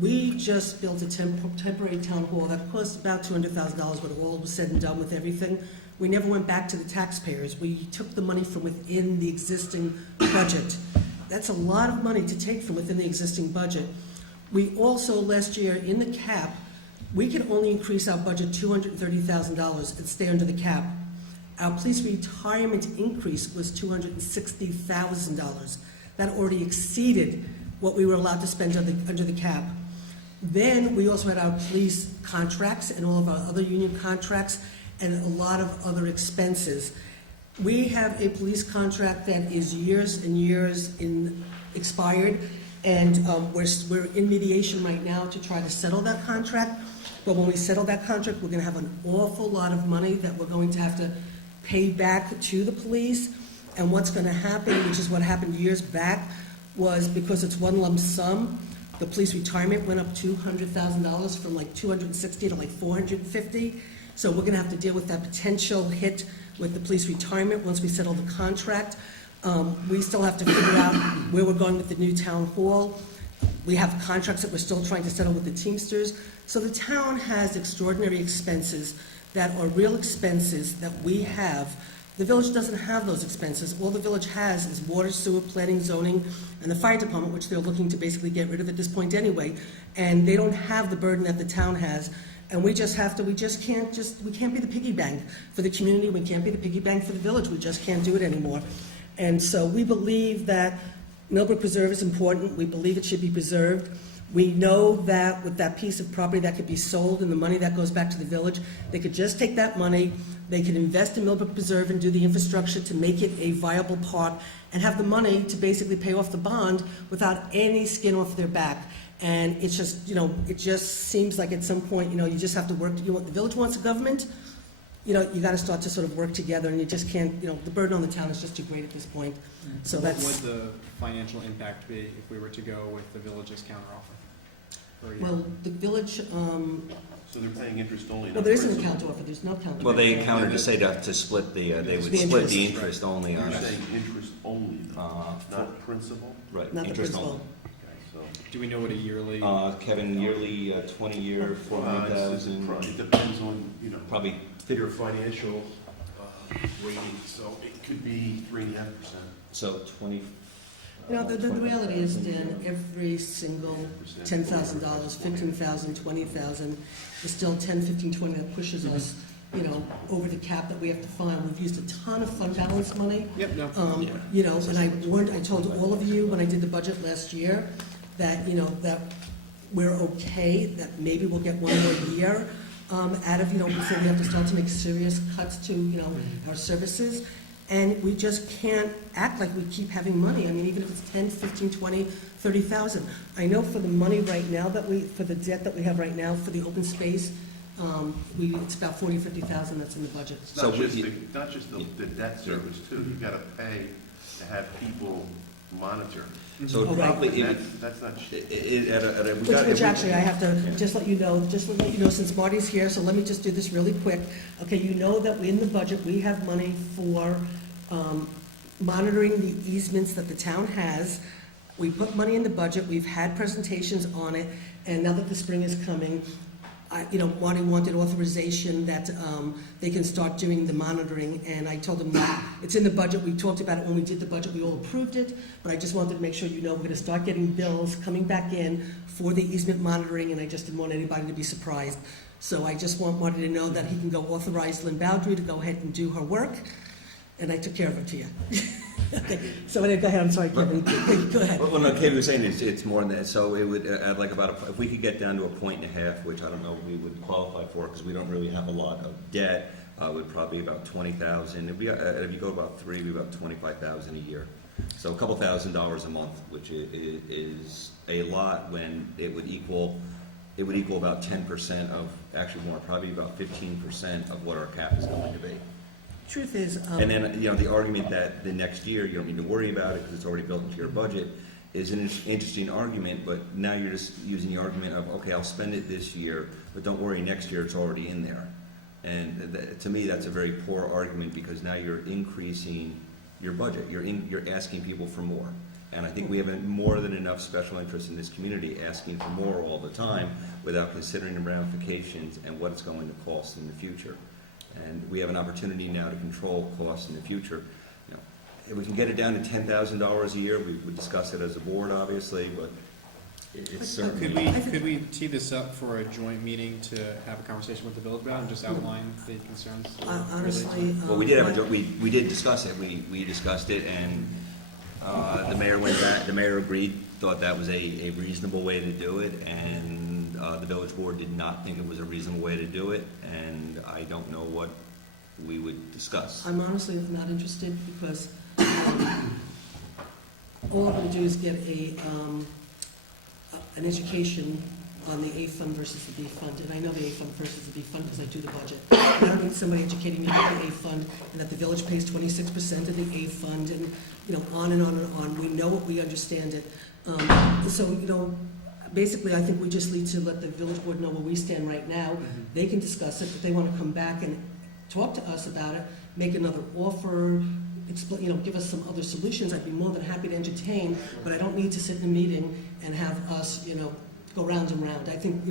We just built a temporary town hall that cost about $200,000 when all was said and done with everything. We never went back to the taxpayers. We took the money from within the existing budget. That's a lot of money to take from within the existing budget. We also, last year, in the cap, we could only increase our budget $230,000 and stay under the cap. Our police retirement increase was $260,000. That already exceeded what we were allowed to spend under the cap. Then we also had our police contracts and all of our other union contracts and a lot of other expenses. We have a police contract that is years and years expired, and we're in mediation right now to try to settle that contract. But when we settle that contract, we're going to have an awful lot of money that we're going to have to pay back to the police. And what's going to happen, which is what happened years back, was because it's one lump sum, the police retirement went up $200,000 from like $260 to like $450. So we're going to have to deal with that potential hit with the police retirement once we settle the contract. We still have to figure out where we're going with the new town hall. We have contracts that we're still trying to settle with the Teamsters. So the town has extraordinary expenses that are real expenses that we have. The village doesn't have those expenses. All the village has is water, sewer, planning, zoning, and the fire department, which they're looking to basically get rid of at this point anyway. And they don't have the burden that the town has. And we can't be the piggy bank for the community. We can't be the piggy bank for the village. We just can't do it anymore. And so we believe that Millbrook Preserve is important. We believe it should be preserved. We know that with that piece of property that could be sold and the money that goes back to the village, they could just take that money, they could invest in Millbrook Preserve and do the infrastructure to make it a viable park and have the money to basically pay off the bond without any skin off their back. And it's just, it just seems like at some point, you just have to work. The village wants a government, you got to start to sort of work together, and you just can't, the burden on the town is just too great at this point. So What that's, would the financial impact be if we were to go with the village's counteroffer for a year? well, the village, So they're paying interest only? well, not there isn't a principal? counter offer, there's no counter. Well, they countered to say to split they would The split the interest. interest only on You're it. saying interest only, though, For- not principal? Right, Not the interest principal. only. Okay, so. Do we know what a yearly? Kevin, yearly 20-year, Well, it's- 400,000, It depends on, probably, their financial rating, so it could be 3.5%. so 20. The reality is, Dan, every single $10,000, $15,000, $20,000 is still 10, 15, 20 that pushes us, over the cap that we have to fund. We've used a ton of fund balance money. Yep, no. And I told all of you when I did the budget last year that, that we're okay, that maybe we'll get one more year out of, before we have to start to make serious cuts to, our services. And we just can't act like we keep having money. I mean, even if it's 10, 15, 20, 30,000. I know for the money right now for the debt that we have right now for the open space, it's about 40, 50,000 that's in the budget. It's So not just we- not just the debt service, too. You gotta pay to have people monitor. So it Oh, right. probably, And that's not, we got. Which actually, I have to just let you know, since Marty's here, so let me just do this really quick. Okay, you know that in the budget, we have money for monitoring the easements that the town has. We put money in the budget, we've had presentations on it, and now that the spring is coming, Marty wanted authorization that they can start doing the monitoring, and I told them that it's in the budget. We talked about it when we did the budget. We all approved it, but I just wanted to make sure we're going to start getting bills coming back in for the easement monitoring, and I just didn't want anybody to be surprised. So I just wanted to know that he can go authorize Lynn Bowdry to go ahead and do her work, and I took care of it to you. Okay, so go ahead, I'm sorry, Kevin, go ahead. Well, no, Katie was saying it's more than that, so it would add like if we could get down to 1.5, which I don't know we would qualify for, because we don't really have a lot of debt, would probably be about 20,000. If you go about 3, it'd be about 25,000 a year. So a couple $1,000s a month, which is a lot when it would equal about 10% of, actually more, probably about 15% of what our cap is going to be. Truth is, And then, the argument that the next year, you don't need to worry about it because it's already built into your budget, is an interesting argument, but now you're just using the argument of, okay, I'll spend it this year, but don't worry, next year it's already in there. And to me, that's a very poor argument, because now you're increasing your budget. You're asking people for more. And I think we have more than enough special interest in this community asking for more all the time without considering the ramifications and what it's going to cost in the future. And we have an opportunity now to control costs in the future. If we can get it down to $10,000 a year, we would discuss it as a board, obviously, but it's certainly... Could we tee this up for a joint meeting to have a conversation with the village about and just outline the concerns? honestly... Well, we did discuss it. We discussed it, and the mayor went back. The mayor agreed, thought that was a reasonable way to do it, and the village board did not think it was a reasonable way to do it, and I don't know what we would discuss. I'm honestly not interested, because all I'm going to do is get an education on the A fund versus the B fund, and I know the A fund versus the B fund because I do the budget. I don't need somebody educating me about the A fund, and that the village pays 26% of the A fund, and on and on and on. We know it, we understand it. Basically, I think we just need to let the village board know where we stand right now. They can discuss it. If they want to come back and talk to us about it, make another offer, give us some other solutions, I'd be more than happy to entertain, but I don't need to sit in a meeting and have us, go round and round. I think,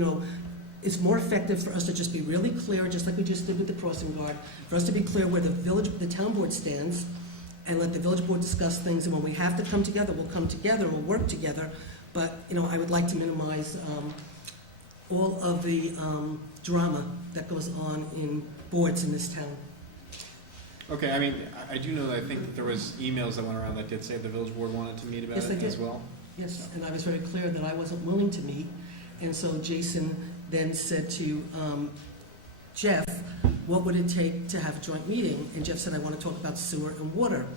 it's more effective for us to just be really clear, just like we just did with the crossing guard, for us to be clear where the town board stands, and let the village board discuss things, and when we have to come together, we'll come together, we'll work together. But, I would like to minimize all of the drama that goes on in boards in this town. Okay, I do know that I think that there was emails that went around that did say the village board wanted to meet about Yes, they it did. as well. Yes, and I was very clear that I wasn't willing to meet, and so Jason then said to Jeff, what would it take to have a joint meeting? And Jeff said, I want to talk about sewer and water.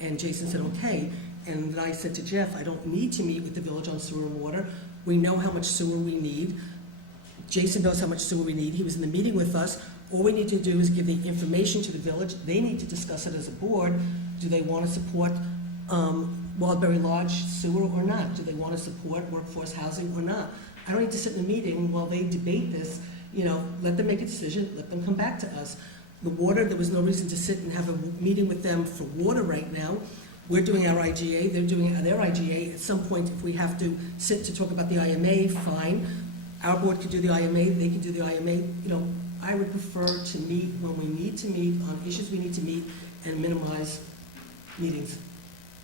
And Jason said, okay. And then I said to Jeff, I don't need to meet with the village on sewer and water. We know how much sewer we need. Jason knows how much sewer we need. He was in the meeting with us. All we need to do is give the information to the village. They need to discuss it as a board. Do they want to support Wildberry Lodge sewer or not? Do they want to support workforce housing or not? I don't need to sit in a meeting while they debate this. Let them make a decision. Let them come back to us. The water, there was no reason to sit and have a meeting with them for water right now. We're doing our IGA, they're doing their IGA. At some point, if we have to sit to talk about the IMA, fine. Our board can do the IMA, they can do the IMA. I would prefer to meet when we need to meet on issues we need to meet and minimize meetings.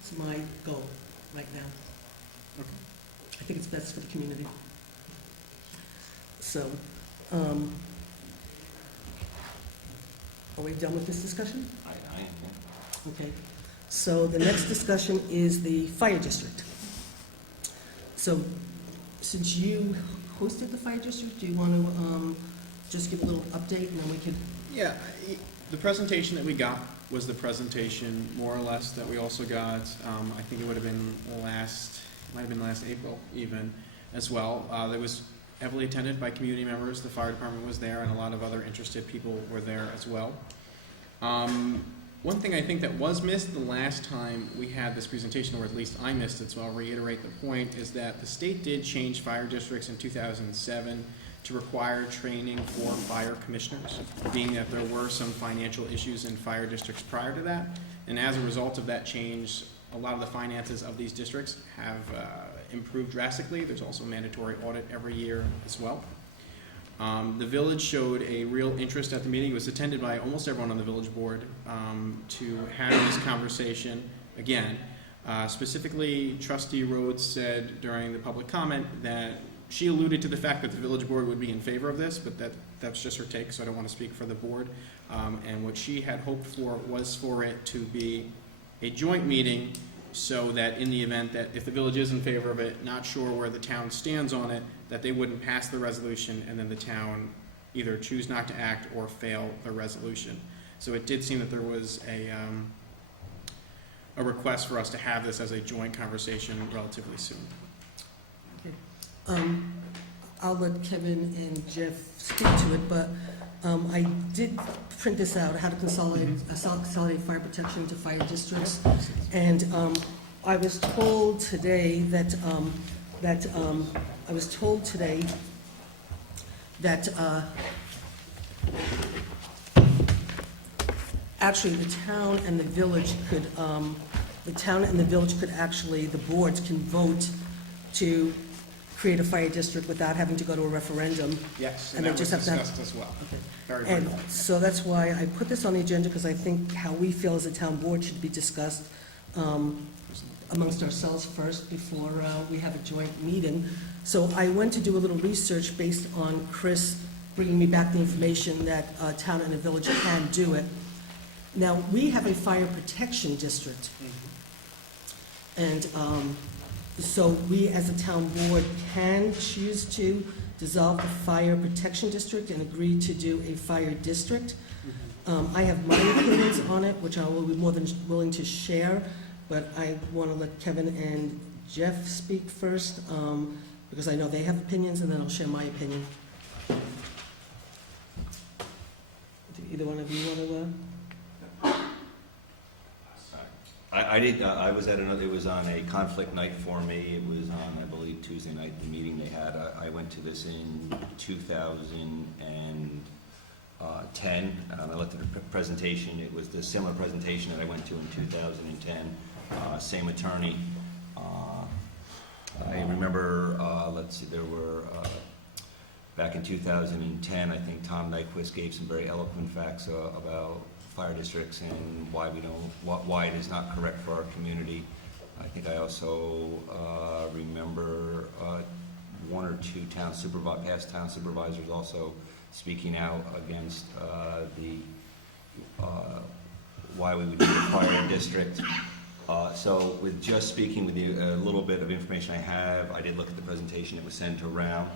It's my goal right now. Okay. I think it's best for the community. So, are we done with this discussion? I am. Okay. So the next discussion is the fire district. So since you hosted the fire district, do you want to just give a little update, and then we could... Yeah, the presentation that we got was the presentation, more or less, that we also got. I think it would have been last April even, as well. It was heavily attended by community members. The fire department was there, and a lot of other interested people were there as well. One thing I think that was missed the last time we had this presentation, or at least I missed it, so I'll reiterate the point, is that the state did change fire districts in 2007 to require training for fire commissioners, being that there were some financial issues in fire districts prior to that. And as a result of that change, a lot of the finances of these districts have improved drastically. There's also a mandatory audit every year as well. The village showed a real interest at the meeting. It was attended by almost everyone on the village board to have this conversation again. Specifically, Trustee Rhodes said during the public comment that she alluded to the fact that the village board would be in favor of this, but that's just her take, so I don't want to speak for the board. And what she had hoped for was for it to be a joint meeting, so that in the event that if the village is in favor of it, not sure where the town stands on it, that they wouldn't pass the resolution and then the town either choose not to act or fail the resolution. So it did seem that there was a request for us to have this as a joint conversation relatively soon. I'll let Kevin and Jeff speak to it, but I did print this out, how to consolidate fire protection into fire districts. And I was told today that actually the town and the village could actually, the boards can vote to create a fire district without having to go to a referendum. Yes, And and they that was just have to have- discussed as well. Okay. Very And briefly. so that's why I put this on the agenda, because I think how we feel as a town board should be discussed amongst ourselves first before we have a joint meeting. So I went to do a little research based on Chris bringing me back the information that town and the village can do it. Now, we have a fire protection district. And so we, as a town board, can choose to dissolve the fire protection district and agree to do a fire district. I have my opinions on it, which I will be more than willing to share, but I want to let Kevin and Jeff speak first, because I know they have opinions, and then I'll share my opinion. Do either one of you want to? I was at another, it was on a conflict night for me. It was on, I believe, Tuesday night, the meeting they had. I went to this in 2010. I looked at the presentation. It was the similar presentation that I went to in 2010. Same attorney. I remember, let's see, there were, back in 2010, I think Tom Nyquist gave some very eloquent facts about fire districts and why it is not correct for our community. I think I also remember one or two past town supervisors also speaking out against why we would need a fire district. So with just speaking with you, a little bit of information I have, I did look at the presentation that was sent around.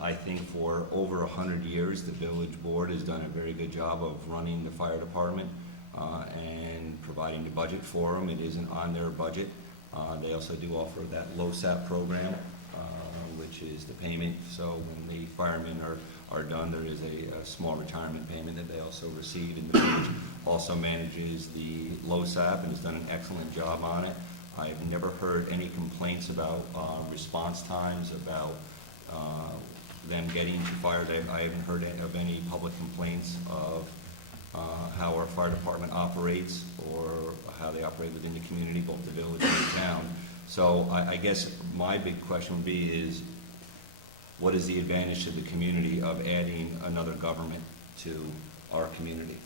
I think for over 100 years, the village board has done a very good job of running the fire department and providing the budget for them. It isn't on their budget. They also do offer that LoSAP program, which is the payment. So when the firemen are done, there is a small retirement payment that they also receive. And the village also manages the LoSAP and has done an excellent job on it. I've never heard any complaints about response times, about them getting to fire. I haven't heard of any public complaints of how our fire department operates or how they operate within the community, both the village and the town. So I guess my big question would be is, what is the advantage to the community of adding another government to our community?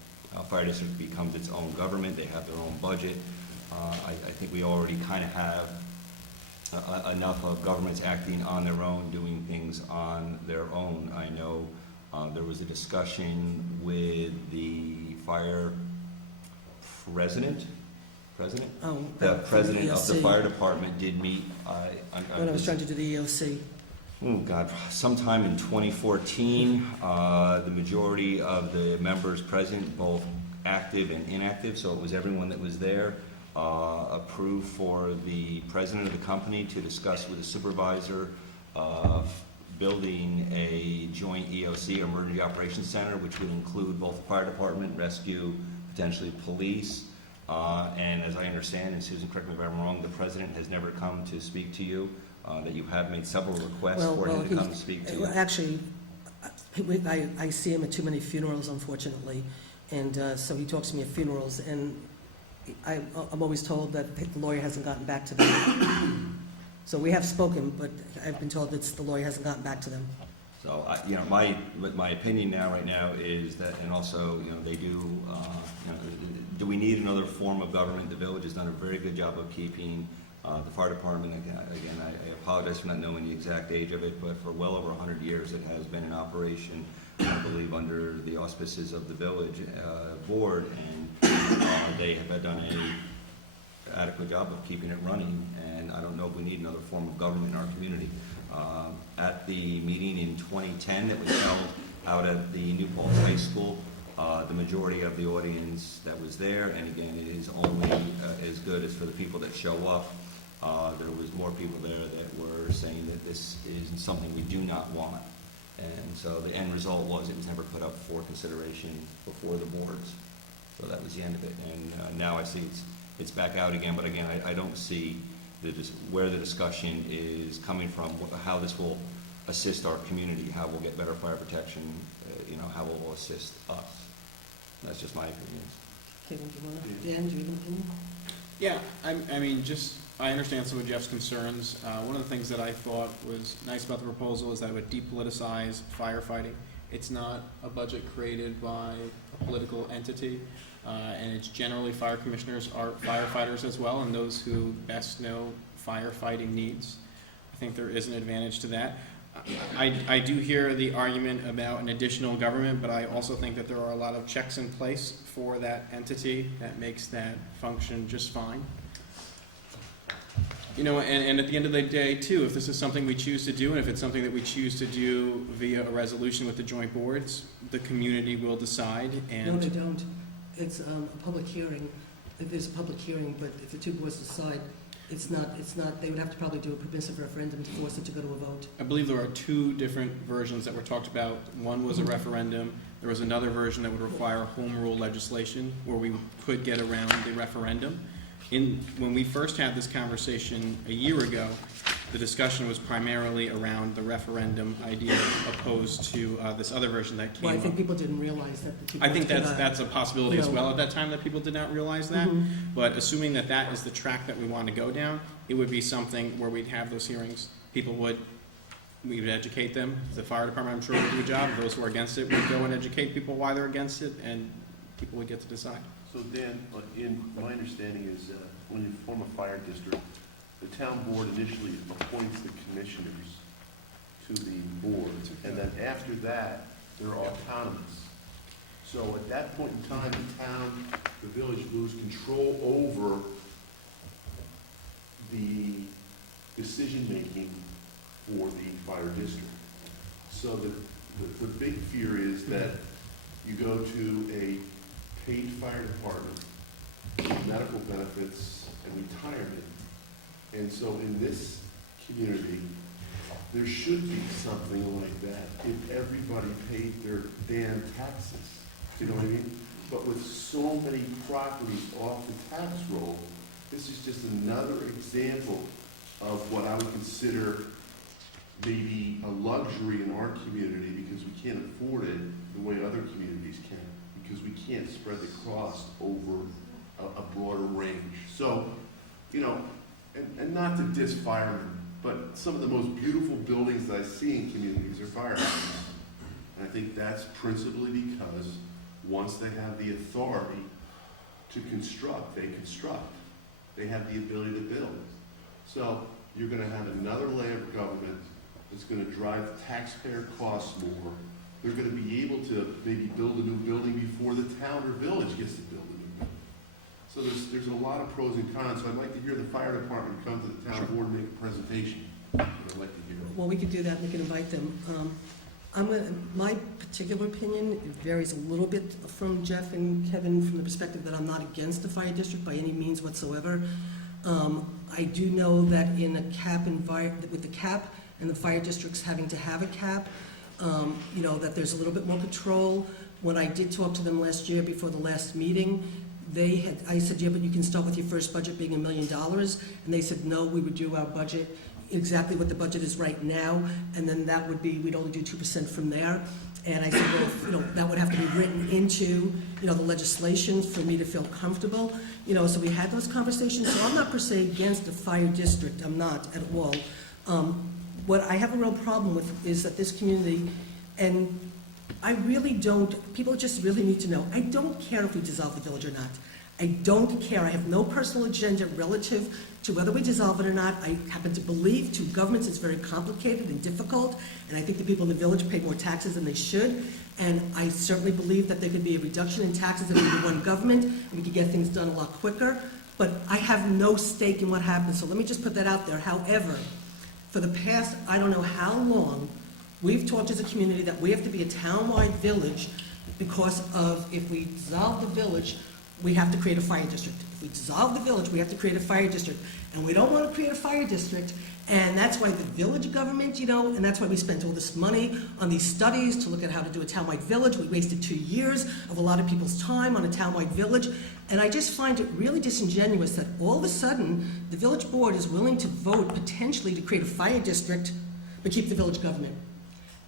Fire district becomes its own government. They have their own budget. I think we already kind of have enough of governments acting on their own, doing things on their own. I know there was a discussion with the fire president? Oh, The president of the EOC. fire department did meet. When I was trying to do the EOC. Oh, God, sometime in 2014, the majority of the members present, both active and inactive, so it was everyone that was there, approved for the president of the company to discuss with the supervisor building a joint EOC, Emergency Operations Center, which would include both fire department, rescue, potentially police. And as I understand, and Susan, correct me if I'm wrong, the president has never come to speak to you, that you have made several requests for him to come and speak to you. Actually, I see him at too many funerals, unfortunately, and so he talks to me at funerals, and I'm always told that the lawyer hasn't gotten back to them. So we have spoken, but I've been told that the lawyer hasn't gotten back to them. So, my opinion right now is that, and also, they do, do we need another form of government? The village has done a very good job of keeping the fire department, again, I apologize for not knowing the exact age of it, but for well over 100 years, it has been in operation, I believe, under the auspices of the village board, and they have done an adequate job of keeping it running, and I don't know if we need another form of government in our community. At the meeting in 2010 that was held out at the New Paltz High School, the majority of the audience that was there, and again, it is only as good as for the people that show up. There was more people there that were saying that this is something we do not want. And so the end result was it was never put up for consideration before the boards. So that was the end of it. And now I see it's back out again, but again, I don't see where the discussion is coming from, how this will assist our community, how we'll get better fire protection, how it will assist us. That's just my opinion. Kevin, do you want to, Dan, do you have an opinion? Yeah, I understand some of Jeff's concerns. One of the things that I thought was nice about the proposal is that it would depoliticize firefighting. It's not a budget created by a political entity, and it's generally fire commissioners are firefighters as well, and those who best know firefighting needs. I think there is an advantage to that. I do hear the argument about an additional government, but I also think that there are a lot of checks in place for that entity that makes that function just fine. And at the end of the day, too, if this is something we choose to do, and if it's something that we choose to do via a resolution with the joint boards, the community will decide. And No, they don't. It's a public hearing. There's a public hearing, but if the two boards decide, it's not, they would have to probably do a permissive referendum to force it to go to a vote. I believe there are two different versions that were talked about. One was a referendum. There was another version that would require home rule legislation where we could get around the referendum. When we first had this conversation a year ago, the discussion was primarily around the referendum idea opposed to this other version that came Well, I think up. people didn't realize that. I think that's a possibility as well at that time, that people did not realize that. Mhm. But assuming that that is the track that we want to go down, it would be something where we'd have those hearings. We would educate them. The fire department, I'm sure, would do a job. Those who are against it would go and educate people why they're against it, and people would get to decide. So Dan, my understanding is when you form a fire district, the town board initially appoints the commissioners to the board, and then after that, they're autonomous. So at that point in time, the village lose control over the decision-making for the fire district. So the big fear is that you go to a paid fire department, medical benefits, and retirement. And so in this community, there should be something like that if everybody paid their damn taxes. You know what I mean? But with so many properties off the tax roll, this is just another example of what I would consider maybe a luxury in our community because we can't afford it the way other communities can, because we can't spread the cost over a broader range. So, and not to diss firemen, but some of the most beautiful buildings that I see in communities are firehouses. And I think that's principally because once they have the authority to construct, they construct. They have the ability to build. So you're going to have another layer of government that's going to drive taxpayer costs more. They're going to be able to maybe build a new building before the town or village gets to build a new building. So there's a lot of pros and cons. So I'd like to hear the fire department come to the town board and make a presentation. I'd like to hear it. Well, we could do that, we can invite them. My particular opinion varies a little bit from Jeff and Kevin from the perspective that I'm not against the fire district by any means whatsoever. I do know that in a cap with the cap and the fire districts having to have a cap, that there's a little bit more control. When I did talk to them last year before the last meeting, I said, yeah, but you can start with your first budget being $1 million. And they said, no, we would do our budget exactly what the budget is right now, and then that would be, we'd only do 2% from there. And I said, well, that would have to be written into, the legislation for me to feel comfortable. So we had those conversations. So I'm not per se against the fire district. I'm not at all. what I have a real problem with is that this community, and I really don't, people just really need to know, I don't care if we dissolve the village or not. I don't care. I have no personal agenda relative to whether we dissolve it or not. I happen to believe two governments is very complicated and difficult, and I think the people in the village pay more taxes than they should. And I certainly believe that there could be a reduction in taxes if we do one government, and we could get things done a lot quicker. But I have no stake in what happens, so let me just put that out there. However, for the past, I don't know how long, we've talked as a community that we have to be a town-wide village because of, if we dissolve the village, we have to create a fire district. If we dissolve the village, we have to create a fire district. And we don't want to create a fire district, and that's why the village government, and that's why we spent all this money on these studies to look at how to do a townwide village. We wasted 2 years of a lot of people's time on a townwide village. And I just find it really disingenuous that all of a sudden, the village board is willing to vote potentially to create a fire district, but keep the village government.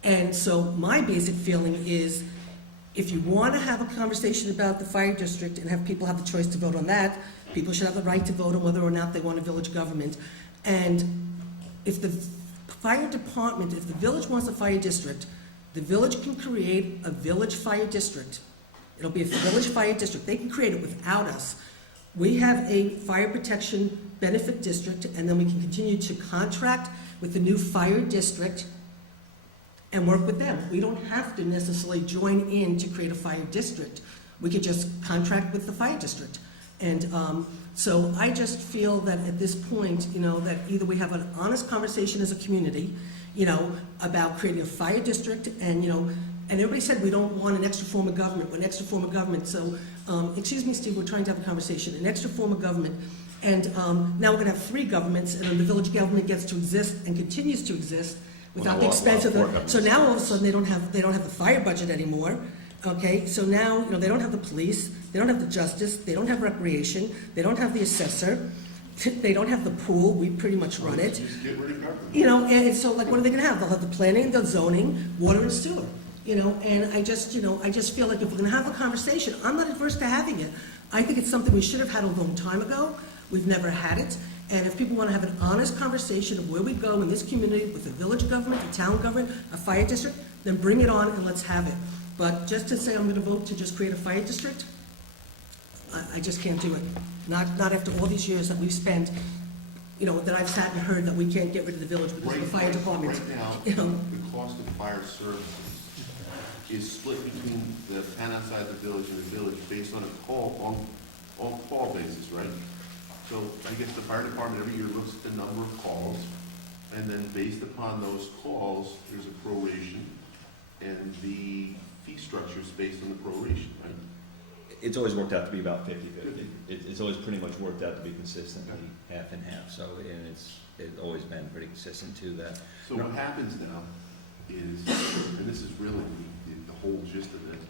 And so my basic feeling is, if you want to have a conversation about the fire district and have people have the choice to vote on that, people should have the right to vote on whether or not they want a village government. And if the fire department, if the village wants a fire district, the village can create a village fire district. It'll be a village fire district. They can create it without us. We have a fire protection benefit district, and then we can continue to contract with the new fire district and work with them. We don't have to necessarily join in to create a fire district. We could just contract with the fire district. And so I just feel that at this point, that either we have an honest conversation as a community, about creating a fire district, and everybody said we don't want an extra form of government, So, excuse me, Steve, we're trying to have a conversation, an extra form of government. And now we're gonna have 3 governments, and then the village government gets to exist and continues to exist without the expense of the, so now all of a sudden they don't have the fire budget anymore, okay? So now, they don't have the police, they don't have the justice, they don't have recreation, they don't have the assessor, they don't have the pool, we pretty much run it. Just get rid of government. And so like, what are they gonna have? They'll have the planning, the zoning, water and sewer, and I just feel like if we're gonna have a conversation, I'm not adverse to having it. I think it's something we should have had a long time ago. We've never had it. And if people want to have an honest conversation of where we go in this community with the village government, the town government, a fire district, then bring it on and let's have it. But just to say I'm going to vote to just create a fire district, I just can't do it. Not after all these years that we've spent, that I've sat and heard that we can't get rid of the village because of the fire department. Right now, the cost of fire services is split between the town outside the village and the village based on on call basis, right? So I guess the fire department every year looks at the number of calls, and then based upon those calls, there's a proration, and the fee structure is based on the proration, right? It's always worked out to be about 50-50. It's always pretty much worked out to be consistently half and half, so, and it's always been pretty consistent to that. So what happens now is, and this is really the whole gist of it,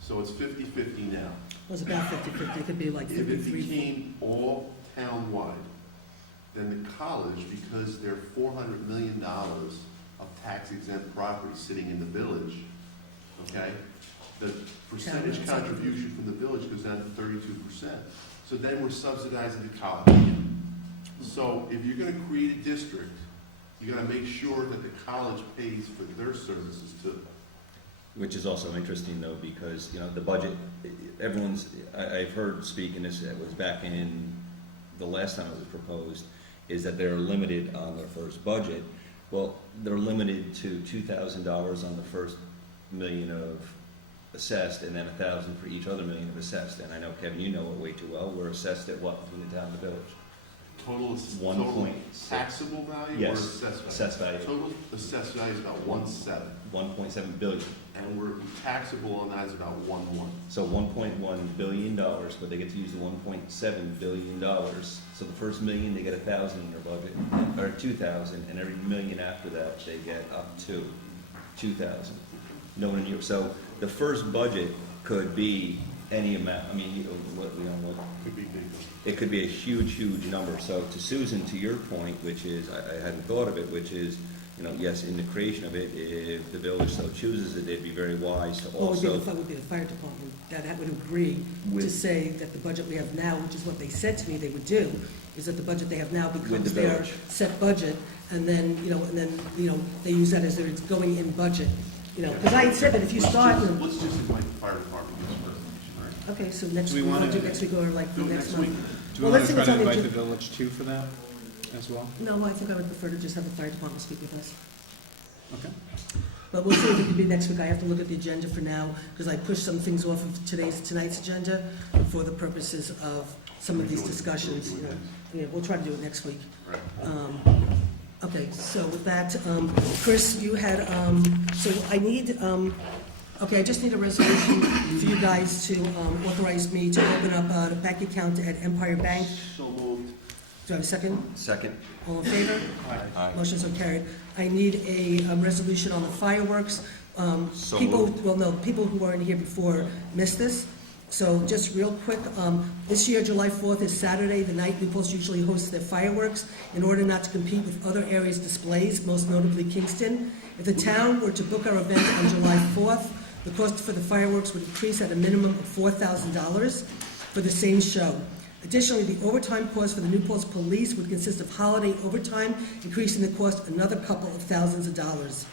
so it's 50-50 now. It was about 50-50, it could be like If it 53. became all town-wide, then the college, because there are $400 million of tax-exempt property sitting in the village, okay? The percentage contribution from the village goes down to 32%. So then we're subsidizing the college again. So if you're gonna create a district, you gotta make sure that the college pays for their services too. Which is also interesting though, because, the budget, I've heard speak, and this was back in the last time it was proposed, is that they're limited on their first budget. Well, they're limited to $2,000 on the first million of assessed, and then $1,000 for each other million of assessed. And I know, Kevin, you know it way too well, we're assessed at what between the town and the village? Total Total taxable value or Yes, assessed value? assessed value. Total assessed value is about 1.7, 1.7 billion. and we're taxable on that is about 1.1. So $1.1 billion, but they get to use the $1.7 billion. So the first million, they get 1,000 in their budget, or 2,000, and every million after that, they get up to 2,000. No one in Europe. So the first budget could be any amount. I mean, Could be big. it could be a huge, huge number. So to Susan, to your point, which is, I hadn't thought of it, which is, yes, in the creation of it, if the village so chooses it, it'd be very wise to Well, also. would be the fire department that would agree to With- say that the budget we have now, which is what they said to me they would do, is that the budget they have now becomes the their village. set budget, and then, they use that as their going in budget, because I had said that if you start, Let's just invite the fire department to this presentation, all right? okay, so next, Do we we want wanna- to do next week or like the Do it next next month? week. Do Well, we let's want see to what's try on to the invite the agenda. village too for that as well? No, I think I would prefer to just have the fire department speak with us. Okay. But we'll see if it can be next week. I have to look at the agenda for now, because I pushed some things off of tonight's agenda for the purposes of some of these discussions. Yeah, we'll try to do it next week. Right. Okay, so with that, Chris, you had, so I need, I just need a resolution for you guys to authorize me to open up a bank account at Empire Bank. So moved. Do I have a second? Second? All in favor? Aye. Motion so carried. I need a resolution on the fireworks. So People, moved. well, no, people who weren't here before missed this. So just real quick, this year, July 4th is Saturday, the night Newport's usually hosts their fireworks, in order not to compete with other areas' displays, most notably Kingston. If the town were to book our event on July 4th, the cost for the fireworks would increase at a minimum of $4,000 for the same show. Additionally, the overtime cost for the Newport's police would consist of holiday overtime, increasing the cost another couple of thousands of dollars.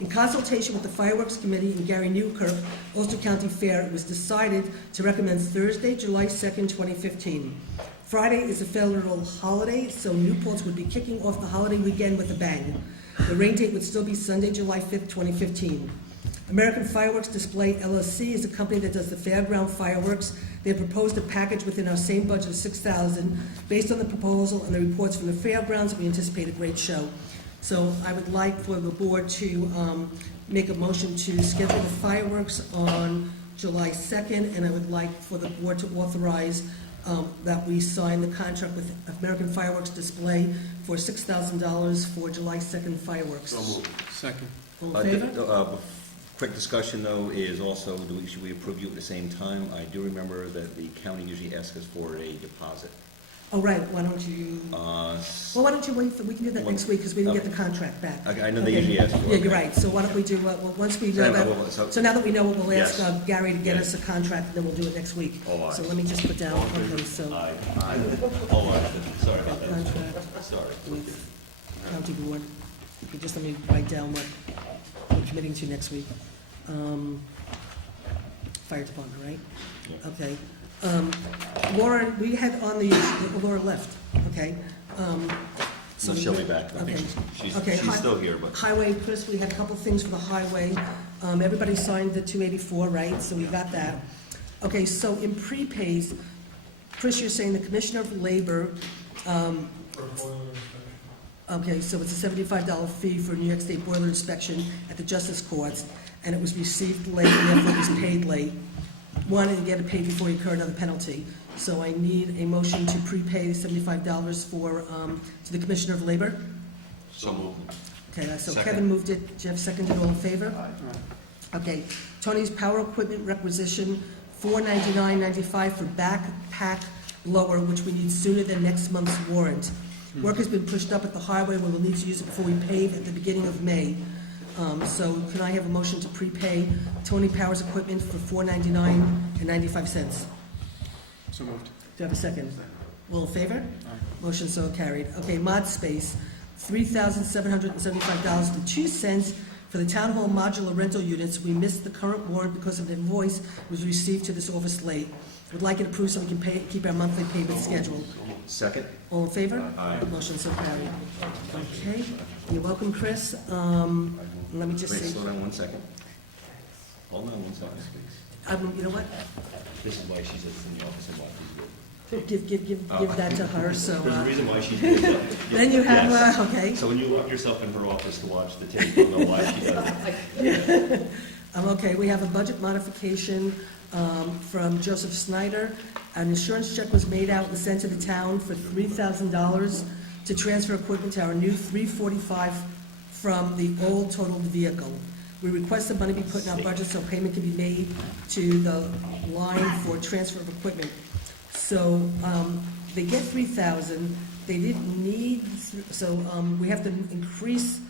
In consultation with the Fireworks Committee and Gary Newkirk, Ulster County Fair, it was decided to recommend Thursday, July 2nd, 2015. Friday is a federal holiday, so Newport's would be kicking off the holiday weekend with a bang. The rain date would still be Sunday, July 5th, 2015. American Fireworks Display LLC is a company that does the fairground fireworks. They have proposed a package within our same budget of $6,000. Based on the proposal and the reports from the fairgrounds, we anticipate a great show. So I would like for the board to make a motion to schedule the fireworks on July 2nd, and I would like for the board to authorize that we sign the contract with American Fireworks Display for $6,000 for July 2nd fireworks. So moved. Second. All in favor? Quick discussion, though, is also, should we approve you at the same time? I do remember that the county usually asks us for a deposit. Oh, right, why don't you, well, why don't you wait, we can do that next week, because we didn't get the contract back. I know they Okay. usually ask for it. Yeah, you're right, so why don't we do, once we know So, that, so- so now that we know it, we'll ask Yes. Gary to get Yes. us a contract, and then we'll do it next week. All ayes. So let me just put down, okay, so, Aye. Oh, sorry about that. contract Sorry. with county board. Okay, just let me write down what we're committing to next week. Fire department, right? Yeah. Okay. Lauren, we had on the, Laura left, okay? So she'll be back. I think Okay. she's Okay, she's still here, but. Highway, Chris, we had a couple things for the highway. Everybody signed the 284, right? So we got that. Okay, so in prepays, Chris, you're saying the Commissioner of Labor, okay, so it's a $75 fee for New York State boiler inspection at the Justice Courts, and it was received late, and therefore it was paid late. One, and you get it paid before you incur another penalty. So I need a motion to prepay $75 for, to the Commissioner of Labor. So moved. Okay, so Second. Kevin moved it, Jeff seconded, all in favor? Aye. Okay, Tony's power equipment requisition, $499.95 for backpack blower, which we need sooner than next month's warrant. Work has been pushed up at the highway, we will need to use it before we pave at the beginning of May. So can I have a motion to prepay Tony Power's equipment for $499.95? So moved. Do I have a second? All in favor? Aye. Motion so carried. Okay, Mod Space, $3,775.02 for the Town Hall modular rental units. We missed the current warrant because of an invoice was received to this office late. Would like it approved so we can pay, keep our monthly payment schedule. Second? All in favor? Aye. Motion so carried. Okay, you're welcome, Chris. Let me just Wait, see. slow down 1 second. Hold on 1 second. You know what? This is why she sits in the office and why she's good. Give that to her, so. There's a reason why she's good. Then you have, Yes. okay. So when you lock yourself in her office to watch the tape, you'll know why she does it. Okay, we have a budget modification from Joseph Snyder. An insurance check was made out and sent to the town for $3,000 to transfer equipment to our new 345 from the old totaled vehicle. We request the money be put in our budget so payment can be made to the line for transfer of equipment. So they get $3,000, they didn't need, so we have to increase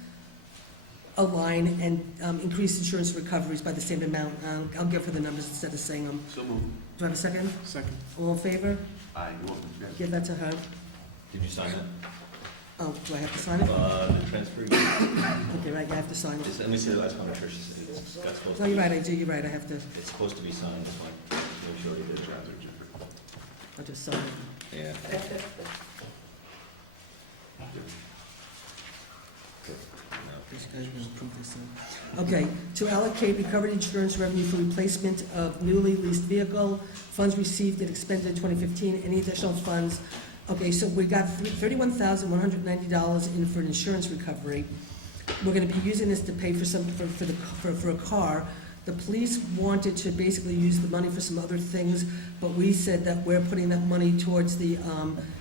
a line and increase insurance recoveries by the same amount. I'll give her the numbers instead of saying them. So moved. Do I have a second? Second. All in favor? Aye, you want, yes. Give that to her. Did you sign that? Oh, do I have to sign it? The transfer, Okay, right, I have to sign it. let me see the last one, Tricia said it's got supposed to No, be. you're right, I do, you're right, I have to, It's supposed to be signed, just like, make sure you did it. I'll just sign it. Yeah. These guys are gonna approve this then. Okay, to allocate recovered insurance revenue for replacement of newly leased vehicle, funds received and expended in 2015, any additional funds. Okay, so we got $31,190 in for an insurance recovery. We're gonna be using this to pay for some, for a car. The police wanted to basically use the money for some other things, but we said that we're putting that money towards the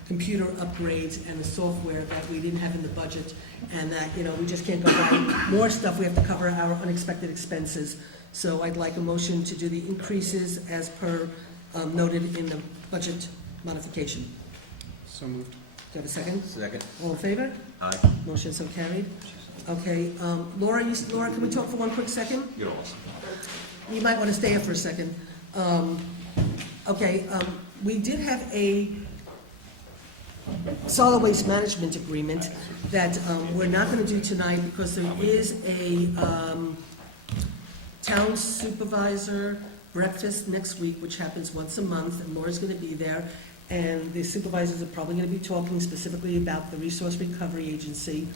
computer upgrades and the software that we didn't have in the budget, and that, you know, we just can't go buy more stuff, we have to cover our unexpected expenses. So I'd like a motion to do the increases as per noted in the budget modification. So moved. Do you have a second? Second. All in favor? Aye. Motion so carried. Okay, Laura, Laura, can we talk for one quick second? You're awesome. You might want to stay here for a second. Okay, we did have a solid waste management agreement that we're not going to do tonight because there is a town supervisor breakfast next week, which happens once a month, and Laura's going to be there. And the supervisors are probably going to be talking specifically about the Resource Recovery Agency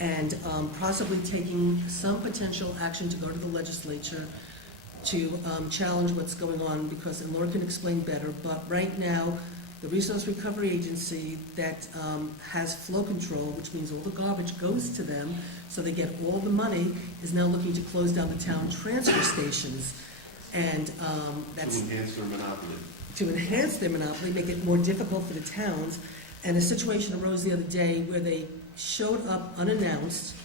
and possibly taking some potential action to go to the legislature to challenge what's going on, because, and Laura can explain better, but right now, the Resource Recovery Agency that has flow control, which means all the garbage goes to them, so they get all the money, is now looking to close down the town transfer stations. And that's To enhance their monopoly. to enhance their monopoly, make it more difficult for the towns. And a situation arose the other day where they showed up unannounced.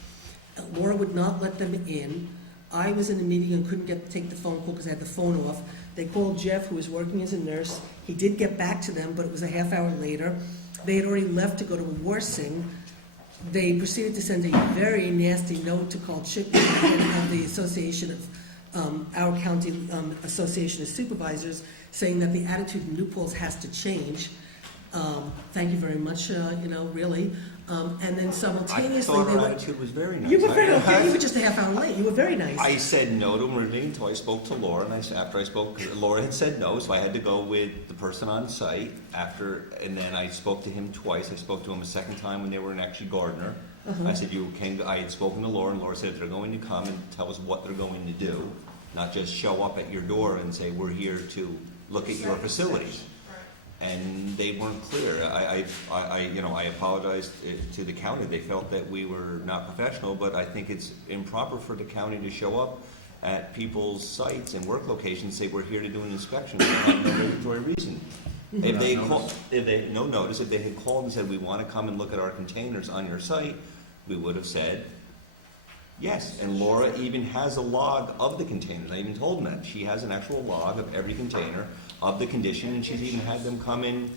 Laura would not let them in. I was in a meeting and couldn't take the phone call because I had the phone off. They called Jeff, who was working as a nurse. He did get back to them, but it was a half hour later. They had already left to go to Warsing. They proceeded to send a very nasty note to call Chip of the Association of our county Association of Supervisors, saying that the attitude in New Paltz has to change. Thank you very much, really. And then I simultaneously, thought they her went. attitude was very nice. You were very okay. You were just a half hour late. You were very nice. I said no to him until I spoke to Laura, and after I spoke, Laura had said no, so I had to go with the person on site after, and then I spoke to him twice. I spoke to him a second time when they were in actually Gardner. I said, I had spoken to Laura, and Laura said they're going to come and tell us what they're going to do, not just show up at your door and say, we're here to look at your facilities. And they weren't clear. I apologized to the county. They felt that we were not professional, but I think it's improper for the county to show up at people's sites and work locations, say we're here to do an inspection for no regulatory reason. If they no notice, if they had called and said we want to come and look at our containers on your site, we would have said yes. And Laura even has a log of the containers. I even told them that she has an actual log of every container, of the condition, and she's even had them come in,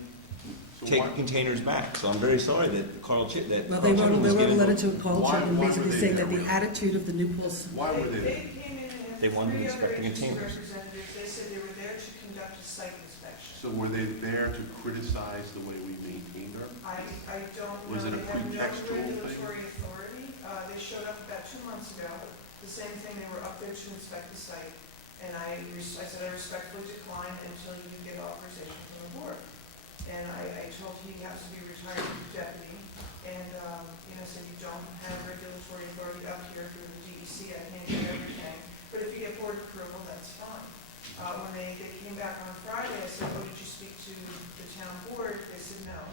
take containers back. So I'm very sorry that Well, they Chipman wrote was a given. letter to Carl Why- Chapman, why basically were they saying there that the with- attitude of the New Paltz. Why were they there? They came in and had They wanted to three inspect other the agency containers. representatives. They said they were there to conduct a site inspection. So were they there to criticize the way we maintained our? I don't know. Was it a They have no pretextual thing? regulatory authority. They showed up about 2 months ago. The same thing, they were up there to inspect the site. And I said I respectfully decline until you get authorization from the board. And I told he has to be retired deputy. And, said you don't have regulatory authority up here through the DEC. I can't get everything. But if you get board approval, that's fine. When they came back on Friday, I said, oh, did you speak to the town board? They said no.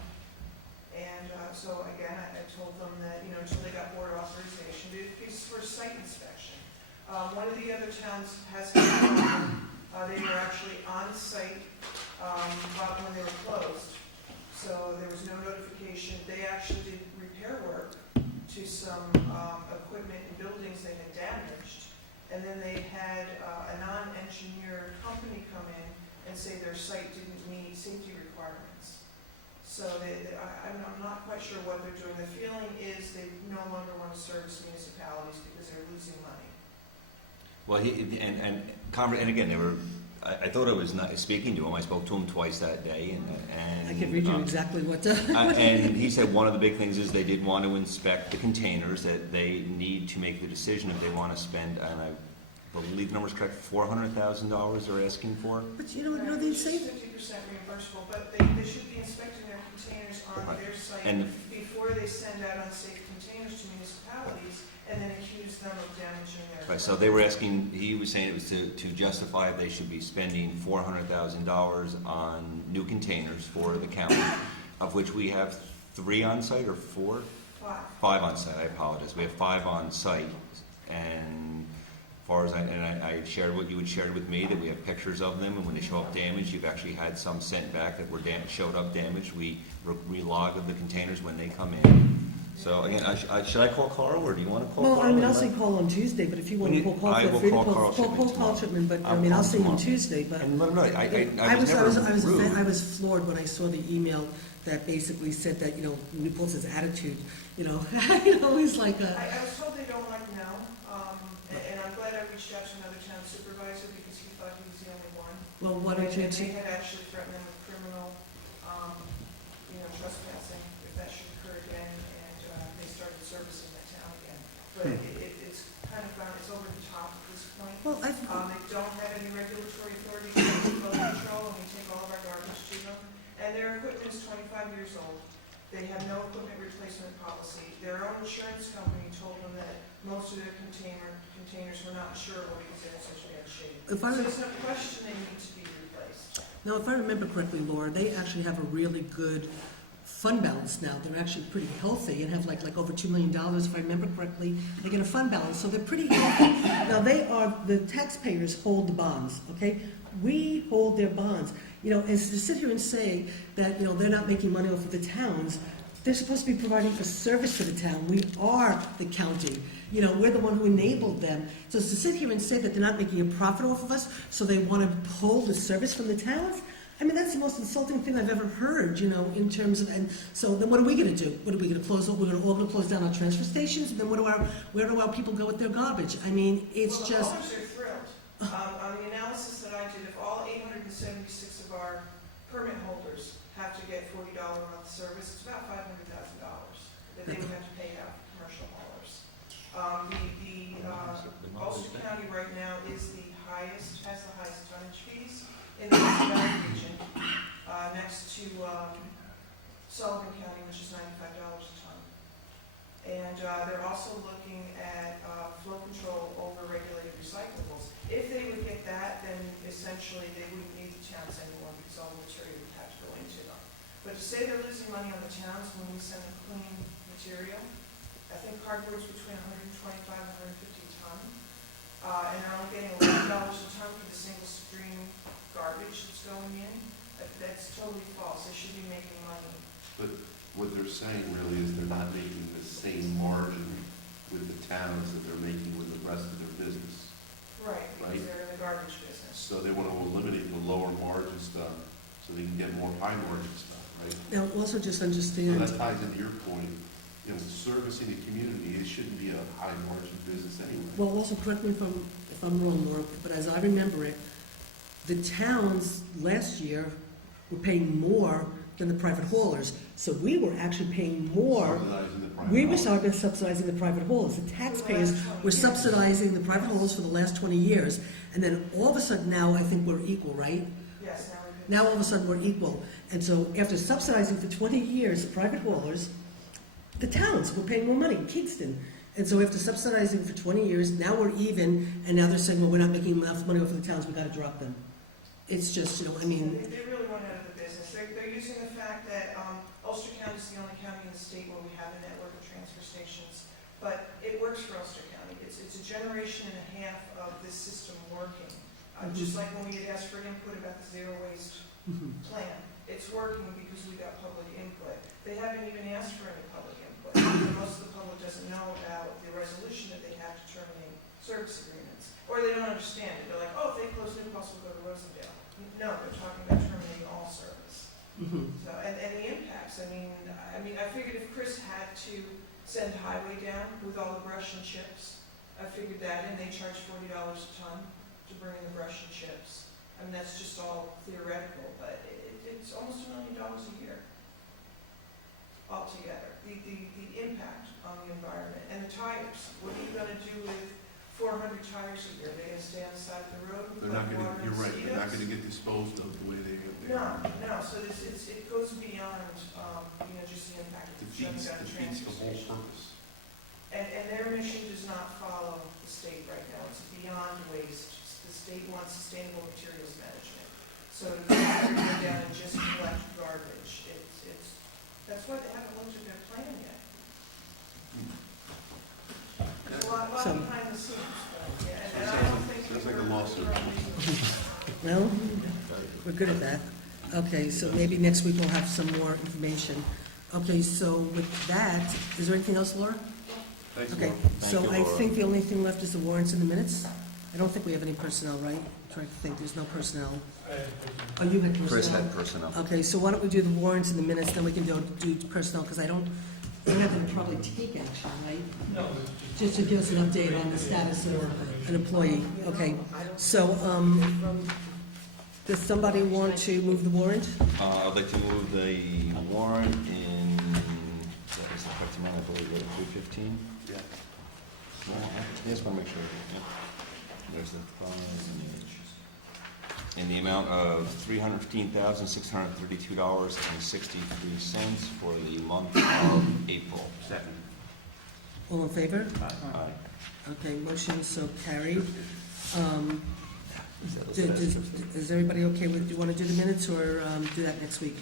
And so again, I told them that, until they got board authorization, it's for site inspection. One of the other towns has, they were actually on site when they were closed. So there was no notification. They actually did repair work to some equipment and buildings they had damaged. And then they had a non-engineer company come in and say their site didn't meet safety requirements. So I'm not quite sure what they're doing. The feeling is they no longer want to service municipalities because they're losing money. Well, and again, they were, I thought I was not speaking to him, I spoke to him twice that day, and. I can read you exactly what the. And he said one of the big things is they did want to inspect the containers, that they need to make the decision if they want to spend, and I believe the number's correct, $400,000 they're asking for. But you know, they say, 50% reimbursable, but they should be inspecting their containers on Right. their site And- before they send out unsafe containers to municipalities and then accuse them of damaging their. Right, so they were asking, he was saying it was to justify if they should be spending $400,000 on new containers for the county, of which we have 3 on site or 4? Five. 5 on site, I apologize. We have 5 on site, and as far as I shared what you had shared with me, that we have pictures of them, and when they show up damaged, you've actually had some sent back that were showed up damaged. We log of the containers when they come in. So again, should I call Carl, or do you want to call Carl? well, I mean, I'll say call on Tuesday, but if you want to call Carl, I feel will free to call call Carl Shipman Carl tomorrow. Shipman, but I I'll mean, call I'll see him tomorrow. Tuesday, but. And let him know, I was never rude. I was floored when I saw the email that basically said that, New Paltz's attitude, he's like a. I was told they don't like no, and I'm glad I reached out to another town supervisor because he thought he was the only one. Well, why don't you, And they had actually threatened them with criminal, trespassing if that should occur again, and they started servicing that town again. But it's kind of gone, it's over the top at this point. well, I, They don't have any regulatory authority to do building control, and we take all of our garbage to them. And their equipment is 25 years old. They have no equipment replacement policy. Their own insurance company told them that most of their containers were not insurable because they're in such bad shape. If So I- there's no question they need to be replaced. now, if I remember correctly, Laura, they actually have a really good fund balance now. They're actually pretty healthy and have like over $2 million, if I remember correctly. They get a fund balance, so they're pretty healthy. Now, the taxpayers hold the bonds, okay? We hold their bonds. And to sit here and say that, they're not making money off of the towns, they're supposed to be providing a service to the town. We are the county. We're the one who enabled them. So to sit here and say that they're not making a profit off of us, so they want to hold the service from the towns, I mean, that's the most insulting thing I've ever heard, in terms of, and so then what are we going to do? What are we going to close? We're all going to close down our transfer stations, and then where do our people go with their garbage? I mean, it's Well, just. the owners are thrilled. On the analysis that I did, if all 876 of our permit holders have to get $40 a month service, it's about $500,000 that they would have to pay out commercial haulers. Ulster County right now has the highest tonnage fees in the Valley region, next to Sullivan County, which is $95 a ton. And they're also looking at flow control over regulated recyclables. If they would get that, then essentially they wouldn't need the towns anymore because all the material would have to go into them. But to say they're losing money on the towns when we send them clean material, I think cardboard's between 125 and 150 a ton, and they're only getting $11 a ton for the single stream garbage that's going in. That's totally false. They should be making money. But what they're saying really is they're not making the same margin with the towns that they're making with the rest of their business. Right, because Right. they're in the garbage business. So they want to eliminate the lower margin stuff so they can get more high margin stuff, right? Now, also just So understand. that ties into your point, servicing the community, it shouldn't be a high margin business anyway. Well, also correct me if I'm wrong, Laura, but as I remember it, the towns last year were paying more than the private haulers. So we were actually paying more. Subsidizing the private We were haulers. subsidizing the private haulers. The taxpayers were subsidizing the private haulers for the last 20 years. And then all of a sudden now, I think we're equal, right? Yes, now we've been. Now all of a sudden we're equal. And so after subsidizing for 20 years the private haulers, the towns were paying more money, Kingston. And so after subsidizing for 20 years, now we're even, and now they're saying, well, we're not making enough money off of the towns, we've got to drop them. It's just, I mean, They really went out of the business. They're using the fact that Ulster County is the only county in the state where we have a network of transfer stations. But it works for Ulster County. It's a generation and a half of this system working. Just like when we had asked for input about the zero waste plan. It's working because we got public input. They haven't even asked for any public input. Most of the public doesn't know about the resolution that they have to terminate service agreements. Or they don't understand it. They're like, oh, if they close New Paltz, we'll go to Rosendale. No, they're talking about terminating all service. So, and the impacts impacts. I mean, I figured if Chris had to send highway down with all the brush and chips, I figured that in, they charge $40 a ton to bring in the brush and chips. I mean, that's just all theoretical, but it's almost $1 million a year altogether. The impact on the environment, and the tires. What are you gonna do with 400 tires a year? Are they gonna stay on the side of the road? They're not like gonna, water you're right, they're not mosquitoes? gonna get disposed of the way they get there. No, so it goes beyond, just the impact of shutting down the Defeats transfer the whole station. purpose. And their mission does not follow the state right now. It's beyond waste. The state wants sustainable materials management. So to go down and just collect garbage, that's why they haven't looked at their plan yet. There's a lot So- behind the scenes, but, yeah, and I don't think. Sounds like a we're- lawsuit. Well, we're good at that. Okay, so maybe next week we'll have some more information. Okay, so with that, is there anything else, Laura? Thanks, Okay, Laura. so you, I Laura. think the only thing left is the warrants in the minutes. I don't think we have any personnel, right? I'm trying to think, there's no personnel. Oh, you had personnel? Chris had personnel. Okay, so why don't we do the warrants in the minutes, then we can do personnel, because I don't have to probably take action, right? No, Just to give us an update on the status of an employee. Okay, so, does somebody want to move the warrant? I'd like to move the warrant in, that was effective amount, I believe, at 315? Yeah. I just want to make sure. Yeah. There's the funds. In the amount of $315,632.63 for the month of April. Second. All in favor? Aye. Okay, motion so carried. Is that the Is everybody okay with, do you want to do the minutes or do that next week?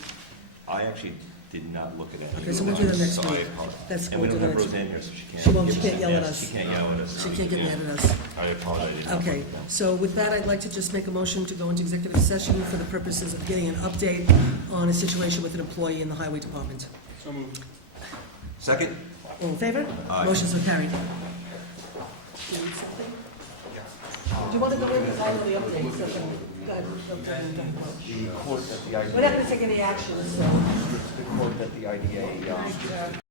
I actually did not look at any. Okay, so we'll do that next so I week. apologize. That's And we cool, don't we'll have do that Roseanne here, so she can't. She won't- give she us can't an yell at yes. us. She can't yell at us. She can't get mad at us. I apologize. I did not Okay, look at that. so with that, I'd like to just make a motion to go into executive session for the purposes of getting an update on a situation with an employee in the highway department. So moved. Second? All in favor? Aye. Motion so carried. Do you want to go in, because I know the update, so The court that the we're not going to take any action, so. the court that the IDA,